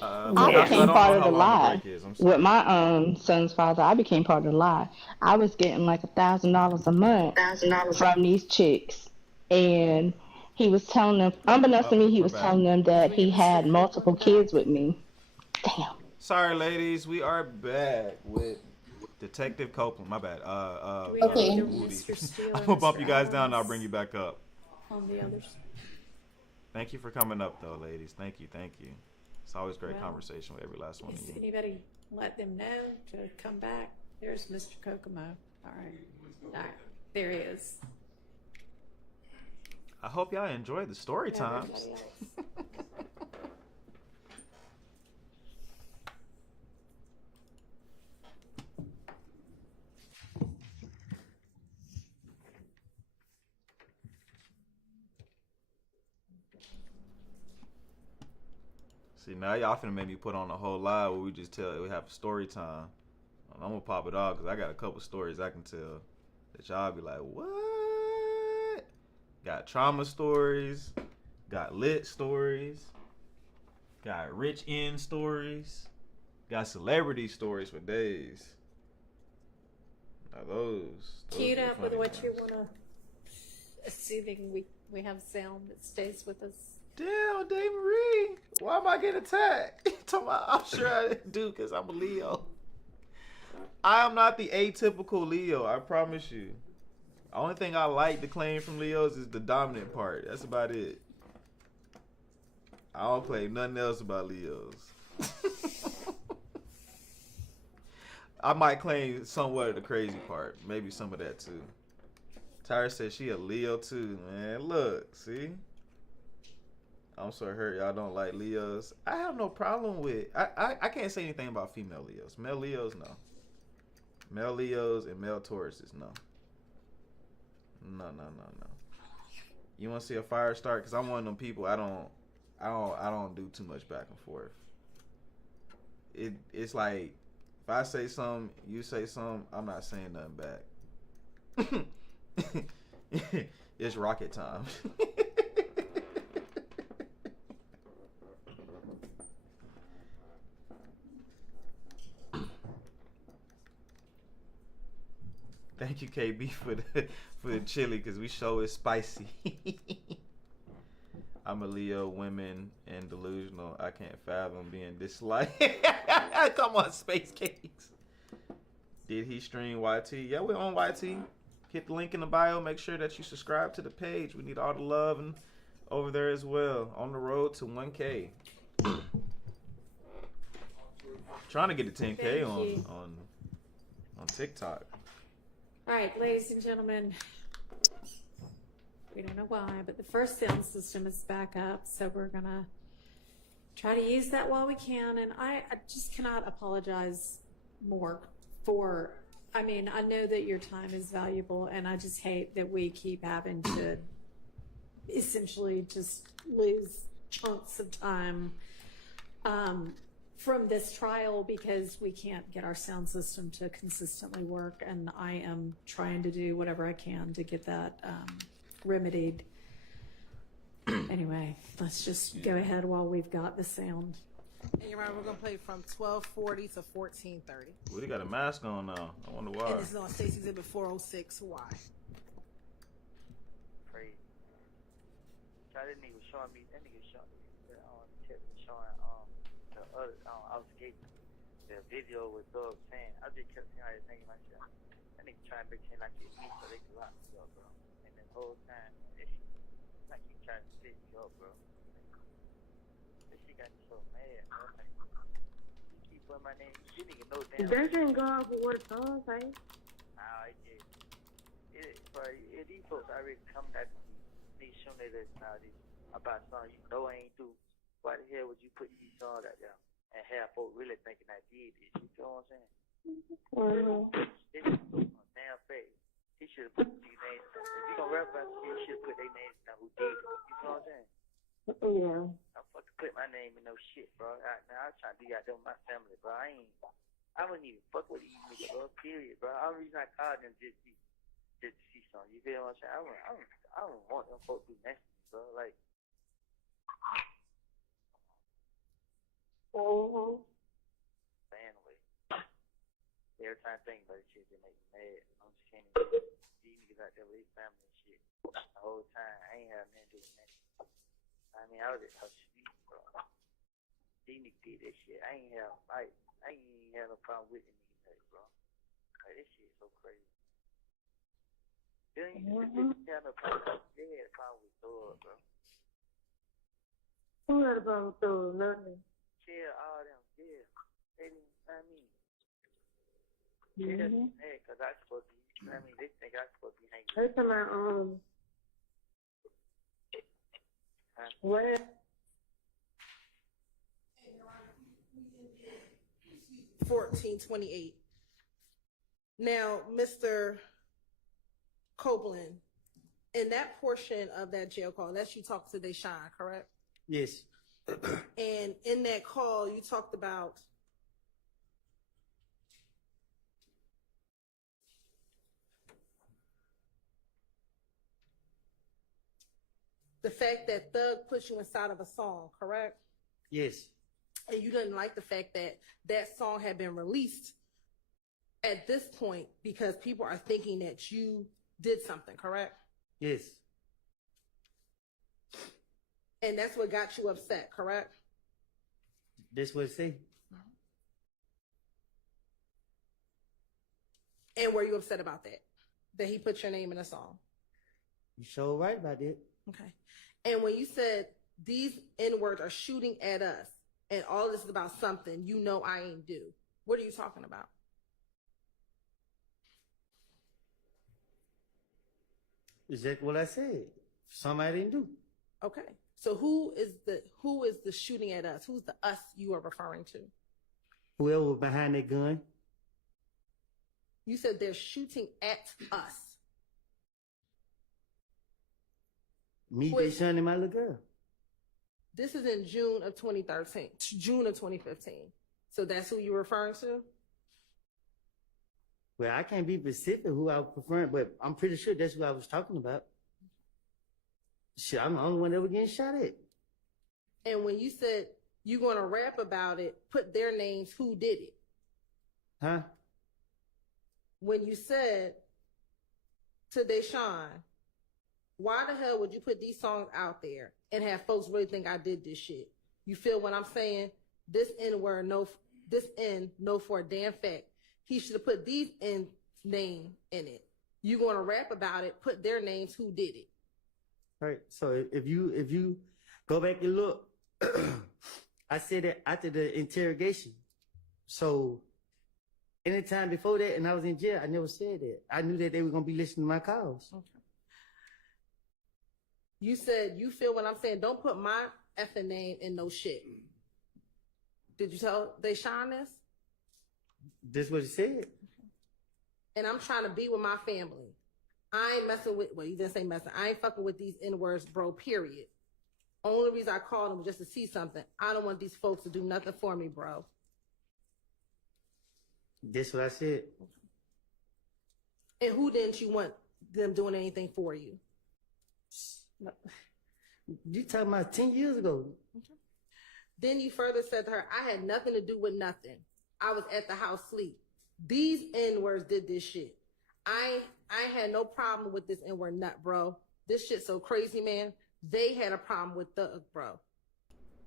I became part of the lie. With my son's father, I became part of the lie. I was getting like $1,000 a month from these chicks, and he was telling them, unbeknownst to me, he was telling them that he had multiple kids with me. Damn. Sorry, ladies, we are back with Detective Copeland. My bad. Okay. Woody. I'm gonna bump you guys down and I'll bring you back up. On the others. Thank you for coming up, though, ladies. Thank you. It's always great conversation with every last one of you. Anybody let them know to come back? There's Mr. Kokomo. All right, there he is. I hope y'all enjoyed the story times. See, now y'all finna make me put on a whole live where we have a story time. I'm gonna pop it off because I got a couple stories I can tell that y'all be like, what? Got trauma stories, got lit stories, got rich end stories, got celebrity stories for days. Now those Queued are up with funny what you ones. want to, assuming we have sound that stays with us. Damn, Dave Marie. Why am I getting attacked? I'm sure I do because I'm a Leo. I am not the atypical Leo, I promise you. The only thing I like to claim from Leos is the dominant part. That's about it. I don't claim nothing else about Leos. I might claim somewhat of the crazy part. Maybe some of that too. Tyra said she a Leo too, man. Look, see? I'm so hurt y'all don't like Leos. I have no problem with I can't say anything about female Leos. Male Leos, no. Male Leos and male Tauruses, no. No. You want to see a fire start? Because I'm one of them people. I don't do too much back and forth. It's like if I say something, you say something, I'm not saying nothing back. It's rocket time. Thank you, KB, for the chili, because we show it's spicy. I'm a Leo, women, and delusional. I can't fathom being disliked. Come on, Space Cakes. Did he stream YT? Yeah, we're on YT. Hit the link in the bio. Make sure that you subscribe to the page. We need all the love and over there as well. On the road to 1K. Trying to get to 10K on TikTok. All right, ladies and gentlemen, we don't know why, but the first sound system is back up, so we're gonna try to use that while we can. And I just cannot apologize more for, I mean, I know that your time is valuable, and I just hate that we keep having to essentially just lose chunks of time from this trial because we can't get our sound system to consistently work, and I am trying to do whatever I can to get that remedied. Anyway, let's just go ahead while we've got the sound. And you're right, we're gonna play from 12:40 to 14:30. Well, they got a mask on now. I wonder why. And this is on Stacey's Exhibit 406. Why? Crazy. That nigga showing me. That nigga showing me. Showing the other. I was skating. The video with Doug saying. I just kept saying, I was thinking myself. That nigga trying to pretend like it's me so they can lock me up, bro. And the whole time, that shit, like he trying to set me up, bro. This shit got me so mad, bro. Like, you keep putting my name. You didn't even know damn. That shouldn't go off of what it's on, right? Nah, it did. These folks already coming at these showing that now about something you know ain't do. Why the hell would you put these songs out there and have folks really thinking I did this? You know what I'm saying? This is damn fake. He should have put these names. If you gonna rap about shit, he should have put their names down who did it. You know what I'm saying? Yeah. I'm fucking put my name in no shit, bro. Now I'm trying to do out there with my family, bro. I wouldn't even fuck with these niggas, bro. Period, bro. The only reason I called them just to see something. You feel what I'm saying? I don't want them folks to be messing with me, bro. Like. Anyway, every time I think about this shit, it make me mad. I'm just can't even. These niggas out there with their family and shit. The whole time, I ain't have nothing to do with that. I mean, I was just talking shit, bro. These niggas did that shit. I ain't even have no problem with the niggas, bro. Like, this shit is so crazy. They ain't have no problem. They had a problem with Thor, bro. Who had a problem with those? Nothing. Yeah, all them, yeah. They didn't, I mean. Yeah, hey, because I supposed to be, I mean, they think I supposed to be hanging. They talking about, what? 1428. Now, Mr. Copeland, in that portion of that jail call, that's you talked to Deshaun, correct? Yes. And in that call, you talked about the fact that Thug put you inside of a song, correct? Yes. And you didn't like the fact that that song had been released at this point because people are thinking that you did something, correct? Yes. And that's what got you upset, correct? That's what it say. And were you upset about that? That he put your name in a song? You sure right about that. Okay. And when you said these N-words are shooting at us and all this is about something you know I ain't do, what are you talking about? Exactly what I said. Something I didn't do. Okay. So who is the shooting at us? Who's the us you are referring to? Whoever was behind that gun. You said they're shooting at us. Me, Deshaun, and my little girl. This is in June of 2013, June of 2015. So that's who you're referring to? Well, I can't be specific who I was preferring, but I'm pretty sure that's who I was talking about. Shit, I'm the only one that was getting shot at. And when you said you're going to rap about it, put their names, who did it? Huh? When you said to Deshaun, why the hell would you put these songs out there and have folks really think I did this shit? You feel what I'm saying? This N-word, this N, no for a damn fact. He should have put these N name in it. You going to rap about it, put their names, who did it. Right. So if you go back and look, I said that after the interrogation. So anytime before that, and I was in jail, I never said that. I knew that they were going to be listening to my calls. Okay. You said, you feel what I'm saying, don't put my effing name in no shit. Did you tell Deshaun this? That's what he said. And I'm trying to be with my family. I ain't messing with, well, you didn't say messing. I ain't fucking with these N-words, bro, period. Only reason I called them was just to see something. I don't want these folks to do nothing for me, bro. That's what I said. And who didn't you want them doing anything for you? You talking about 10 years ago. Okay. Then you further said to her, I had nothing to do with nothing. I was at the house sleep. These N-words did this shit. I had no problem with this N-word nut, bro. This shit's so crazy, man. They had a problem with Thug, bro.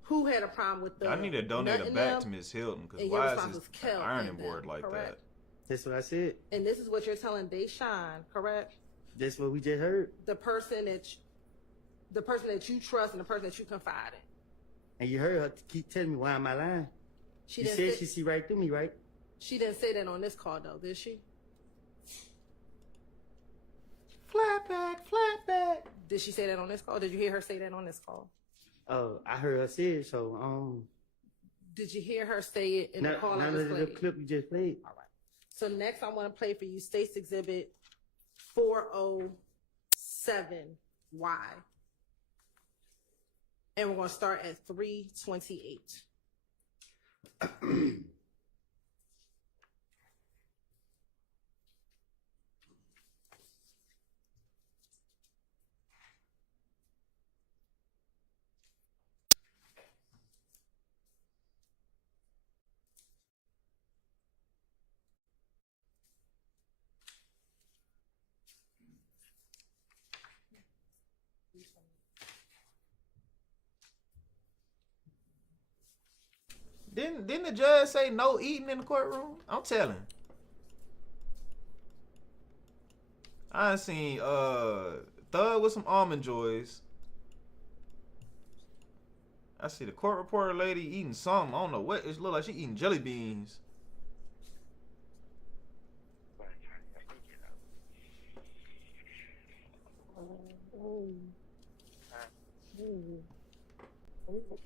Who had a problem with Thug? I need to donate it back to Miss Hilton, because why is this ironing board like that? That's what I said. And this is what you're telling Deshaun, correct? That's what we just heard. The person that you trust and the person that you confide in. And you heard her keep telling me, why am I lying? She said she see right through me, right? She didn't say that on this call, though, did she? Flatback. Did she say that on this call? Did you hear her say that on this call? Oh, I heard her say it, so, Did you hear her say it in the call I none just of played? the clip you just played. All right. So next I want to play for you State's Exhibit 407Y. And we're going to start at 3:28. Didn't the judge say no eating in the courtroom? I'm telling. I seen Thug with some almond joys. I see the court reporter lady eating something. I don't know what. It look like she eating jelly beans.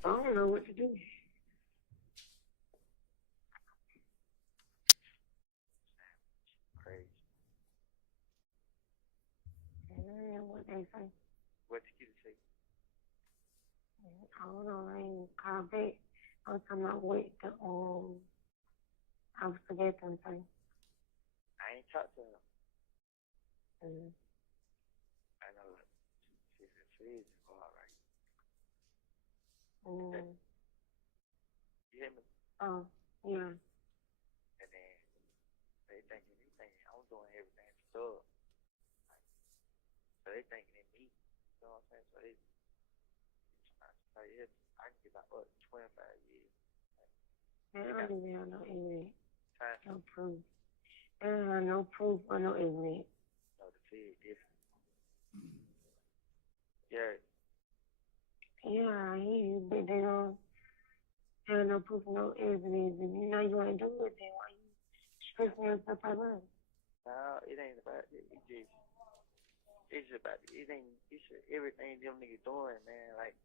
I don't know what to do. Crazy. What they say. What you say? I don't know. I ain't called back. I was talking about what the I was forgetting something. I ain't talked to her. Mm-hmm. I know she's all right. Mm-hmm. You hear me? Oh, yeah. And then they thinking I'm doing everything for Thug. So they thinking in me. You know what I'm saying? So they I can get about 25 years. They don't even have no evidence. Huh? No proof. They don't have no proof or no evidence. No, the fed different. Yeah. Yeah, I hear you, but they don't have no proof, no evidence. And you know you ain't do it, then why you stressing yourself out about it? No, it ain't about it. It's about it. It's everything them niggas doing, man. Like,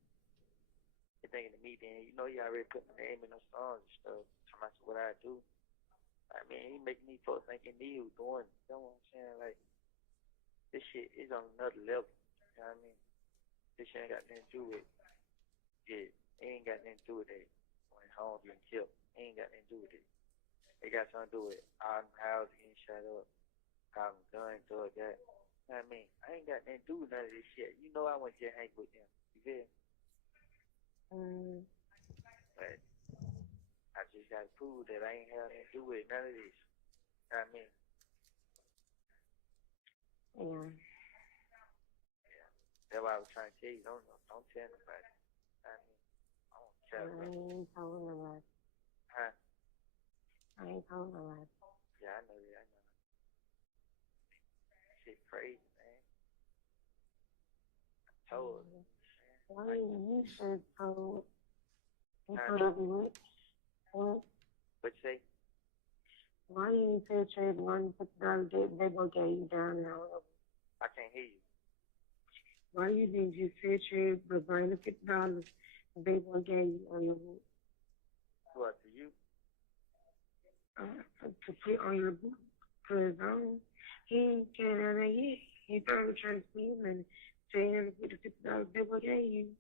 they thinking of me, then, you know, he already put my name in those songs and stuff. Talking about what I do. I mean, he making these folks thinking me who doing it. You know what I'm saying? Like, this shit is on another level. You know what I mean? This shit ain't got nothing to do with it. It ain't got nothing to do with it. When home getting killed, it ain't got nothing to do with it. It got something to do with all them houses getting shut up, all them guns, all that. You know what I mean? I ain't got nothing to do with none of this shit. You know I wouldn't just hang with them. You feel me? But I just got to prove that I ain't had nothing to do with none of this. You know what I mean? Yeah. That's why I was trying to tell you. Don't tell nobody. You know what I mean? I don't care about it. I ain't told nobody. Huh? I ain't told nobody. Yeah, I know that. I know. Shit crazy, man. I told her. Why you should told? You told her what? What? What you say? Why you infiltrated one $50 they both gave you down there? I can't hear you. Why you didn't just infiltrate the bring the $50 they both gave you on your book? What, to you? To put on your book. Because he ain't came out there yet. He probably trying to steal and saying him to put the $50 they both gave you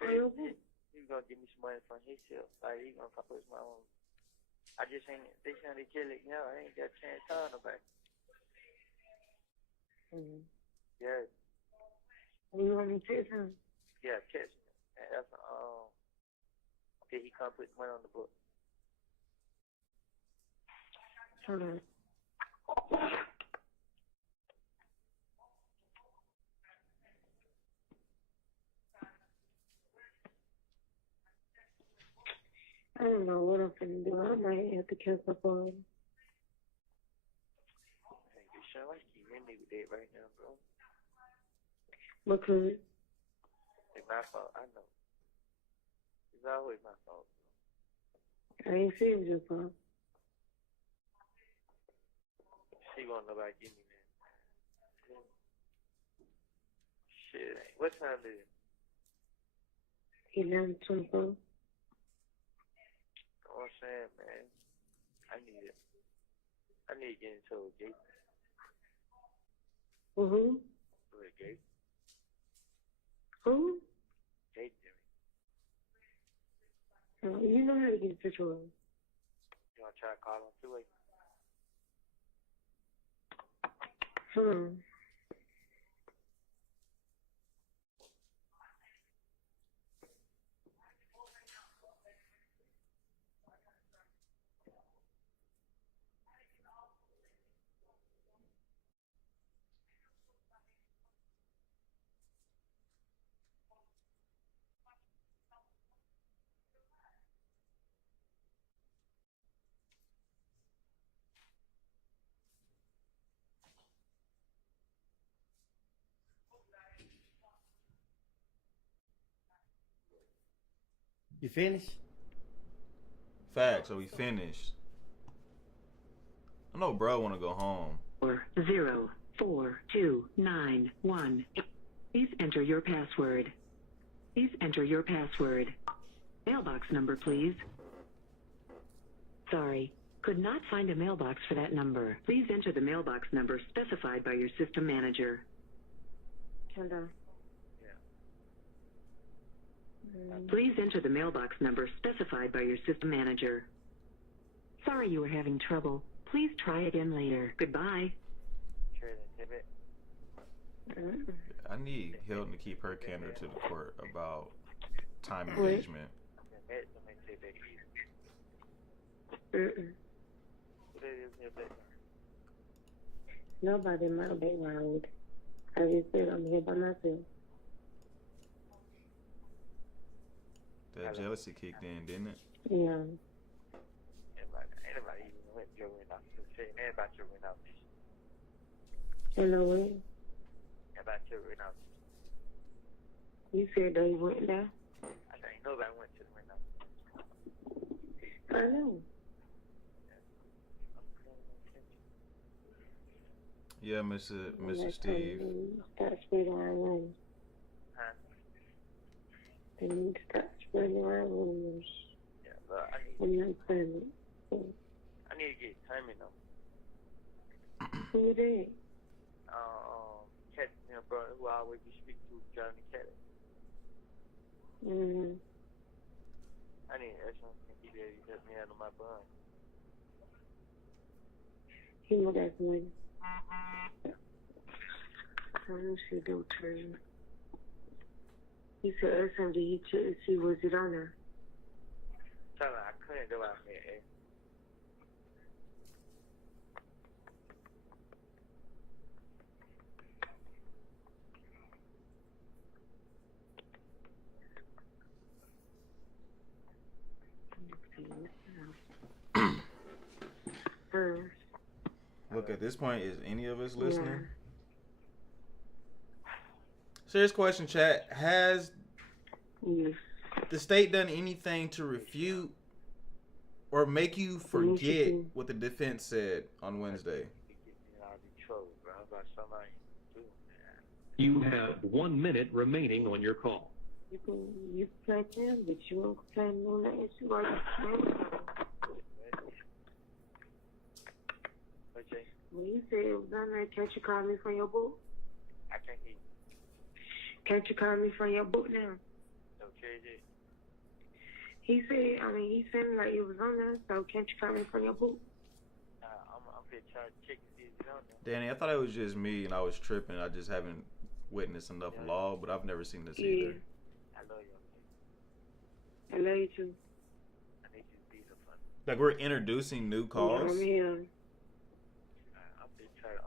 on your book. He's gonna give me some money from himself. Like, he's gonna put my own. I just ain't, they trying to kill it, you know, I ain't got a chance to tell nobody. Yeah. You want me to text him? Yeah, text me. And that's, okay, he come put money on the book. Hold on. I don't know what I'm finna do. I might have to catch up on him. Hey, you sound like you in me with that right now, bro. Because It's my fault, I know. It's always my fault, bro. I ain't seen you, bro. She won't nobody give me that. Shit, what time is it? 11:24. You know what I'm saying, man? I need it. I need to get into a gate. Mm-hmm. With a gate. Who? Gate Jimmy. You know how to get Perjury. You want to try to call him too late? You finished? Facts. So we finished. I know bro want to go home. 04291. Please enter your password. Please enter your password. Mailbox number, please. Sorry, could not find a mailbox for that number. Please enter the mailbox number specified by your system manager. Hold on. Please enter the mailbox number specified by your system manager. Sorry you were having trouble. Please try again later. Goodbye. I need Hylton to keep her candor to the court about time engagement. Nobody in my background. I just said I'm here by myself. That jealousy kicked in, didn't it? Yeah. Anybody even went your win out. Everybody your win out. Hello, what? About your win out. You said they went there? I think nobody went to the win out. I know. Yeah, Mr. Steve. Start spreading around rumors. Huh? They need to start spreading around rumors. Yeah, but I need to get timing though. Who you did? Cat, bro, who I always speak to, Johnny Cat. Mm-hmm. I need to ask him if he did help me handle my bun. He know that's money. What else he do to you? He said, ask him, did he check to see was it on there? Tell him I couldn't go out there. Look, at this point, is any of us listening? Yeah. Serious question, chat. Has the state done anything to refute or make you forget what the defense said on Wednesday? You have 1 minute remaining on your call. You play him, but you won't play on the issue while you're when you said it was on there, can't you call me from your book? I can't hear you. Can't you call me from your book now? Okay. He said, he said like it was on there, so can't you call me from your book? I'm just trying to check and see if it's on there. Danny, I thought it was just me and I was tripping. I just haven't witnessed enough law, but I've never seen this either. I love you. I love you too. I need you to be the fun. Like we're introducing new calls? I'm here. I'm just trying to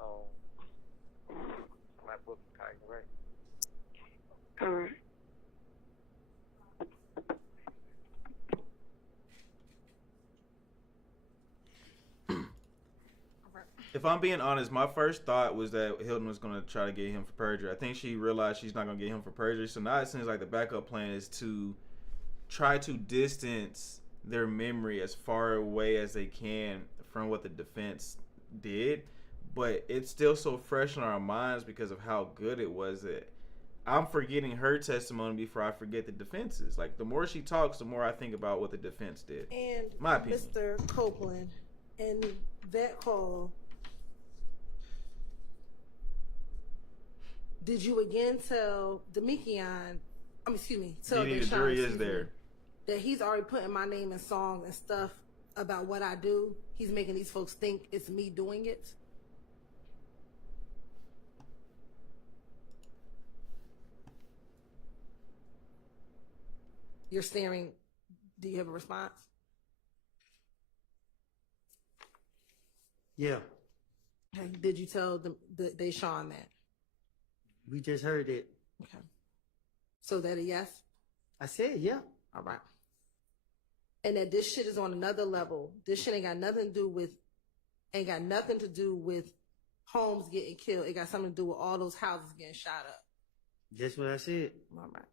my book card, right? All right. If I'm being honest, my first thought was that Hylton was going to try to get him for perjury. I think she realized she's not going to get him for perjury. So now it seems like the backup plan is to try to distance their memory as far away as they can from what the defense did. But it's still so fresh in our minds because of how good it was that I'm forgetting her testimony before I forget the defense's. Like, the more she talks, the more I think about what the defense did. And my opinion. Mr. Copeland, in that call, did you again tell Demekian, tell Didi, the Deshaun, jury is excuse me, there. that he's already putting my name in songs and stuff about what I do? He's making these folks think it's me doing it. You're staring. Do you have a response? Yeah, Okay. Did you tell Deshaun that? we just heard it. Okay. So that a yes? I said, yeah. All right. And that this shit is on another level. This shit ain't got nothing to do with homes getting killed. It got something to do with all those houses getting shot up. That's what I said. All right.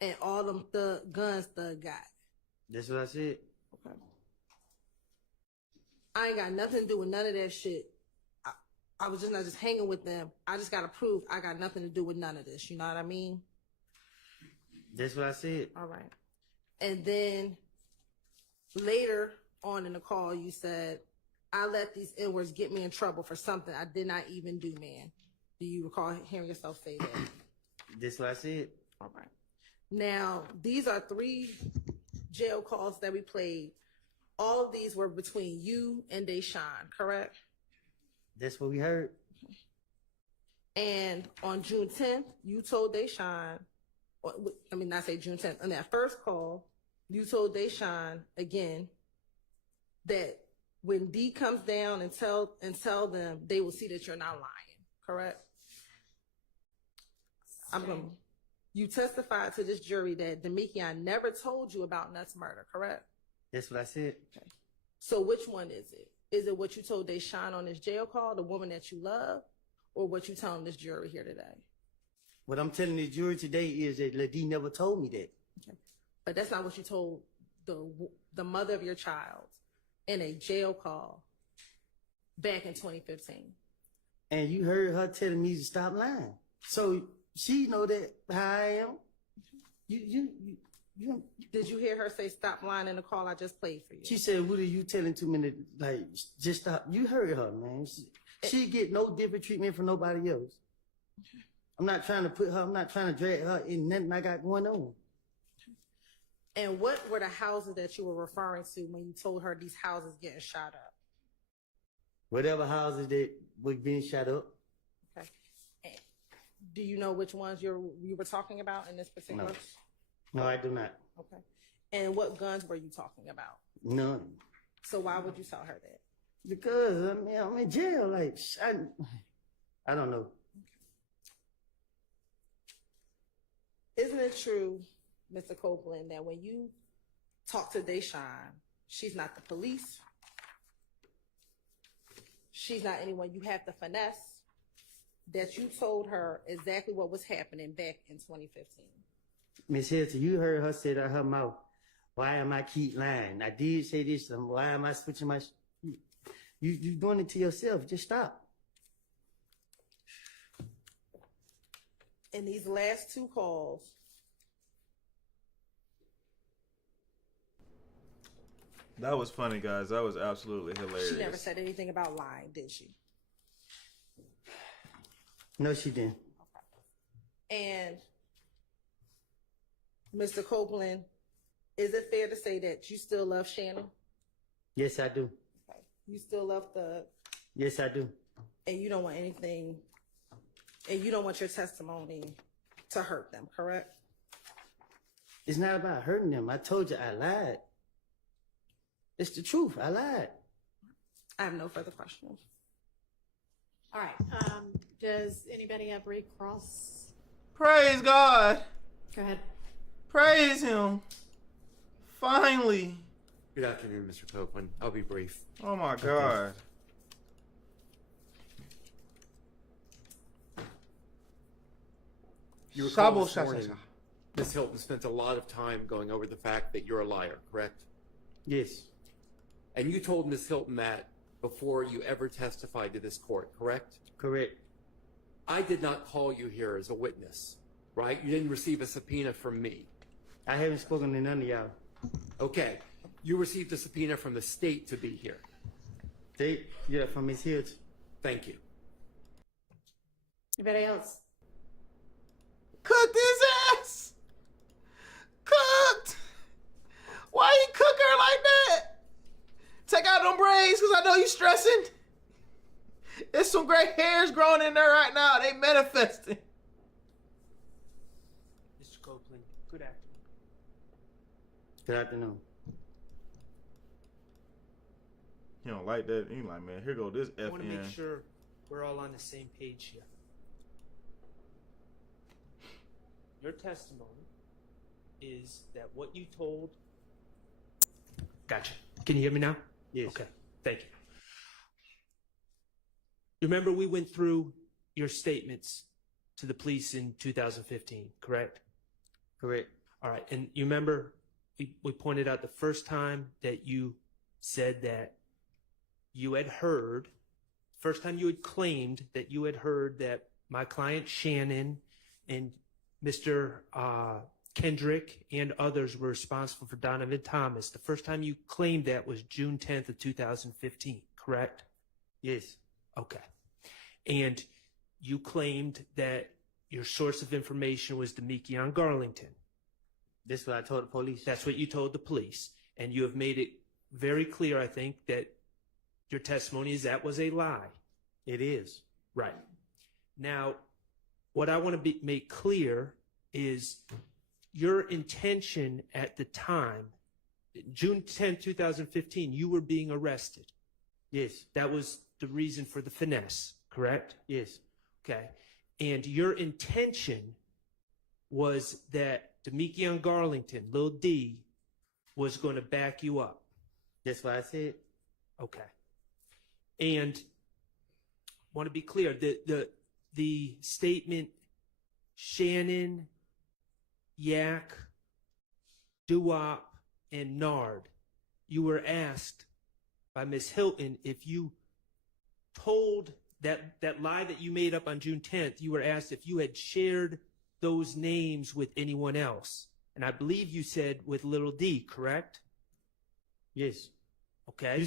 And all them guns Thug got. That's what I said. Okay. I ain't got nothing to do with none of that shit. I was just not just hanging with them. I just got to prove I got nothing to do with none of this. You know what I mean? That's what I said. All right. And then later on in the call, you said, I let these N-words get me in trouble for something I did not even do, man. Do you recall hearing yourself say that? That's what I said. All right. Now, these are 3 jail calls that we played. All of these were between you and Deshaun, correct? That's what we heard. And on June 10th, you told Deshaun, not say June 10th, on that first call, you told Deshaun again that when D comes down and tell them, they will see that you're not lying, correct? You testified to this jury that Demekian never told you about Nuts' murder, correct? That's what I said. Okay. So which one is it? Is it what you told Deshaun on this jail call, the woman that you love, or what you telling this jury here today? What I'm telling the jury today is that Ladie never told me that. Okay. But that's not what you told the mother of your child in a jail call back in 2015. And you heard her telling me to stop lying. So she know that how I am. Did you hear her say stop lying in the call I just played for you? She said, what are you telling too many, just stop. You heard her, man. She get no different treatment from nobody else. I'm not trying to drag her in nothing I got going on. And what were the houses that you were referring to when you told her these houses getting shot up? Whatever houses that were being shot up. Okay. And do you know which ones you were talking about in this particular? No, I do not. Okay. And what guns were you talking about? None. So why would you tell her that? Because I'm in jail. I don't know. Isn't it true, Mr. Copeland, that when you talk to Deshaun, she's not the police? She's not anyone you have to finesse? That you told her exactly what was happening back in 2015? Miss Hylton, you heard her say out her mouth, why am I keep lying? I did say this, why am I switching my... You doing it to yourself. Just stop. In these last 2 calls, That was funny, guys. That was absolutely hilarious. she never said anything about lying, did she? No, she didn't. And Mr. Copeland, is it fair to say that you still love Shannon? Yes, I do. Okay. You still love Thug? Yes, I do. And you don't want anything, and you don't want your testimony to hurt them, correct? It's not about hurting them. I told you I lied. It's the truth. I lied. I have no further questions. All right. Does anybody have recross? Praise God. Go ahead. Praise Him. Finally. Good afternoon, Mr. Copeland. I'll be brief. Oh my God. You recall this morning, Ms. Hylton spent a lot of time going over the fact that you're a liar, correct? Yes. And you told Ms. Hylton that before you ever testified to this court, correct? Correct. I did not call you here as a witness, right? You didn't receive a subpoena from me. I haven't spoken to none of y'all. Okay. You received a subpoena from the state to be here. State? Yeah, from Miss Hylton. Thank you. Anybody else? Cooked his ass. Cooked. Why you cook her like that? Take out them braids, because I know you stressing. There's some gray hairs growing in there right now. They manifesting. Mr. Copeland, good afternoon. Good afternoon. You don't like that? You like, man, here go this I want to FN. make sure we're all on the same page here. Your testimony is that what you told... Gotcha. Can you hear me now? Yes. Okay, thank you. Remember we went through your statements to the police in 2015, correct? Correct. All right, and you remember we pointed out the first time that you said that you had heard, first time you had claimed that you had heard that my client Shannon and Mr. Kendrick and others were responsible for Donovan Thomas. The first time you claimed that was June 10th of 2015, correct? Yes. Okay. And you claimed that your source of information was Demekion Garlington. That's what I told the police. That's what you told the police. And you have made it very clear, I think, that your testimony is that was a lie. It is. Right. Now, what I want to make clear is your intention at the time, June 10, 2015, you were being arrested. Yes. That was the reason for the finesse, correct? Yes. Okay. And your intention was that Demekion Garlington, Lil D, was going to back you up. That's what I said. Okay. And want to be clear, the statement Shannon, Yak, Duop, and Nard, you were asked by Ms. Hylton if you told that lie that you made up on June 10th, you were asked if you had shared those names with anyone else. And I believe you said with Little D, correct? Yes. Okay.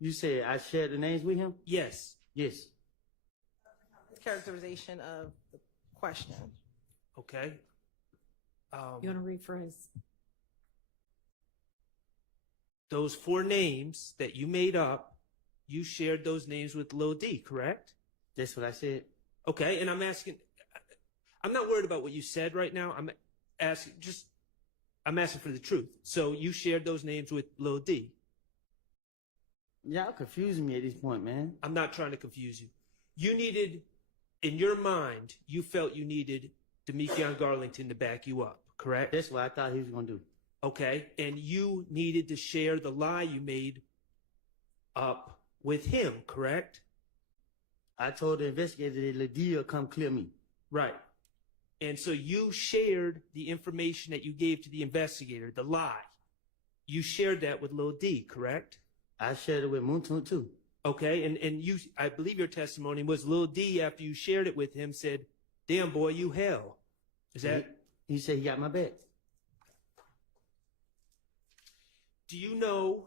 You said I shared the names with him? Yes. Yes. Characterization of the question. Okay. You want to rephrase? Those 4 names that you made up, you shared those names with Lil D, correct? That's what I said. Okay, and I'm asking, I'm not worried about what you said right now. I'm asking for the truth. So you shared those names with Lil D. Y'all confusing me at this point, man. I'm not trying to confuse you. You needed, in your mind, you felt you needed Demekion Garlington to back you up, correct? That's what I thought he was going to do. Okay, and you needed to share the lie you made up with him, correct? I told the investigator that Lydia will come clear me. Right. And so you shared the information that you gave to the investigator, the lie. You shared that with Lil D, correct? I shared it with Moontun too. Okay, and you, I believe your testimony was Lil D, after you shared it with him, said, "Damn boy, you hell." Is that? He said he got my back. Do you know,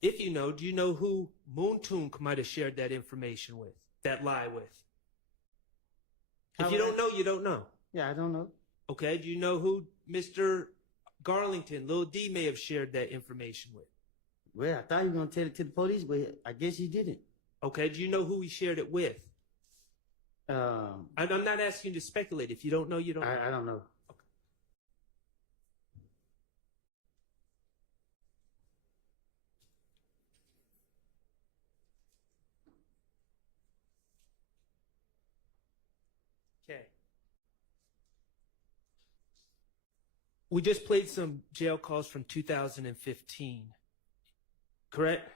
if you know, do you know who Moontun might have shared that information with, that lie with? If you don't know, you don't know. Yeah, I don't know. Okay, do you know who Mr. Garlington, Lil D, may have shared that information with? Well, I thought he was going to tell it to the police, but I guess he didn't. Okay, do you know who he shared it with? I'm not asking you to speculate. If you don't know, you don't know. I don't know. Okay. We just played some jail calls from 2015. Correct?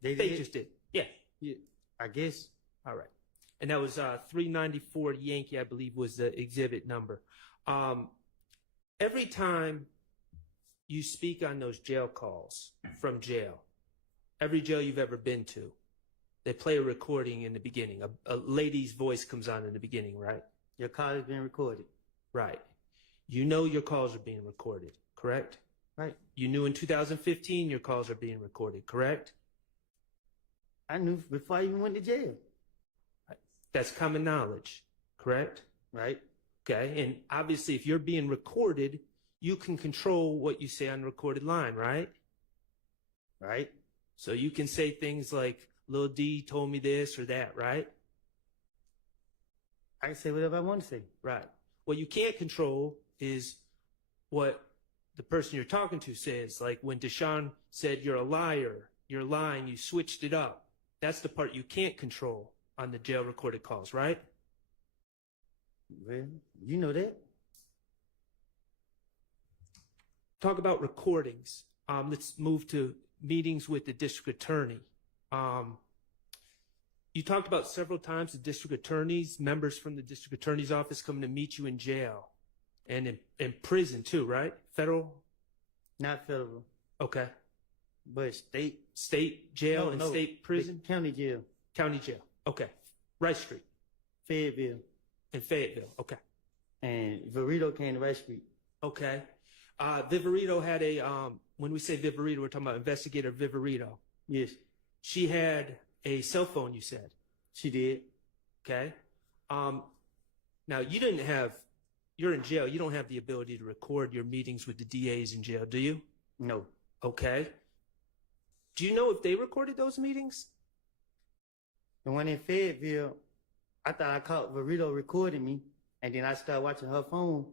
They just did. Yeah. I guess. All right. And that was 394 Yankee, I believe, was the exhibit number. Every time you speak on those jail calls from jail, every jail you've ever been to, they play a recording in the beginning. A lady's voice comes on in the beginning, right? Your call is being recorded. Right. You know your calls are being recorded, correct? Right. You knew in 2015 your calls are being recorded, correct? I knew before I even went to jail. That's common knowledge, correct? Right. Okay, and obviously if you're being recorded, you can control what you say on the recorded line, right? Right. So you can say things like, Lil D told me this or that, right? I can say whatever I want to say. Right. What you can't control is what the person you're talking to says. Like when Deshaun said, you're a liar, you're lying, you switched it up. That's the part you can't control on the jail recorded calls, right? Well, you know that. Talk about recordings. Let's move to meetings with the district attorney. You talked about several times the district attorneys, members from the district attorney's office coming to meet you in jail and in prison too, right? Federal? Not federal. Okay. But state. State jail and state prison? County jail. County jail. Okay. Rice Street. Fayetteville. In Fayetteville. Okay. And Verito came to Rice Street. Okay. Viverito had a, when we say Viverito, we're talking about Investigator Viverito. Yes. She had a cell phone, you said. She did. Okay. Now you're in jail. You don't have the ability to record your meetings with the DAs in jail, do you? No. Okay. Do you know if they recorded those meetings? The one in Fayetteville, I thought I caught Verito recording me, and then I started watching her phone.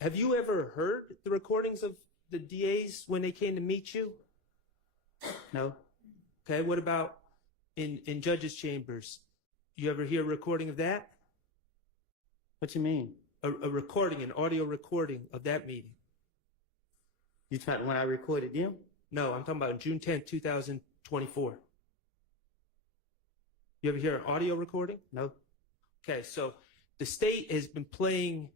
Have you ever heard the recordings of the DAs when they came to meet you? No. Okay, what about in judges' chambers? You ever hear a recording of that? What you mean? A recording, an audio recording of that meeting. You talking when I recorded them? No, I'm talking about June 10th, 2024. You ever hear an audio recording? No. Okay, so the state has been playing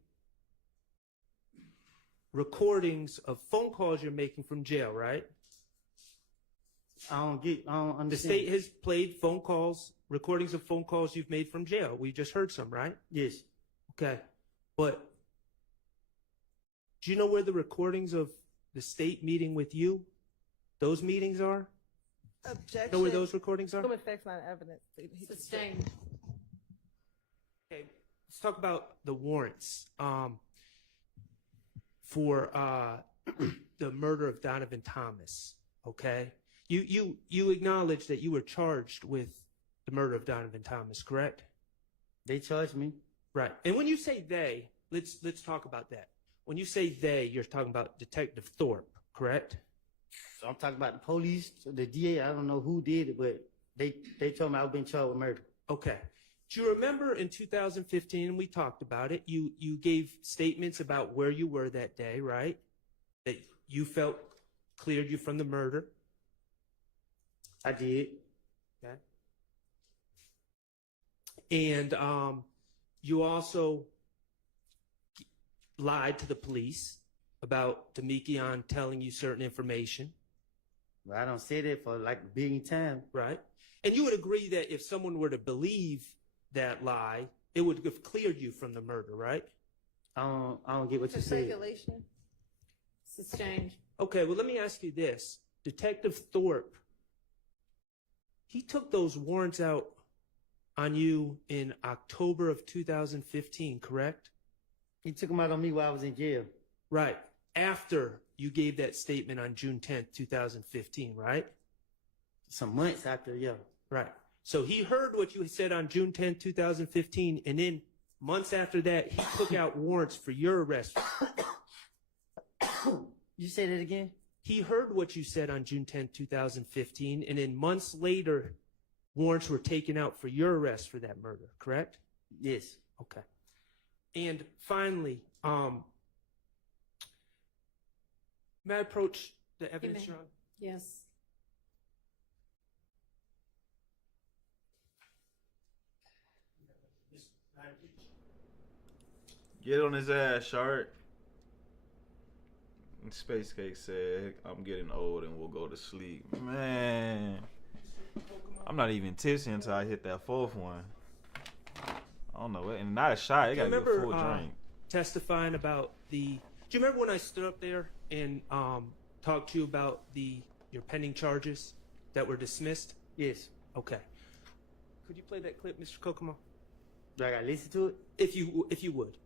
recordings of phone calls you're making from jail, right? I don't understand. The state has played phone calls, recordings of phone calls you've made from jail. We just heard some, right? Yes. Okay. But do you know where the recordings of the state meeting with you, those meetings are? Objection. Know where those recordings are? Some effects, not evidence. Sustained. Okay, let's talk about the warrants for the murder of Donovan Thomas. Okay, you acknowledge that you were charged with the murder of Donovan Thomas, correct? They charged me. Right. And when you say they, let's talk about that. When you say they, you're talking about Detective Thorpe, correct? So I'm talking about the police, the DA. I don't know who did it, but they told me I was being charged with murder. Okay. Do you remember in 2015, and we talked about it, you gave statements about where you were that day, right? That you felt cleared you from the murder. I did. Okay. And you also lied to the police about Demekion telling you certain information. Well, I don't say that for like a big time. Right. And you would agree that if someone were to believe that lie, it would have cleared you from the murder, right? I don't get what you said. Speculation. Sustained. Okay, well, let me ask you this. Detective Thorpe, he took those warrants out on you in October of 2015, correct? He took them out on me while I was in jail. Right. After you gave that statement on June 10th, 2015, right? Some months after, yeah. Right. So he heard what you said on June 10th, 2015, and then months after that, he took out warrants for your arrest. You say that again? He heard what you said on June 10th, 2015, and then months later, warrants were taken out for your arrest for that murder, correct? Yes. Okay. And finally, may I approach the evidence, Your Honor? Yes. Get on his ass, Shark. Space Cake said, I'm getting old and we'll go to sleep. Man, I'm not even tipsy until I hit that fourth one. I don't know. And not a shot. It got to be a full drink. Testifying about the Do you remember when I stood up there and talked to you about your pending charges that were dismissed? Yes. Okay. Could you play that clip, Mr. Kokomo? Do I gotta listen to it? If you would.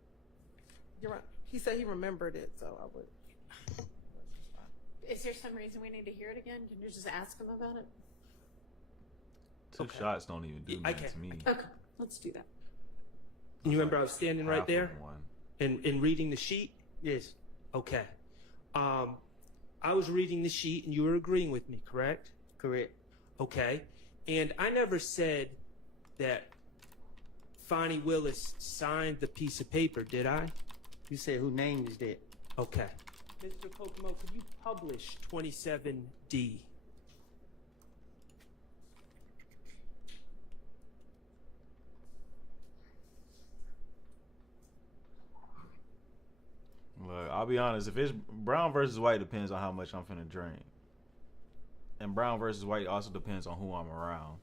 You're right. He said he remembered it, so I would. Is there some reason we need to hear it again? Can you just ask him about it? Two shots don't even do that to me. Okay, let's do that. And you remember I was standing right Half there of one. and reading the sheet? Yes. Okay. I was reading the sheet and you were agreeing with me, correct? Correct. Okay. And I never said that Fonnie Willis signed the piece of paper, did I? You said who name is that? Okay. Mr. Kokomo, could you publish 27D? Look, I'll be honest. If it's brown versus white, depends on how much I'm finna drink. And brown versus white also depends on who I'm around.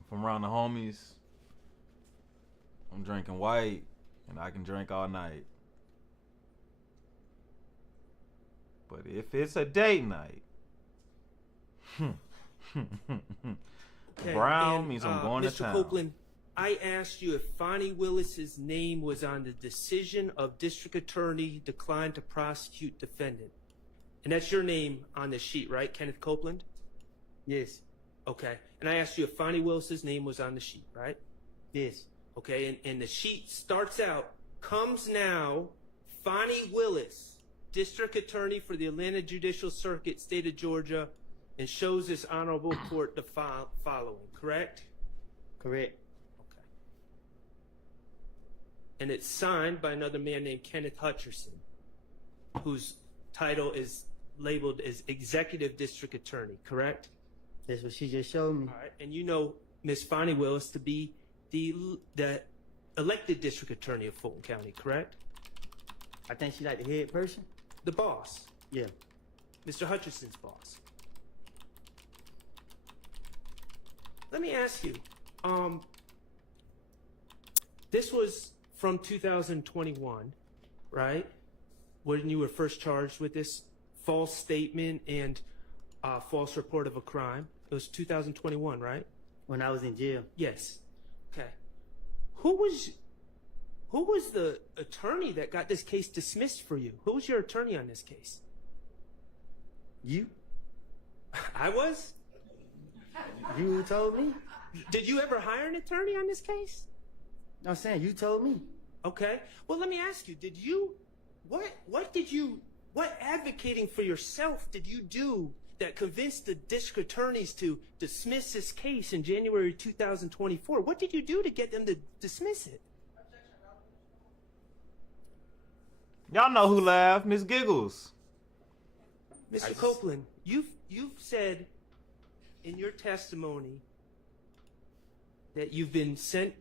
If I'm around the homies, I'm drinking white, and I can drink all night. But if it's a date night, Okay, brown and, means I'm going Mr. to town. Copeland, I asked you if Fonnie Willis's name was on the decision of district attorney declined to prosecute defendant. And that's your name on the sheet, right, Kenneth Copeland? Yes. Okay. And I asked you if Fonnie Willis's name was on the sheet, right? Yes. Okay, and the sheet starts out, comes now, Fonnie Willis, district attorney for the Atlanta Judicial Circuit, state of Georgia, and shows this honorable court the following, correct? Correct. Okay. And it's signed by another man named Kenneth Hutcherson, whose title is labeled as executive district attorney, correct? That's what she just showed me. All right, and you know Miss Fonnie Willis to be the elected district attorney of Fulton County, correct? I think she like the head person. The boss. Yeah. Mr. Hutcherson's boss. Let me ask you, this was from 2021, right? When you were first charged with this false statement and false report of a crime. It was 2021, right? When I was in jail. Yes. Okay. Who was the attorney that got this case dismissed for you? Who was your attorney on this case? You. I was? You told me. Did you ever hire an attorney on this case? I'm saying you told me. Okay. Well, let me ask you, what advocating for yourself did you do that convinced the district attorneys to dismiss this case in January 2024? What did you do to get them to dismiss it? Y'all know who laughed, Miss Giggles. Mr. Copeland, you've said in your testimony that you've been sent,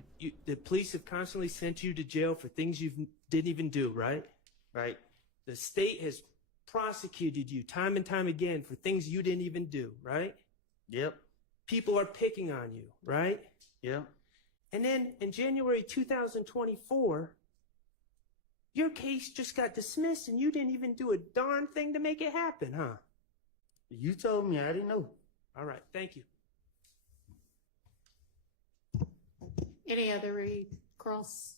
the police have constantly sent you to jail for things you didn't even do, right? Right. The state has prosecuted you time and time again for things you didn't even do, right? Yep. People are picking on you, right? Yep. And then in January 2024, your case just got dismissed and you didn't even do a darn thing to make it happen, huh? You told me. I didn't know. All right. Thank you. Any other recross?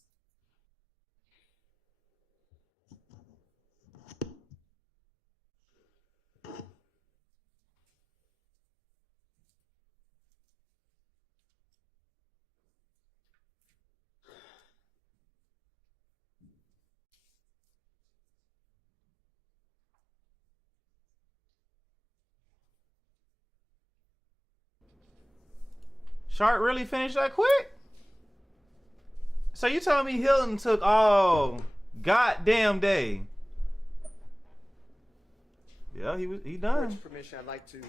Shark really finished that quick? So you telling me Hylton took all goddamn day? Yeah, he done. With permission, I'd like to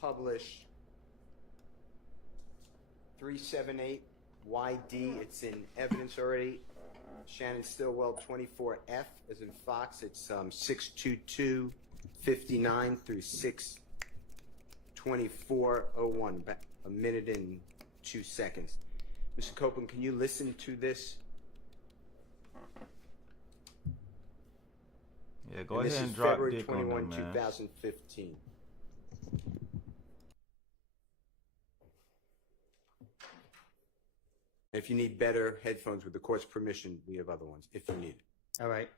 publish 378YD. It's in evidence already. Shannon Stillwell 24F as in Fox. It's 62259 through 62401. About a minute and 2 seconds. Mr. Copeland, can you listen to this? Yeah, go And ahead this and is drop February dick on 21, them, man. 2015. If you need better headphones with the court's permission, we have other ones if you need it. All right.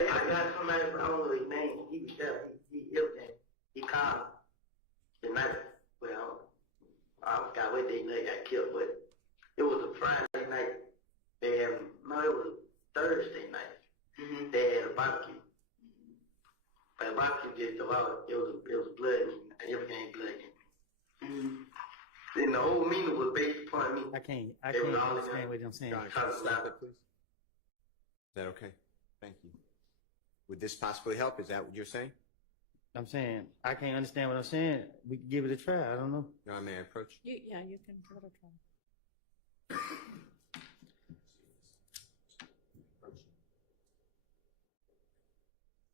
I got somebody, I don't know his name. He was there. He Hylton. He called the night. Well, I forgot what day they got killed, but it was a Friday night. They had, no, it was a Thursday night. They had a barbecue. But the barbecue just about, it was blood and everything blood. Then the whole meeting was based upon me. I can't They was all in understand there what I'm saying. John, can you stop it, please? Is that okay? Thank you. Would this possibly help? Is that what you're saying? I'm saying I can't understand what I'm saying. We can give it a try. I don't know. Your Honor, may I approach? You can give it a try.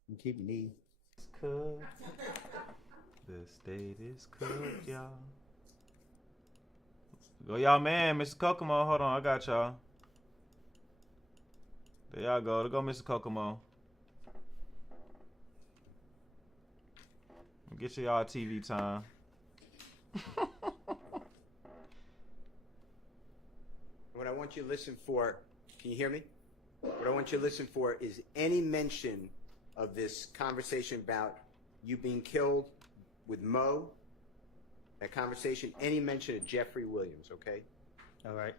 And keep your knees. Cooked. The state is cooked, y'all. Go, y'all, man, Mr. Kokomo. Hold on, I got y'all. There y'all go. There go Mr. Kokomo. Get y'all TV time. What I want you to listen for, can you hear me? What I want you to listen for is any mention of this conversation about you being killed with Mo, that conversation, any mention of Jeffrey Williams, okay? All right.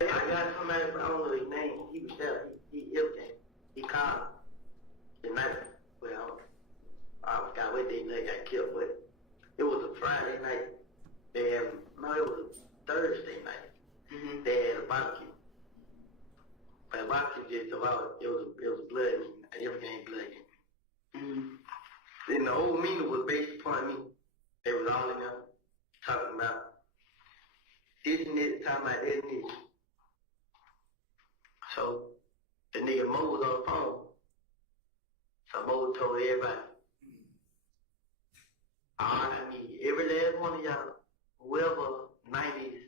I got somebody, I don't know his name. He was there. He Hylton. He called the night. Well, I forgot what day they got killed, but it was a Friday night. They had, no, it was a Thursday night. They had a barbecue. But the barbecue just about, it was blood and everything blood. Then the whole meeting was based upon me. They was all in there talking about this and this, talking about this and this. So the nigga Mo was on the phone. So Mo told everybody, I need every last one of y'all, whoever 90s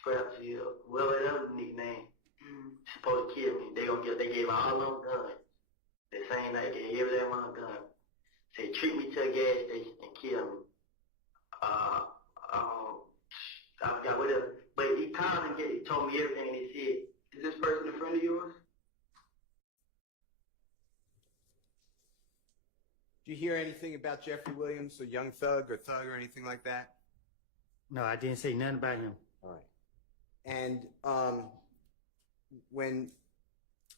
scraps here, whoever that other nigga name, supposed to kill me. They gave all them guns. The same night, they gave every last one of them guns. Say, treat me to a gas station and kill me. I forgot what else. But he called and he told me everything, and he said, is this person a friend of yours? Do you hear anything about Jeffrey Williams, a young thug or anything like that? No, I didn't say nothing about him. All right. And when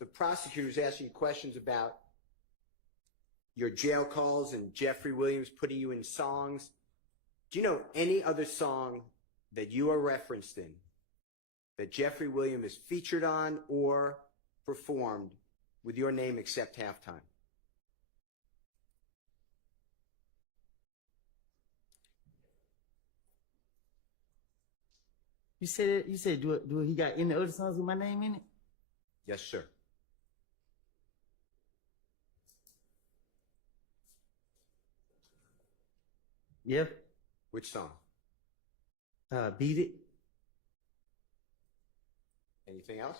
the prosecutor's asking you questions about your jail calls and Jeffrey Williams putting you in songs, do you know any other song that you are referenced in that Jeffrey Williams is featured on or performed with your name except Halftime? You said do he got any other songs with my name in it? Yes, sir. Yeah. Which song? Beat It. Anything else?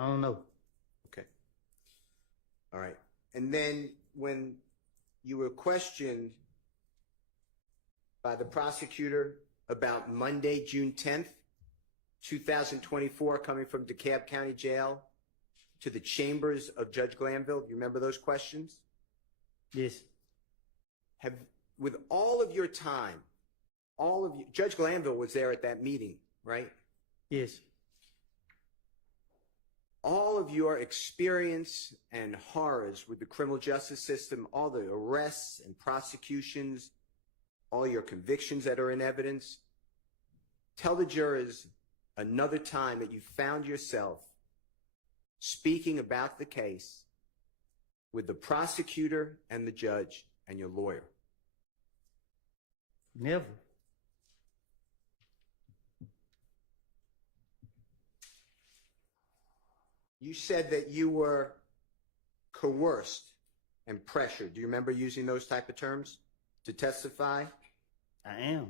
I don't know. Okay. All right. And then when you were questioned by the prosecutor about Monday, June 10th, 2024, coming from DeKalb County Jail to the chambers of Judge Glanville, you remember those questions? Yes. With all of your time, Judge Glanville was there at that meeting, right? Yes. All of your experience and horrors with the criminal justice system, all the arrests and prosecutions, all your convictions that are in evidence, tell the jurors another time that you found yourself speaking about the case with the prosecutor and the judge and your lawyer. Never. You said that you were coerced and pressured. Do you remember using those type of terms to testify? I am.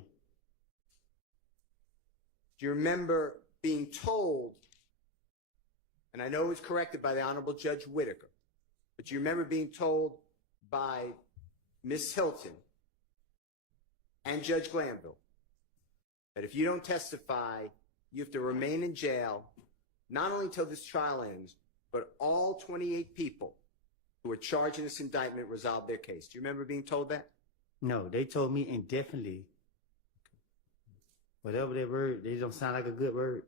Do you remember being told, and I know it was corrected by the Honorable Judge Whitaker, but do you remember being told by Ms. Hylton and Judge Glanville that if you don't testify, you have to remain in jail, not only till this trial ends, but all 28 people who are charged in this indictment resolve their case? Do you remember being told that? No, they told me indefinitely. Whatever that word, they don't sound like a good word.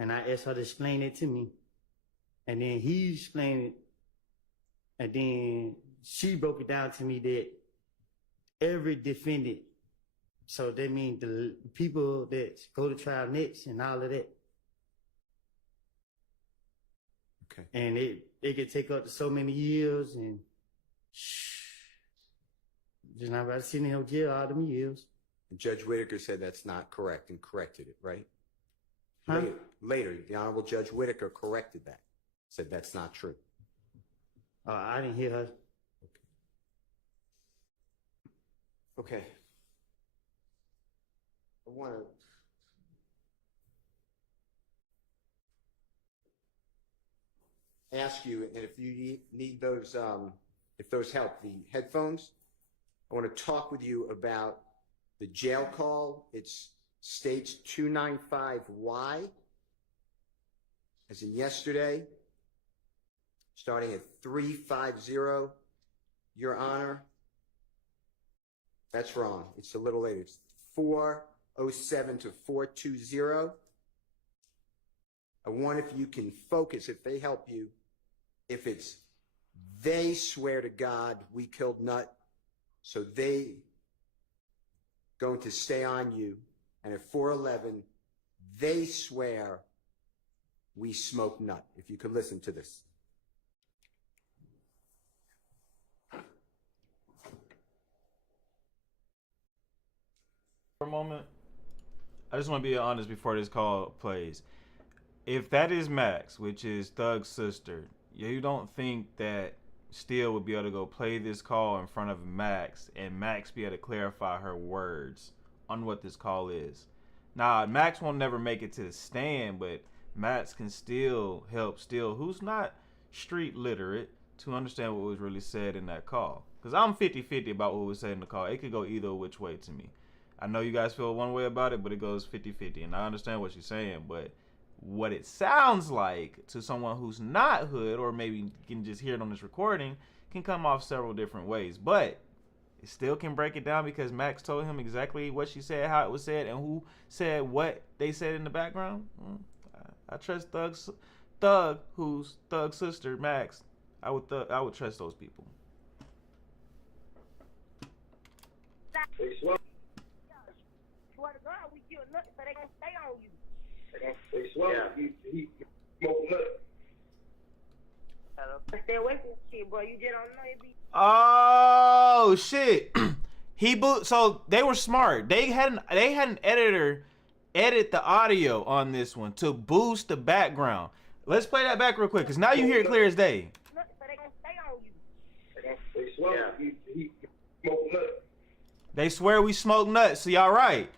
And I asked her to explain it to me. And then he explained it. And then she broke it down to me that every defendant, so that means the people that go to trial next and all of that. Okay. And it could take up to so many years, and just not about to sit in no jail all them years. And Judge Whitaker said that's not correct and corrected it, right? Huh? Later, the Honorable Judge Whitaker corrected that, said that's not true. I didn't hear her. Okay. I want to ask you, and if you need those, if those help, the headphones, I want to talk with you about the jail call. It's states 295Y, as in yesterday, starting at 350, Your Honor. That's wrong. It's a little later. It's 407 to 420. I wonder if you can focus, if they help you, if it's they swear to God we killed Nut, so they going to stay on you, and at 411 they swear we smoked Nut. If you could listen to this. For a moment, I just want to be honest before this call plays. If that is Max, which is Thug's sister, you don't think that Steele would be able to go play this call in front of Max and Max be able to clarify her words on what this call is? Now, Max won't never make it to the stand, but Max can still help Steele, who's not street literate, to understand what was really said in that call. Because I'm 50-50 about what was said in the call. It could go either which way to me. I know you guys feel one way about it, but it goes 50-50. And I understand what you're saying, but what it sounds like to someone who's not hood, or maybe can just hear it on this recording, can come off several different ways. But it still can break it down because Max told him exactly what she said, how it was said, and who said what they said in the background. I trust Thug, who's Thug's sister, Max. I would trust those people. Swear to God, we kill nothing, so they gonna stay on you. They swear he smoked nut. Stay away from shit, boy. You just don't know it be. Oh shit! So they were smart. They had an editor edit the audio on this one to boost the background. Let's play that back real quick, cause now you hear it clear as day. So they gonna stay on you. They swear he smoked nut. They swear we smoke nuts. So y'all right.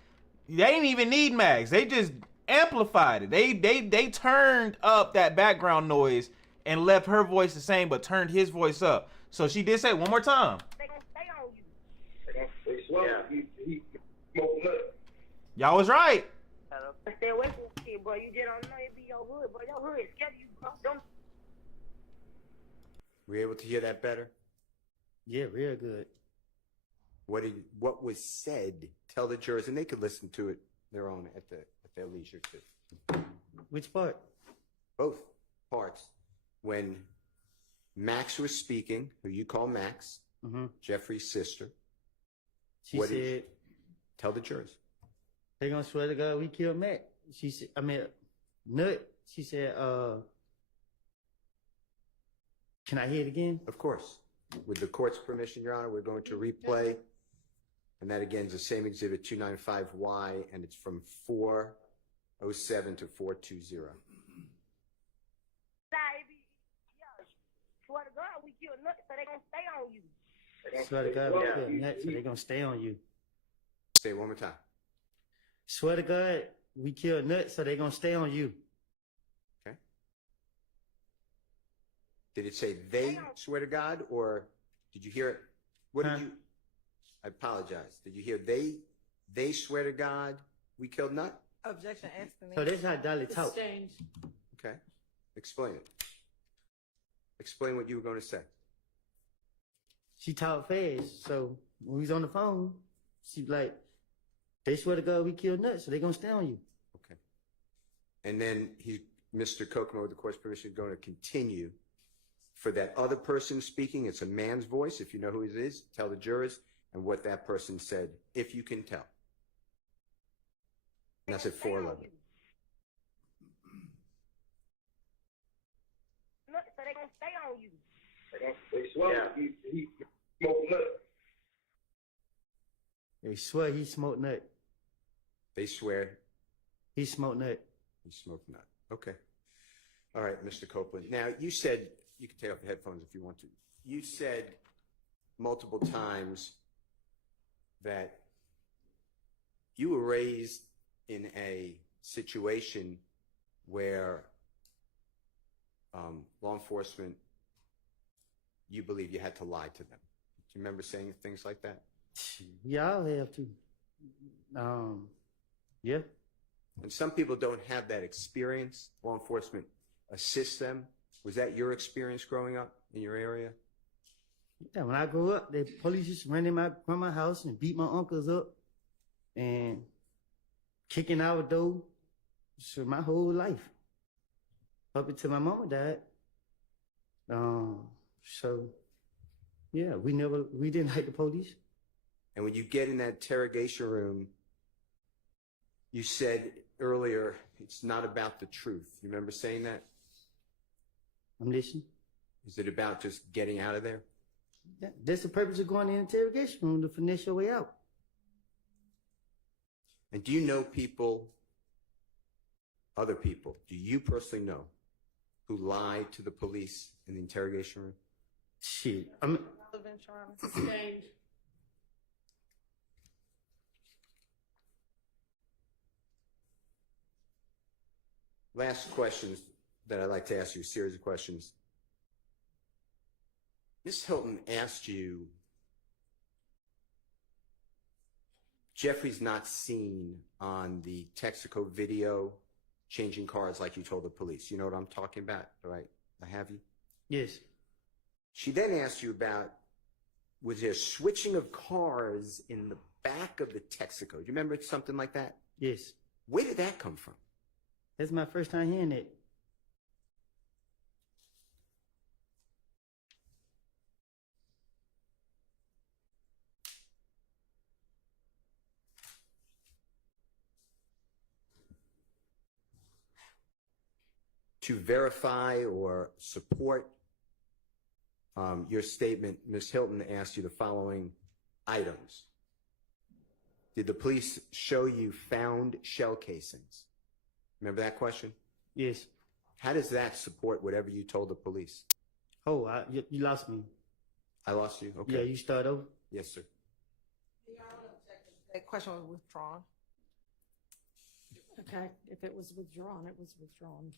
They didn't even need Max. They just amplified it. They turned up that background noise and left her voice the same, but turned his voice up. So she did say it one more time. They gonna stay on you. They swear he smoked nut. Y'all was right. Stay away from shit, boy. You just don't know it be your hood, boy. Your hood is scared of you, bro. Don't. Were you able to hear that better? Yeah, real good. What was said? Tell the jurors, and they could listen to it their own at their leisure too. Which part? Both parts. When Max was speaking, who you call Max, Jeffrey's sister, She said, tell the jurors. They gonna swear to God we killed Mac. She said, Nut. She said, can I hear it again? Of course. With the court's permission, Your Honor, we're going to replay. And that again is the same exhibit 295Y, and it's from 407 to 420. nuts, so they gonna stay on you. Swear to God, we killed nuts, so they gonna stay on you. Say it one more time. Swear to God, we killed nuts, so they gonna stay on you. Okay. Did it say they swear to God, or did you hear it? What did you? I apologize. Did you hear they swear to God we killed nut? Objection, explanation. So that's how Dolly talk. Sustained. Okay. Explain it. Explain what you were going to say. She talk fast, so when we was on the phone, she like, they swear to God we killed nuts, so they gonna stay on you. Okay. And then Mr. Kokomo, with the court's permission, is going to continue. For that other person speaking, it's a man's voice. If you know who it is, tell the jurors and what that person said, if you can tell. And that's at 411. Nuts, so they gonna stay on you. They swear he smoked nut. They swear he smoked nut. They swear he smoked nut. He smoked nut. Okay. All right, Mr. Copeland. Now, you said, you can take off the headphones if you want to. You said multiple times that you were raised in a situation where law enforcement, you believe you had to lie to them. Do you remember saying things like that? Yeah, I'll have to. Yeah. And some people don't have that experience. Law enforcement assists them. Was that your experience growing up in your area? Yeah, when I grew up, the police used to run in from my house and beat my uncles up and kicking our door for my whole life. Up until my mama died. So yeah, we didn't like the police. And when you get in that interrogation room, you said earlier, it's not about the truth. You remember saying that? I'm listening. Is it about just getting out of there? Yeah, that's the purpose of going in the interrogation room, to finesse your way out. And do you know people, other people, do you personally know, who lied to the police in the interrogation room? Shit. Sustained. Last questions that I'd like to ask you, a series of questions. Ms. Hylton asked you, Jeffrey's not seen on the Texaco video changing cars like you told the police. You know what I'm talking about, right? I have you? Yes. She then asked you about, was there switching of cars in the back of the Texaco? Do you remember something like that? Yes. Where did that come from? That's my first time hearing it. To verify or support your statement, Ms. Hylton asked you the following items. Did the police show you found shell casings? Remember that question? Yes. How does that support whatever you told the police? Oh, you lost me. I lost you? Okay. Yeah, you start over? Yes, sir. That question was withdrawn. Okay, if it was withdrawn, it was withdrawn.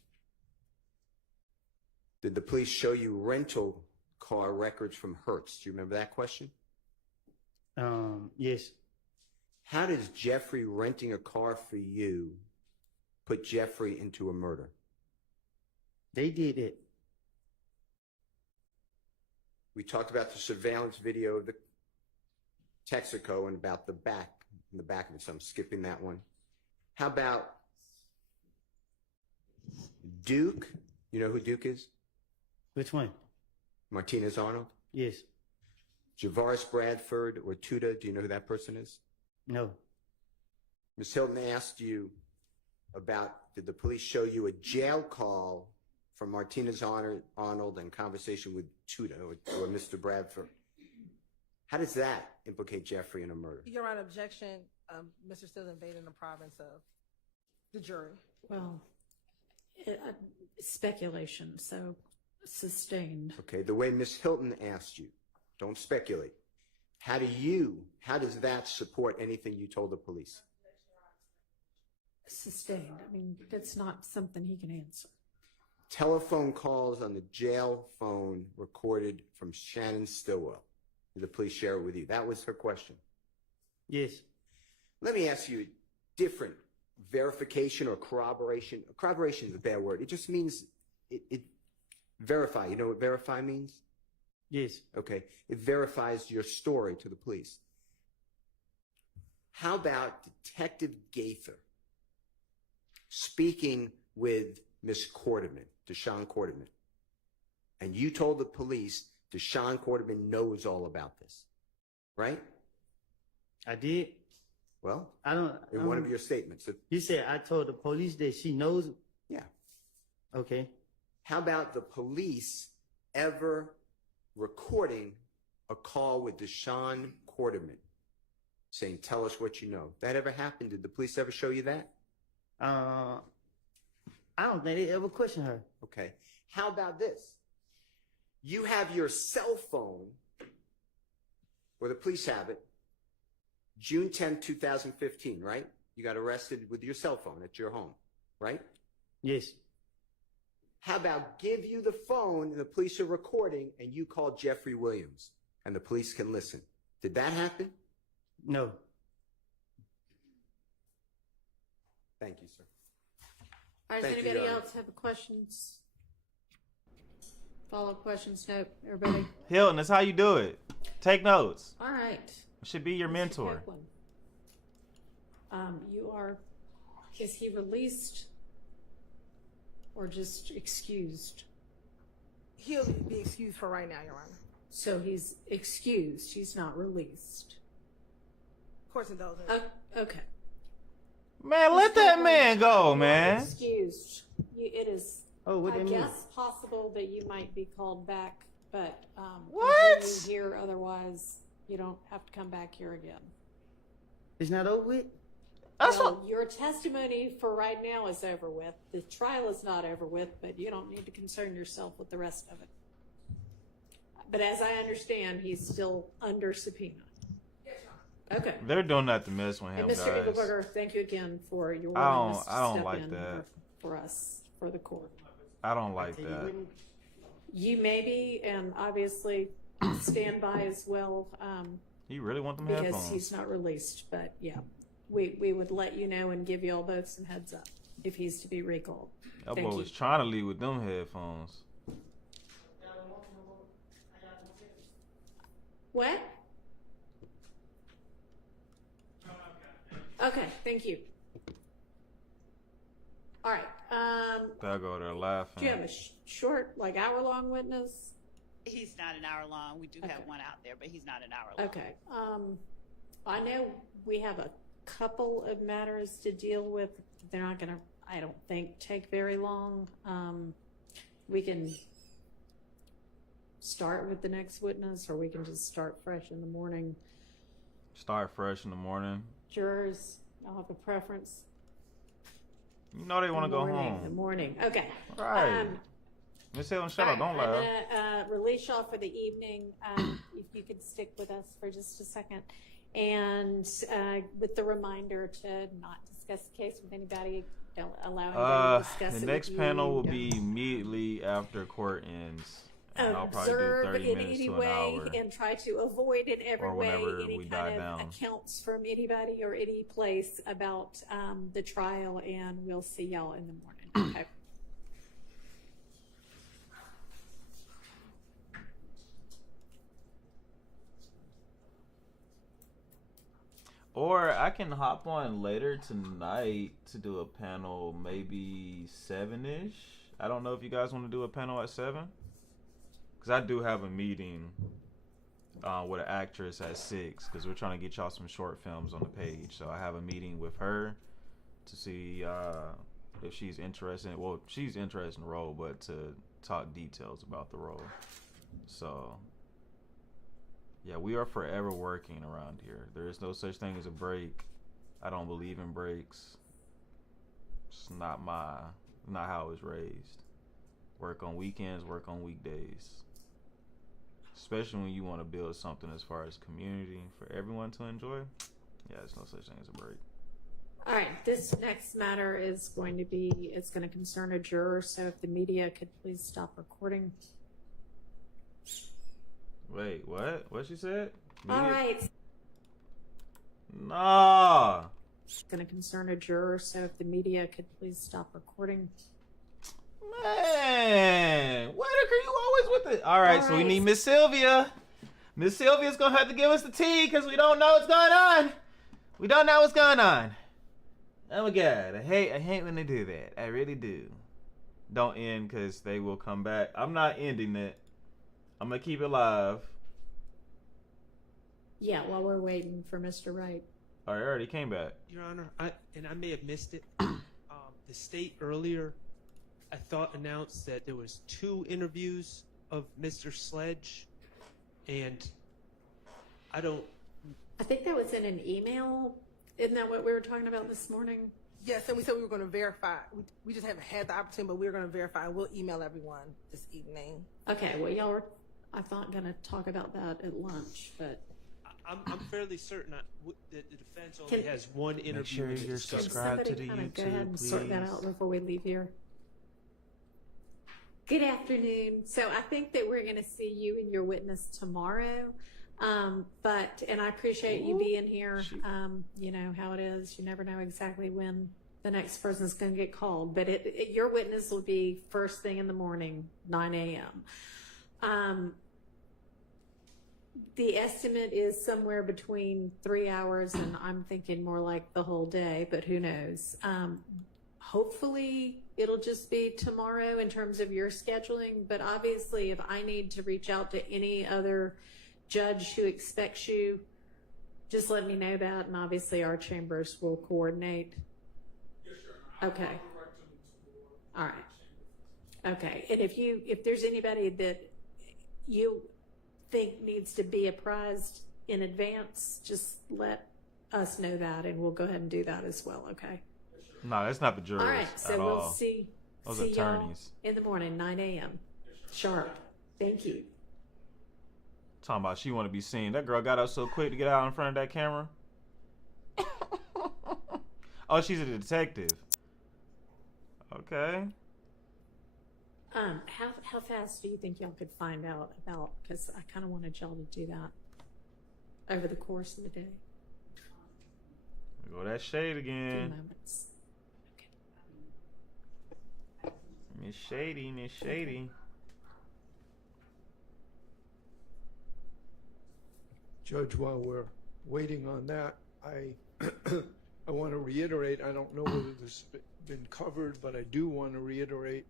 Did the police show you rental car records from Hertz? Do you remember that question? Yes. How does Jeffrey renting a car for you put Jeffrey into a murder? They did it. We talked about the surveillance video of the Texaco and about the back of it, so I'm skipping that one. How about Duke? You know who Duke is? Which one? Martinez Arnold? Yes. Javaris Bradford or Tuda, do you know who that person is? No. Ms. Hylton asked you about, did the police show you a jail call from Martinez Arnold and conversation with Tuda or Mr. Bradford? How does that implicate Jeffrey in a murder? Your Honor, objection. Mr. Still invading the province of the jury. Well, speculation. So Sustained. Okay, the way Miss Hylton asked you, don't speculate. How does that support anything you told the police? Sustained. I mean, that's not something he can answer. Telephone calls on the jail phone recorded from Shannon Stillwell. Did the police share it with you? That was her question. Yes. Let me ask you a different verification or corroboration. Corroboration is a bad word. It just means it verify. You know what verify means? Yes. Okay. It verifies your story to the police. How about Detective Gaither speaking with Miss Quarterman, Deshaun Quarterman, and you told the police Deshaun Quarterman knows all about this, right? I did. Well, I don't. in one of your statements. You said I told the police that she knows. Yeah. Okay. How about the police ever recording a call with Deshaun Quarterman saying, tell us what you know? That ever happened? Did the police ever show you that? I don't think they ever questioned her. Okay. How about this? You have your cell phone, or the police have it, June 10, 2015, right? You got arrested with your cell phone at your home, right? Yes. How about give you the phone and the police are recording and you call Jeffrey Williams and the police can listen? Did that happen? No. Thank you, sir. All right, Thank does you, anybody Your Honor. else have questions? Follow-up questions? Nope. Everybody? Hylton, that's how you do it. Take notes. All right. I should be your mentor. Copeland. You are, is he released or just excused? He'll be excused for right now, Your Honor. So he's excused. He's not released. Of course it doesn't. Okay. Man, let that man go, man. Excused. It is, what do I you mean? guess, possible that you might be called back, but What? continue here. Otherwise, you don't have to come back here again. It's not over with? Well, your testimony for right now is over with. The trial is not over with, but you don't need to concern yourself with the rest of it. But as I understand, he's still under subpoena. Okay. They're doing that to mess with him, And Mr. guys. Eagleberger, thank you again for your I willingness don't to step like in that. for us, for the court. I don't like that. You may be, and obviously stand by as well, You really want them because headphones? he's not released. But yeah, we would let you know and give you all both some heads up if he's to be recalled. That Thank boy you. was trying to leave with them headphones. What? Okay, thank you. All right. They'll go there laughing. Do you have a short, like hour-long witness? He's not an hour long. We do have one out there, but he's not an hour long. Okay. I know we have a couple of matters to deal with. They're not going to, I don't think, take very long. We can start with the next witness, or we can just start fresh in the morning. Start fresh in the morning. Jurors, I'll have a preference. You know they want to go home. In the morning. Okay. Right. Miss Hylton, shut up. Don't I'm laugh. gonna release y'all for the evening. If you could stick with us for just a second, and with the reminder to not discuss the case with anybody. Don't allow anybody to discuss it The with next you. panel will be immediately after court ends. And I'll probably do Observe 30 in minutes any to an way hour. and try to avoid in every Or way whenever any we die kind of down. accounts from anybody or any place about the trial, and we'll see y'all in the morning. Okay. Or I can hop on later tonight to do a panel, maybe 7-ish. I don't know if you guys want to do a panel at 7. Because I do have a meeting with an actress at 6. Because we're trying to get y'all some short films on the page. So I have a meeting with her to see if she's interested. Well, she's interested in the role, but to talk details about the role. So... yeah, we are forever working around here. There is no such thing as a break. I don't believe in breaks. It's not how I was raised. Work on weekends, work on weekdays. Especially when you want to build something as far as community for everyone to enjoy. Yeah, there's no such thing as a break. All right, this next matter is going to be, it's going to concern a juror, so if the media could please stop recording. Wait, what? What she said? All right. Nah. It's going to concern a juror, so if the media could please stop recording. Man, Whitaker, you always with it. All right, so we need Miss Sylvia. Miss Sylvia's going to have to give us the tea because we don't know what's going on. We don't know what's going on. Oh my God, I hate when they do that. I really do. Don't end because they will come back. I'm not ending it. I'm gonna keep it live. Yeah, while we're waiting for Mr. Wright. All right, I already came back. Your Honor, I may have missed it. The state earlier, I thought, announced that there was 2 interviews of Mr. Sledge, and I think that was in an email. Isn't that what we were talking about this morning? Yes, and we said we were going to verify. We just haven't had the opportunity, but we were going to verify. We'll email everyone this evening. Okay, well, y'all were, I thought, going to talk about that at lunch, but... I'm fairly certain that the defense only has one interview. Make sure you're subscribed to the YouTube, go ahead and sort that out before we leave here. Good afternoon. So I think that we're going to see you and your witness tomorrow. And I appreciate you being here. You know how it is. You never know exactly when the next person's going to get called. But your witness will be first thing in the morning, 9 a.m. The estimate is somewhere between 3 hours, and I'm thinking more like the whole day, but who knows? Hopefully it'll just be tomorrow in terms of your scheduling, but obviously if I need to reach out to any other judge who expects you, just let me know that, and obviously our chambers will coordinate. Yes, sir. Okay. All right. Okay. And if there's anybody that you think needs to be apprised in advance, just let us know that, and we'll go ahead and do that as well. Okay. No, that's not the jurors. All right. So we'll see. Those see attorneys. y'all in the morning, 9 a.m. sharp. Thank you. Talking about she want to be seen. That girl got up so quick to get out in front of that camera. Oh, she's a detective. Okay. How fast do you think y'all could find out about? Because I kind of wanted y'all to do that over the course of the day. There go that shade again. 2 moments. Miss Shady, Miss Shady. Judge, while we're waiting on that, I want to reiterate, I don't know whether this has been covered, but I do want to reiterate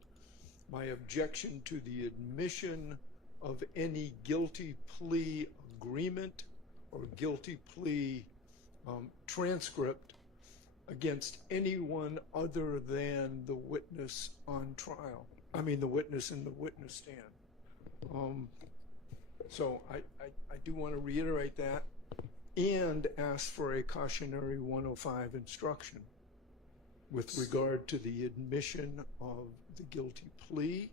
my objection to the admission of any guilty plea agreement or guilty plea transcript against anyone other than the witness on trial. I mean, the witness in the witness stand. So I do want to reiterate that and ask for a cautionary 105 instruction with regard to the admission of the guilty plea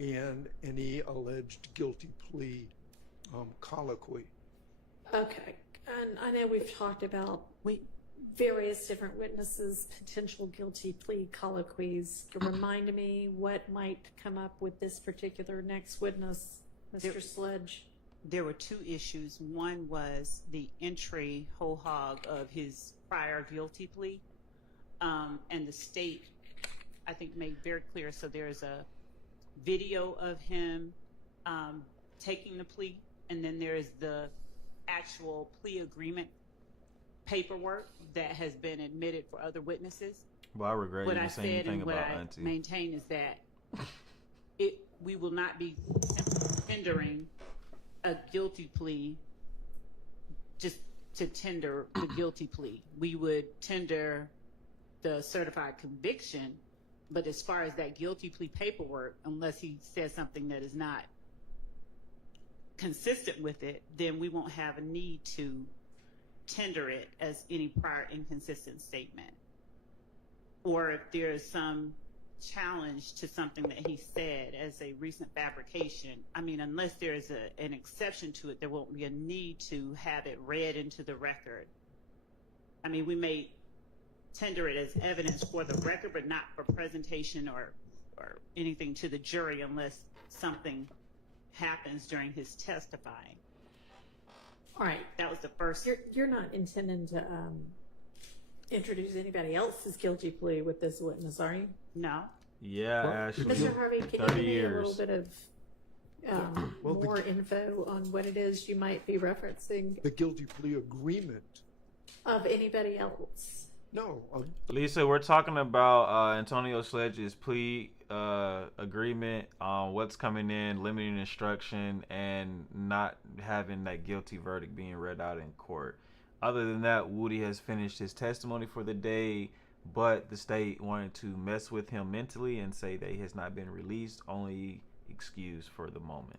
and any alleged guilty plea colloquy. Okay. And I know we've talked about various different witnesses, potential guilty plea colloquies. Remind me what might come up with this particular next witness, Mr. Sledge. There were 2 issues. One was the entry whole hog of his prior guilty plea, and the state, I think, made very clear. So there's a video of him taking the plea, and then there is the actual plea agreement paperwork that has been admitted for other witnesses. Well, I regret What you I saying said anything and what about I Auntie. maintain is that we will not be tendering a guilty plea just to tender the guilty plea. We would tender the certified conviction, but as far as that guilty plea paperwork, unless he says something that is not consistent with it, then we won't have a need to tender it as any prior inconsistent statement. Or if there's some challenge to something that he said as a recent fabrication, I mean, unless there is an exception to it, there won't be a need to have it read into the record. I mean, we may tender it as evidence for the record, but not for presentation or anything to the jury unless something happens during his testifying. All right. That was the first. You're not intending to introduce anybody else's guilty plea with this witness, are you? No. Yeah, Ashley. Mr. Harvey, can you 30 give me a years. little bit of more info on what it is you might be referencing The guilty plea agreement. of anybody else? No. Lisa, we're talking about Antonio Sledge's plea agreement on what's coming in, limiting instruction, and not having that guilty verdict being read out in court. Other than that, Woody has finished his testimony for the day, but the state wanted to mess with him mentally and say that he has not been released, only excused for the moment.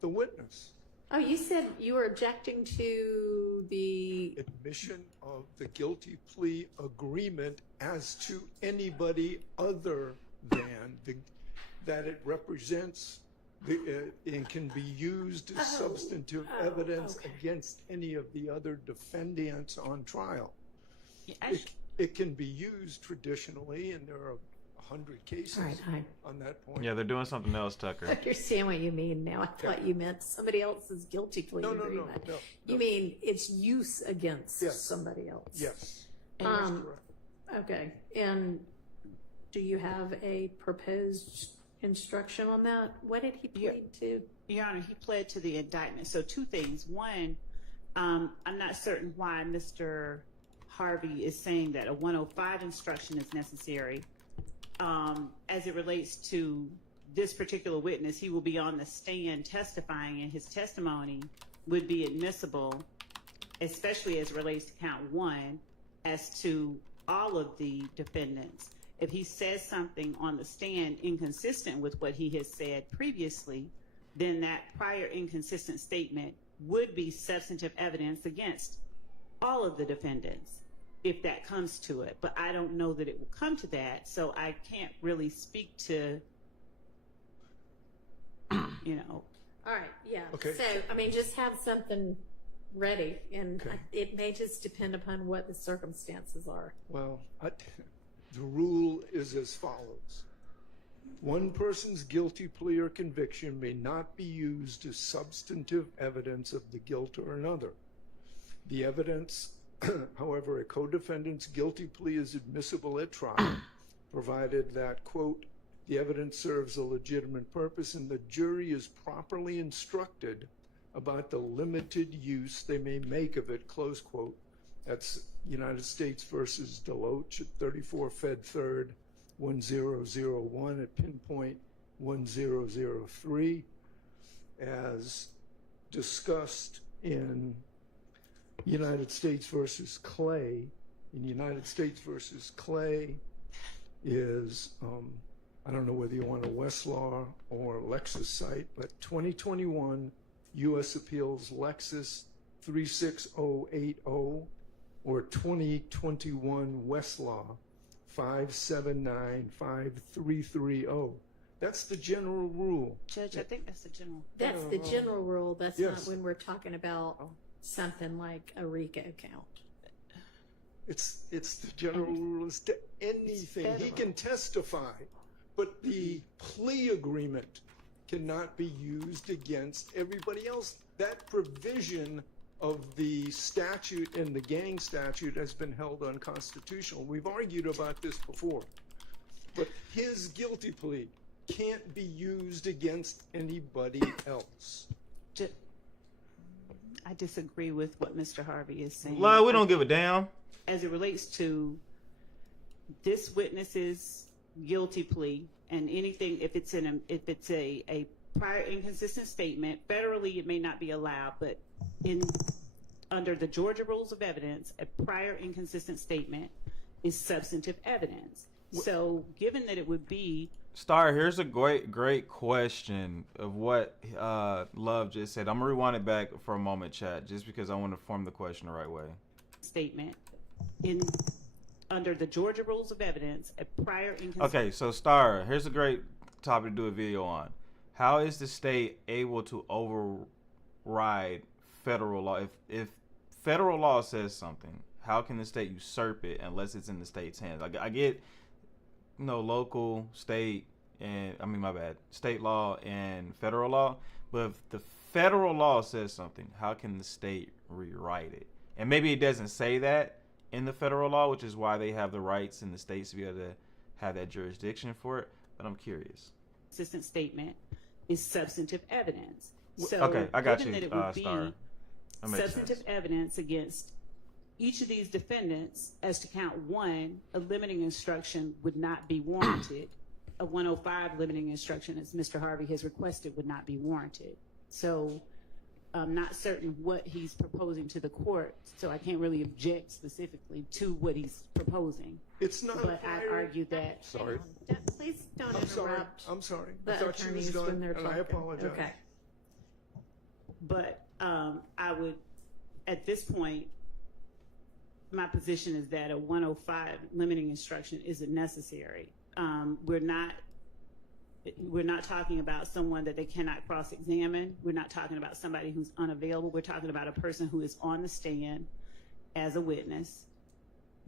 The witness. Oh, you said you were objecting to the admission of the guilty plea agreement as to anybody other than that it represents and can be used as substantive evidence against any of the other defendants on trial. It can be used traditionally, and there are 100 cases on that point. Yeah, they're doing something else, Tucker. I understand what you mean now. I thought you meant somebody else's guilty plea agreement. No. You mean its use against somebody else? Yes. That's correct. Okay. And do you have a proposed instruction on that? What did he plead to? Your Honor, he pled to the indictment. So two things. One, I'm not certain why Mr. Harvey is saying that a 105 instruction is necessary. As it relates to this particular witness, he will be on the stand testifying, and his testimony would be admissible, especially as it relates to count one, as to all of the defendants. If he says something on the stand inconsistent with what he has said previously, then that prior inconsistent statement would be substantive evidence against all of the defendants, if that comes to it. But I don't know that it will come to that, so I can't really speak to, All right, yeah. Okay. So, I mean, just have something ready, and it may just depend upon what the circumstances are. Well, the rule is as follows. One person's guilty plea or conviction may not be used as substantive evidence of the guilt of another. The evidence, however, a co-defendant's guilty plea is admissible at trial, provided that, quote, the evidence serves a legitimate purpose and the jury is properly instructed about the limited use they may make of it, close quote. That's United States versus Deloach at 34 Fed 3rd 1001 at pinpoint 1003, as discussed in United States versus Clay. In United States versus Clay is, I don't know whether you want a Westlaw or Lexus site, but 2021 U.S. Appeals Lexus 36080 or 2021 Westlaw 5795330. That's the general rule. Judge, I think that's the general. That's the general rule. That's Yes. not when we're talking about something like a RICO count. It's the general rule as to anything. He can testify, but the plea agreement cannot be used against everybody else. That provision of the statute and the gang statute has been held unconstitutional. We've argued about this before. But his guilty plea can't be used against anybody else. I disagree with what Mr. Harvey is saying. Lie, we don't give a damn. As it relates to this witness's guilty plea and anything, if it's a prior inconsistent statement, federally it may not be allowed, but under the Georgia rules of evidence, a prior inconsistent statement is substantive evidence. So given that it would be Star, here's a great question of what Love just said. I'm gonna rewind it back for a moment, chat, just because I want to form the question the right way. Statement under the Georgia Rules of Evidence, a prior inconsistent. Okay, so Star, here's a great topic to do a video on. How is the state able to override federal law? If federal law says something, how can the state usurp it unless it's in the state's hands? I get, local, state, and state law and federal law, but if the federal law says something, how can the state rewrite it? And maybe it doesn't say that in the federal law, which is why they have the rights in the states to be able to have that jurisdiction for it. But I'm curious. Consistent statement is substantive evidence. So okay, I got given you, that it would be Star. That makes substantive sense. evidence against each of these defendants, as to count one, a limiting instruction would not be warranted. A 105 limiting instruction, as Mr. Harvey has requested, would not be warranted. So I'm not certain what he's proposing to the court, so I can't really object specifically to what he's proposing. It's not. But I argue that. Sorry. Please don't I'm sorry. interrupt. I'm sorry. the I thought she was attorneys done, when they're and I talking. apologize. Okay. But I would, at this point, my position is that a 105 limiting instruction isn't necessary. We're not talking about someone that they cannot cross-examine. We're not talking about somebody who's unavailable. We're talking about a person who is on the stand as a witness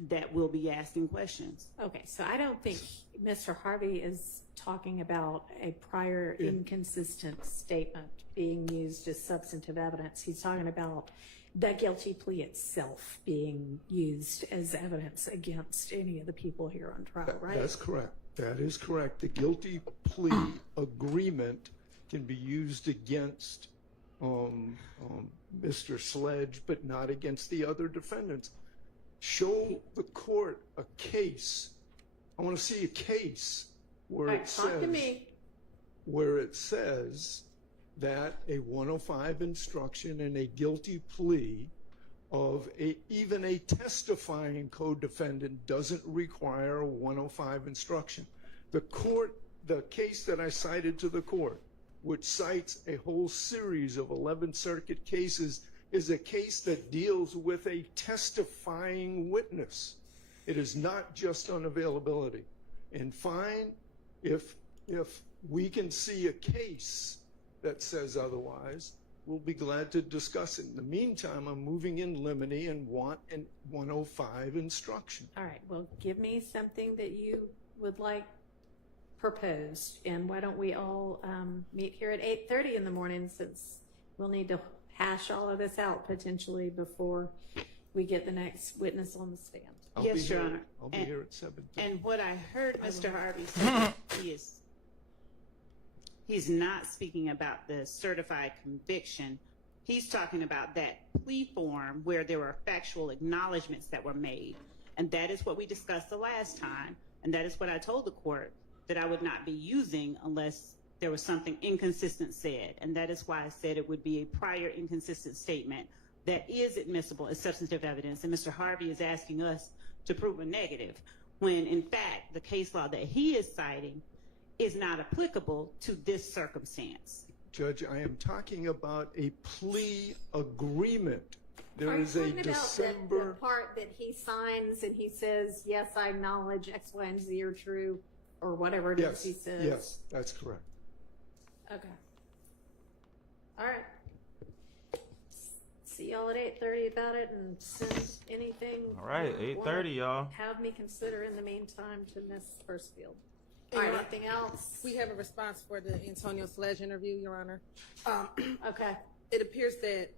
that will be asking questions. Okay, so I don't think Mr. Harvey is talking about a prior inconsistent statement being used as substantive evidence. He's talking about the guilty plea itself being used as evidence against any of the people here on trial, right? That's correct. That is correct. The guilty plea agreement can be used against Mr. Sledge, but not against the other defendants. Show the court a case. I want to see a case where it says that a 105 instruction and a guilty plea of even a testifying co-defendant doesn't require a 105 instruction. The case that I cited to the court, which cites a whole series of 11th Circuit cases, is a case that deals with a testifying witness. It is not just unavailability. And fine, if we can see a case that says otherwise, we'll be glad to discuss it. In the meantime, I'm moving in limine and want a 105 instruction. All right, well, give me something that you would like proposed, and why don't we all meet here at 8:30 in the morning, since we'll need to hash all of this out potentially before we get the next witness on the stand. Yes, Your Honor. I'll be here at 7:30. And what I heard Mr. Harvey say he's not speaking about the certified conviction. He's talking about that plea form where there were factual acknowledgments that were made. And that is what we discussed the last time. And that is what I told the court that I would not be using unless there was something inconsistent said. And that is why I said it would be a prior inconsistent statement that is admissible as substantive evidence. And Mr. Harvey is asking us to prove a negative, when in fact the case law that he is citing is not applicable to this circumstance. Judge, I am talking about a plea agreement. There Are you is a talking about December. the part that he signs and he says, yes, I acknowledge X, Y, and Z are true, or whatever it is he says? Yes, that's correct. Okay. All right. See y'all at 8:30 about it, and send anything. All right, you 8:30, wanna y'all. Have me consider in the meantime to Miss Firstfield. And All right, Your- anything else? We have a response for the Antonio Sledge interview, Your Honor. Okay. It appears that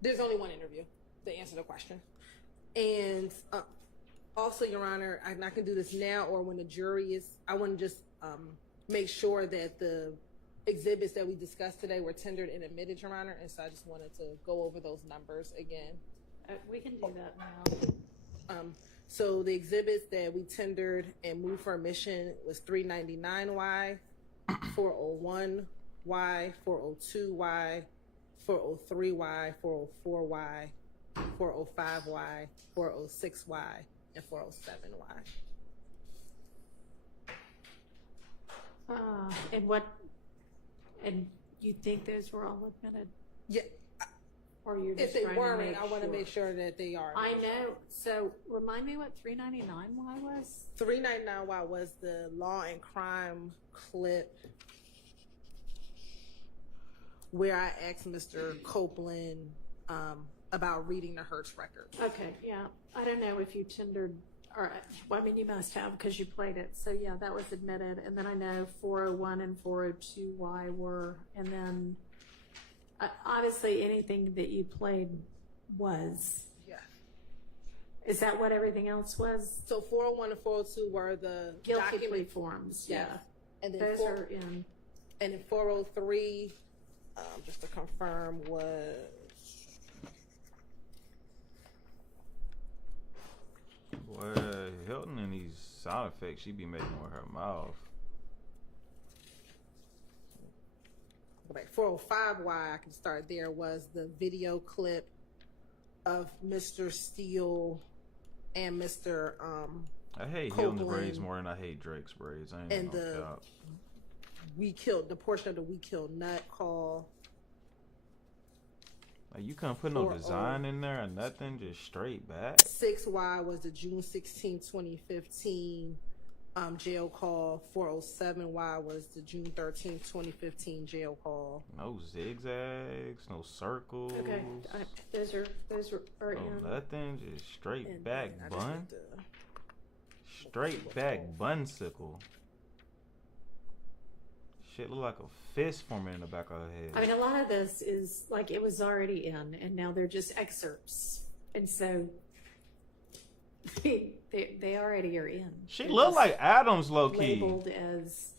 there's only one interview to answer the question. And also, Your Honor, I can do this now or when the jury is, I want to just make sure that the exhibits that we discussed today were tendered and admitted, Your Honor. And so I just wanted to go over those numbers again. We can do that now. So the exhibits that we tendered and moved for admission was 399Y, 401Y, 402Y, 403Y, 404Y, 405Y, 406Y, and 407Y. And you think those were all admitted? Yeah. Or you're If just they trying to weren't, make I want to sure? make sure that they are. I know. So remind me what 399Y was? 399Y was the law and crime clip where I asked Mr. Copeland about reading the Hertz record. Okay, yeah. I don't know if you tendered, or, well, I mean, you must have because you played it. So yeah, that was admitted. And then I know 401 and 402Y were, and then obviously anything that you played was. Yeah. Is that what everything else was? So 401 and 402 were the Guilty document plea forms, yeah. And then Those are in. And then 403, just to confirm, was Boy, Hylton and these sound effects she be making with her mouth. okay, 405Y, I can start there, was the video clip of Mr. Steele and Mr. I hate Copeland, Hylton's braids more than I hate Drake's braids. I ain't and gonna the count. the portion of the We Killed Nut call. Like, you couldn't put no 40 design in there or nothing, just straight back. 6Y was the June 16, 2015 jail call. 407Y was the June 13, 2015 jail call. No zigzags, no circles. Okay, those are No in. nothing, just straight And back then I just bun. did Straight back bunsicle. Shit look like a fist forming in the back of her head. I mean, a lot of this is like it was already in, and now they're just excerpts, and so they already are in. She They're look just like Adams low key. labeled as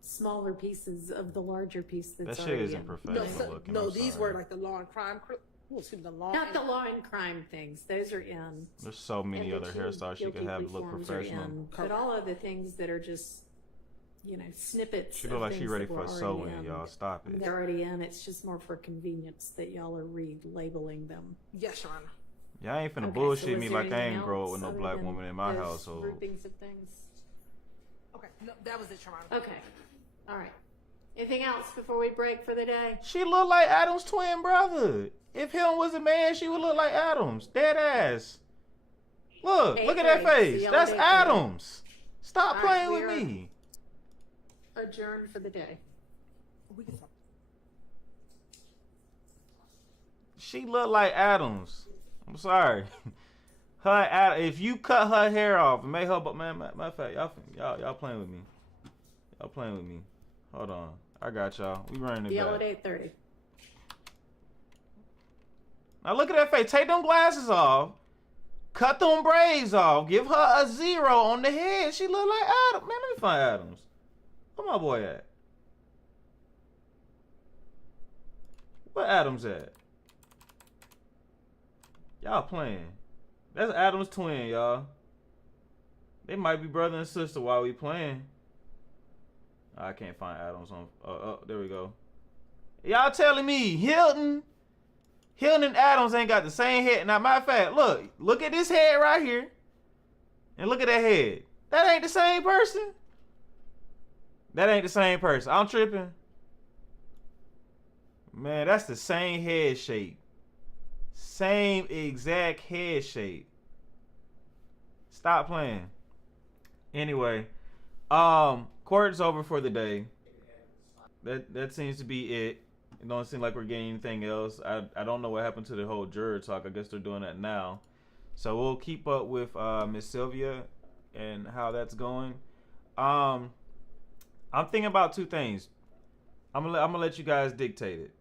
smaller pieces of the larger piece that's That shit already isn't in. professional looking. No, I'm these sorry. were like the law and crime. The law Not and, the law and crime things; those are in. There's so many And the other two hairstyles she guilty could have plea look forms are professional. in. But all of the things that are just, snippets. She look of like she things ready that for were a already sew-in, in. y'all. Stop it. They're already in. It's just more for convenience that y'all are relabeling them. yes, Your Honor. Y'all ain't finna Okay, so bullshit was me there like I anything ain't grow up else with no other black than woman in my those household. groupings of things. Okay, no, that was it, Your Honor. Okay, all right. Anything else before we break for the day? She look like Adam's twin brother. If him was a man, she would look like Adams. Dead ass. Look at that 8:30. face. See y'all That's at 8:30. Adams. Stop All playing right, with we are- me. Adjourn for the day. We can talk. She look like Adams. I'm sorry. If you cut her hair off and make her, but man, matter of fact, y'all playing with me. Y'all playing with me. Hold on, I got y'all. We running it Y'all back. at 8:30. Now look at that face. Take them glasses off. Cut them braids off. Give her a 0 on the head. She look like Adams. Man, let me find Adams. Where my boy at? Where Adams at? Y'all playing. That's Adam's twin, y'all. They might be brother and sister while we playing. I can't find Adams on. Oh, there we go. Y'all telling me Hylton and Adams ain't got the same head. Now, matter of fact, look at this head right here. And look at that head. That ain't the same person. That ain't the same person. I'm tripping. Man, that's the same head shape. Same exact head shape. Stop playing. Anyway, court's over for the day. That seems to be it. It don't seem like we're getting anything else. I don't know what happened to the whole juror talk. I guess they're doing that now. So we'll keep up with Miss Sylvia and how that's going. I'm thinking about two things. I'm gonna let you guys dictate it.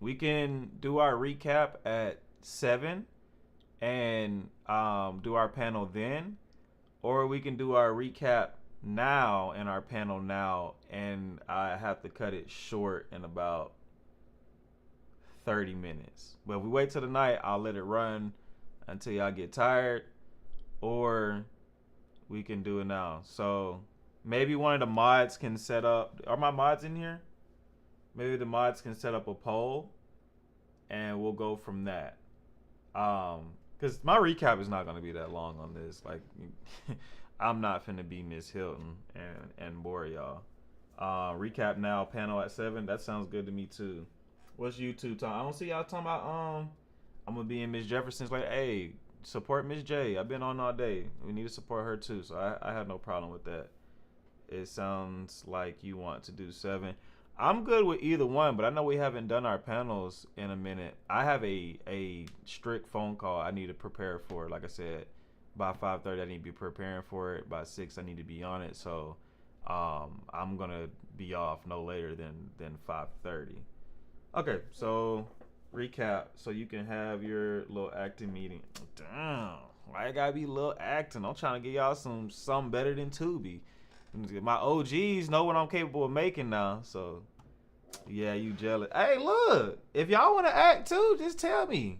We can do our recap at 7 and do our panel then, or we can do our recap now and our panel now, and I have to cut it short in about 30 minutes. But if we wait till the night, I'll let it run until y'all get tired, or we can do it now. So maybe one of the mods can set up. Are my mods in here? Maybe the mods can set up a poll, and we'll go from that. Because my recap is not going to be that long on this. Like, I'm not finna be Miss Hylton and bore y'all. Recap now, panel at 7. That sounds good to me too. What's YouTube talking? I don't see y'all talking about I'm gonna be in Miss Jefferson's like, hey, support Miss J. I've been on all day. We need to support her too. So I have no problem with that. It sounds like you want to do 7. I'm good with either one, but I know we haven't done our panels in a minute. I have a strict phone call I need to prepare for. Like I said, by 5:30 I need to be preparing for it. By 6 I need to be on it. So I'm gonna be off no later than 5:30. Okay, so recap so you can have your little acting meeting. Damn, why it gotta be little acting? I'm trying to get y'all something better than Tubi. My OGs know what I'm capable of making now, so yeah, you jealous. Hey, look, if y'all want to act too, just tell me.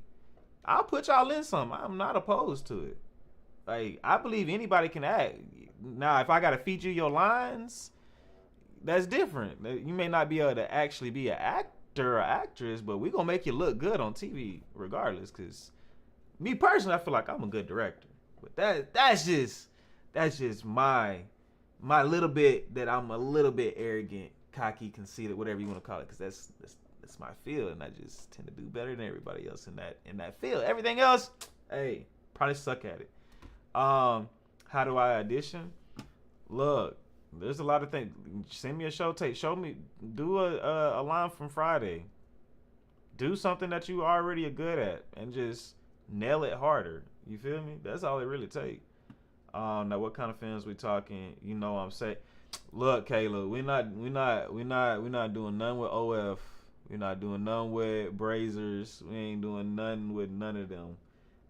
I'll put y'all in something. I'm not opposed to it. Like, I believe anybody can act. Now, if I gotta feed you your lines, that's different. You may not be able to actually be an actor or actress, but we gonna make you look good on TV regardless. Cause me personally, I feel like I'm a good director. But that's just my little bit that I'm a little bit arrogant, cocky, conceited, whatever you want to call it, because that's my field, and I just tend to do better than everybody else in that field. Everything else, hey, probably suck at it. How do I audition? Look, there's a lot of things. Send me a show tape. Show me, do a line from Friday. Do something that you already are good at, and just nail it harder. You feel me? That's all it really takes. Now what kind of films we talking? You know what I'm saying? Look, Kayla, we're not doing none with OF. We're not doing none with Brazers. We ain't doing nothing with none of them.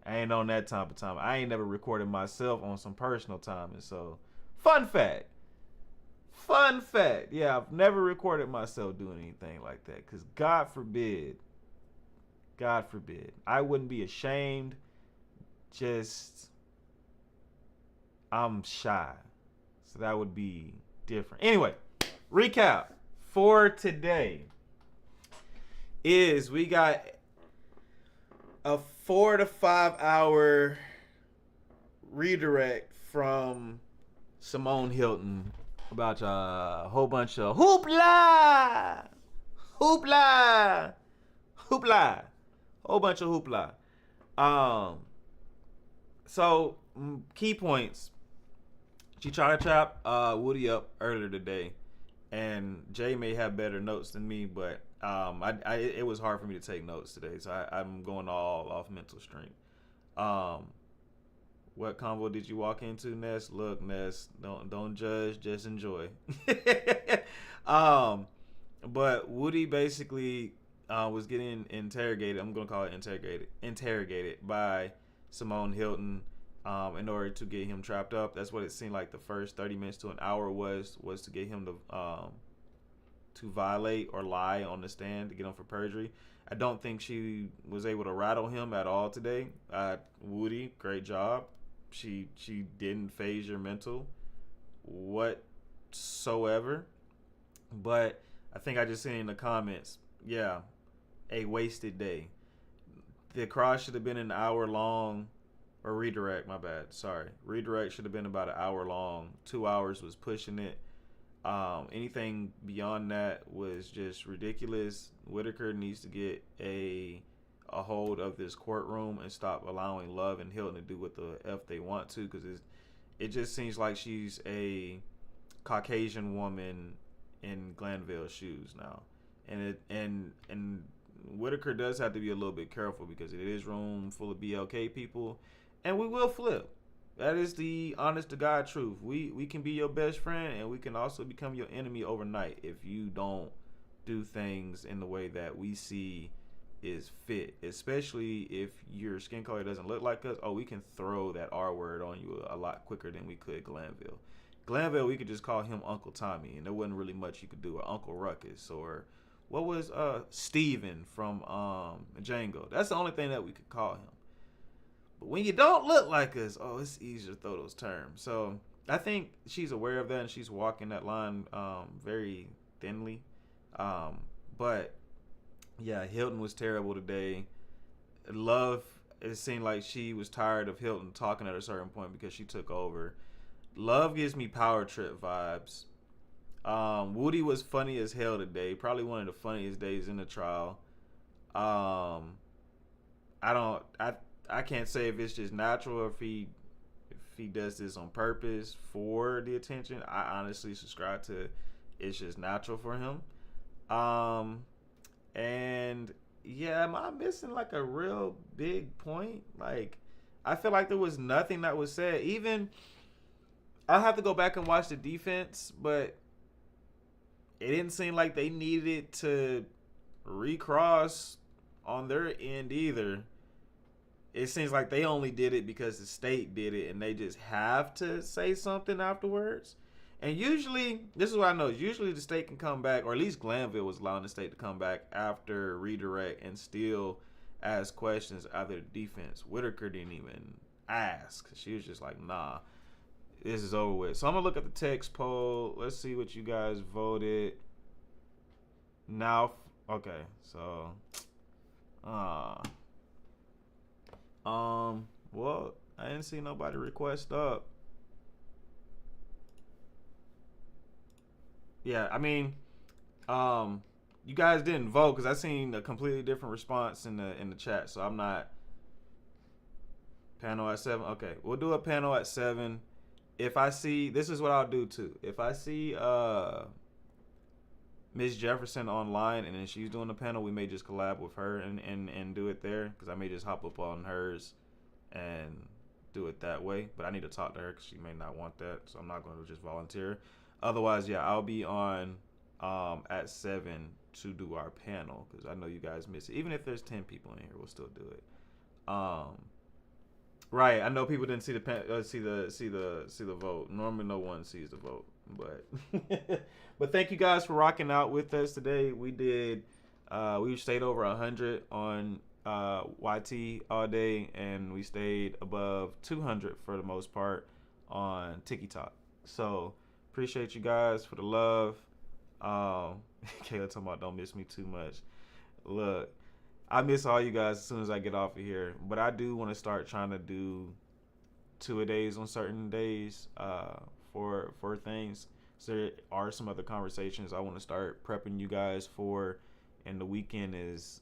I ain't on that type of time. I ain't never recorded myself on some personal time, and so fun fact. Yeah, I've never recorded myself doing anything like that, because God forbid, I wouldn't be ashamed. Just I'm shy, so that would be different. Anyway, recap for today is we got a 4 to 5 hour redirect from Simone Hylton about a whole bunch of hoopla, whole bunch of hoopla. So key points. She tried to trap Woody up earlier today, and Jay may have better notes than me, but it was hard for me to take notes today, so I'm going all off mental strength. What convo did you walk into, Ness? Look, Ness, don't judge, just enjoy. But Woody basically was getting interrogated. I'm gonna call it interrogated by Simone Hylton. In order to get him trapped up. That's what it seemed like the first 30 minutes to an hour was to get him to violate or lie on the stand, to get him for perjury. I don't think she was able to rattle him at all today. Woody, great job. She didn't phase your mental whatsoever. But I think I just seen in the comments, yeah, a wasted day. The cross should have been an hour long. Or redirect, my bad. Sorry. Redirect should have been about an hour long. 2 hours was pushing it. Anything beyond that was just ridiculous. Whitaker needs to get a hold of this courtroom and stop allowing Love and Hylton to do what the F they want to, because it just seems like she's a Caucasian woman in Glanville's shoes now. And Whitaker does have to be a little bit careful, because it is room full of BLK people. And we will flip. That is the honest to God truth. We can be your best friend, and we can also become your enemy overnight if you don't do things in the way that we see is fit. Especially if your skin color doesn't look like us. Oh, we can throw that R word on you a lot quicker than we could Glanville. Glanville, we could just call him Uncle Tommy, and there wasn't really much you could do. Or Uncle Ruckus, or what was Steven from Django. That's the only thing that we could call him. But when you don't look like us, oh, it's easier to throw those terms. So I think she's aware of that, and she's walking that line very thinly. But yeah, Hylton was terrible today. Love, it seemed like she was tired of Hylton talking at a certain point because she took over. Love gives me power trip vibes. Woody was funny as hell today. Probably one of the funniest days in the trial. I can't say if it's just natural or if he does this on purpose for the attention. I honestly subscribe to it's just natural for him. And yeah, am I missing like a real big point? Like, I feel like there was nothing that was said. Even I'll have to go back and watch the defense, but it didn't seem like they needed to recross on their end either. It seems like they only did it because the state did it and they just have to say something afterwards. And usually, this is what I know, usually the state can come back, or at least Glanville was allowing the state to come back after redirect and still ask questions after the defense. Whitaker didn't even ask. She was just like, nah, this is over with. So I'm going to look at the text poll. Let's see what you guys voted. Now, okay, so, well, I didn't see nobody request up. Yeah, I mean, you guys didn't vote because I seen a completely different response in the chat. So I'm not panel at 7. Okay, we'll do a panel at 7. If I see, this is what I'll do too. If I see Miss Jefferson online and then she's doing the panel, we may just collab with her and do it there because I may just hop up on hers and do it that way. But I need to talk to her because she may not want that, so I'm not going to just volunteer. Otherwise, yeah, I'll be on at 7 to do our panel because I know you guys miss it. Even if there's 10 people in here, we'll still do it. Right, I know people didn't see the vote. Normally, no one sees the vote, but but thank you guys for rocking out with us today. We did we stayed over 100 on YT all day, and we stayed above 200 for the most part on TikTok. So appreciate you guys for the love. Kayla talking about don't miss me too much. Look, I miss all you guys as soon as I get off of here, but I do want to start trying to do 2-a-days on certain days for things. So there are some other conversations I want to start prepping you guys for, and the weekend is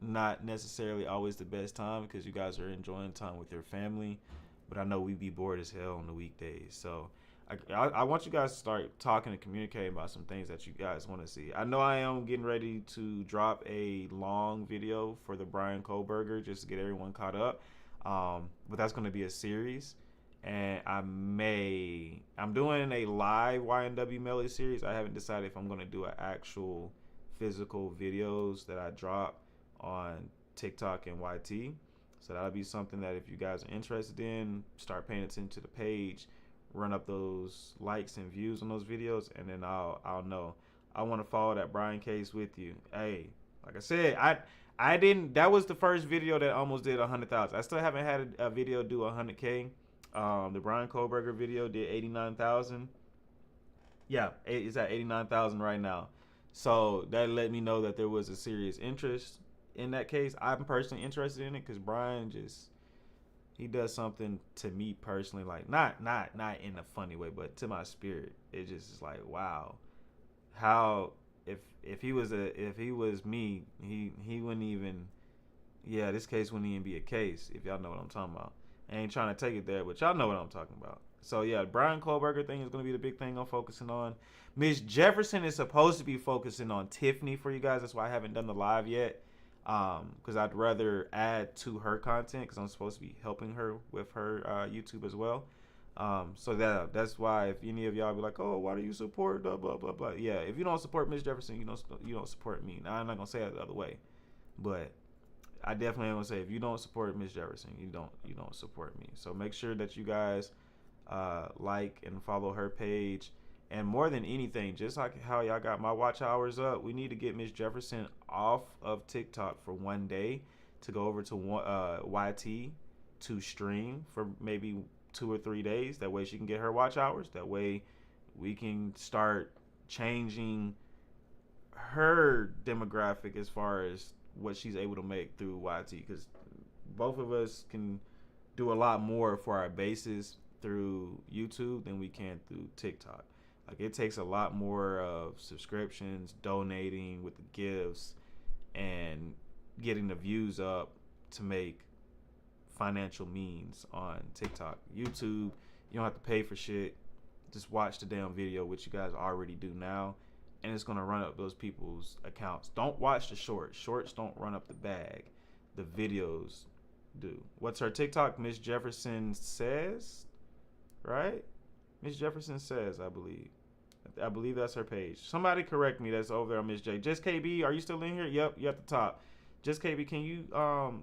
not necessarily always the best time because you guys are enjoying time with your family, but I know we be bored as hell on the weekdays. So I want you guys to start talking and communicating about some things that you guys want to see. I know I am getting ready to drop a long video for the Brian Kohlberger just to get everyone caught up. But that's going to be a series. And I'm doing a live YNW Melody series. I haven't decided if I'm going to do an actual physical videos that I drop on TikTok and YT. So that'll be something that if you guys are interested in, start paying attention to the page, run up those likes and views on those videos, and then I'll know. I want to follow that Brian case with you. Hey, like I said, I didn't. That was the first video that almost did 100,000. I still haven't had a video do 100K. The Brian Kohlberger video did 89,000. Yeah, it's at 89,000 right now. So that let me know that there was a serious interest in that case. I'm personally interested in it because Brian he does something to me personally, like not in a funny way, but to my spirit, it just is like, wow, how if he was me, he wouldn't even, this case wouldn't even be a case, if y'all know what I'm talking about. I ain't trying to take it there, but y'all know what I'm talking about. So yeah, Brian Kohlberger thing is going to be the big thing I'm focusing on. Miss Jefferson is supposed to be focusing on Tiffany for you guys. That's why I haven't done the live yet. Because I'd rather add to her content because I'm supposed to be helping her with her YouTube as well. So that's why if any of y'all be like, oh, why do you support blah blah blah blah? Yeah, if you don't support Miss Jefferson, you don't support me. Now I'm not gonna say it the other way, but I definitely am gonna say if you don't support Miss Jefferson, you don't support me. So make sure that you guys like and follow her page. And more than anything, just like how y'all got my watch hours up, we need to get Miss Jefferson off of TikTok for one day to go over to YT to stream for maybe 2 or 3 days. That way she can get her watch hours. That way we can start changing her demographic as far as what she's able to make through YT. Because both of us can do a lot more for our bases through YouTube than we can through TikTok. Like, it takes a lot more of subscriptions, donating with the gifts, and getting the views up to make financial means on TikTok. YouTube, you don't have to pay for shit. Just watch the damn video, which you guys already do now, and it's gonna run up those people's accounts. Don't watch the shorts. Shorts don't run up the bag. The videos do. What's her TikTok? Miss Jefferson Says, right? Miss Jefferson Says, I believe. I believe that's her page. Somebody correct me that's over there on Miss J. Just KB, are you still in here? Yep, you at the top. Just KB, can you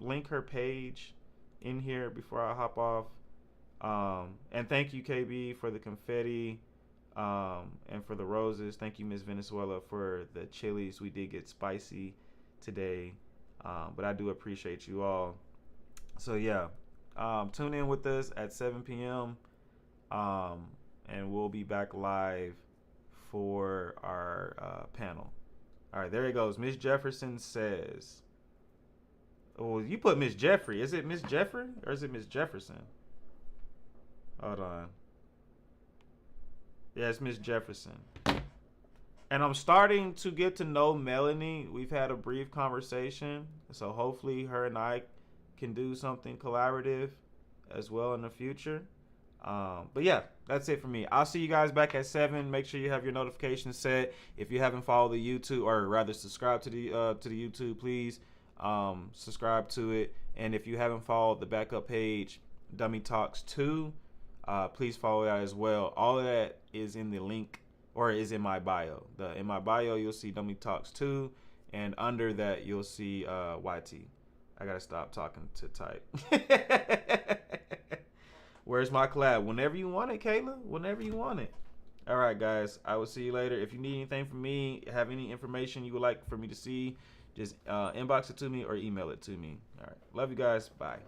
link her page in here before I hop off? And thank you, KB, for the confetti and for the roses. Thank you, Miss Venezuela, for the chilies. We did get spicy today, but I do appreciate you all. So yeah, tune in with us at 7 p.m. And we'll be back live for our panel. All right, there it goes. Miss Jefferson Says. Oh, you put Miss Jeffrey. Is it Miss Jeffrey or is it Miss Jefferson? Hold on. Yeah, it's Miss Jefferson. And I'm starting to get to know Melanie. We've had a brief conversation, so hopefully her and I can do something collaborative as well in the future. But yeah, that's it for me. I'll see you guys back at 7. Make sure you have your notifications set. If you haven't followed the YouTube, or rather subscribe to the YouTube, please subscribe to it. And if you haven't followed the backup page, Dummy Talks 2, please follow that as well. All of that is in the link, or is in my bio. In my bio, you'll see Dummy Talks 2, and under that, you'll see YT. I gotta stop talking to type. Where's my collab? Whenever you want it, Kayla. Whenever you want it. All right, guys. I will see you later. If you need anything from me, have any information you would like for me to see, just inbox it to me or email it to me. All right. Love you guys. Bye.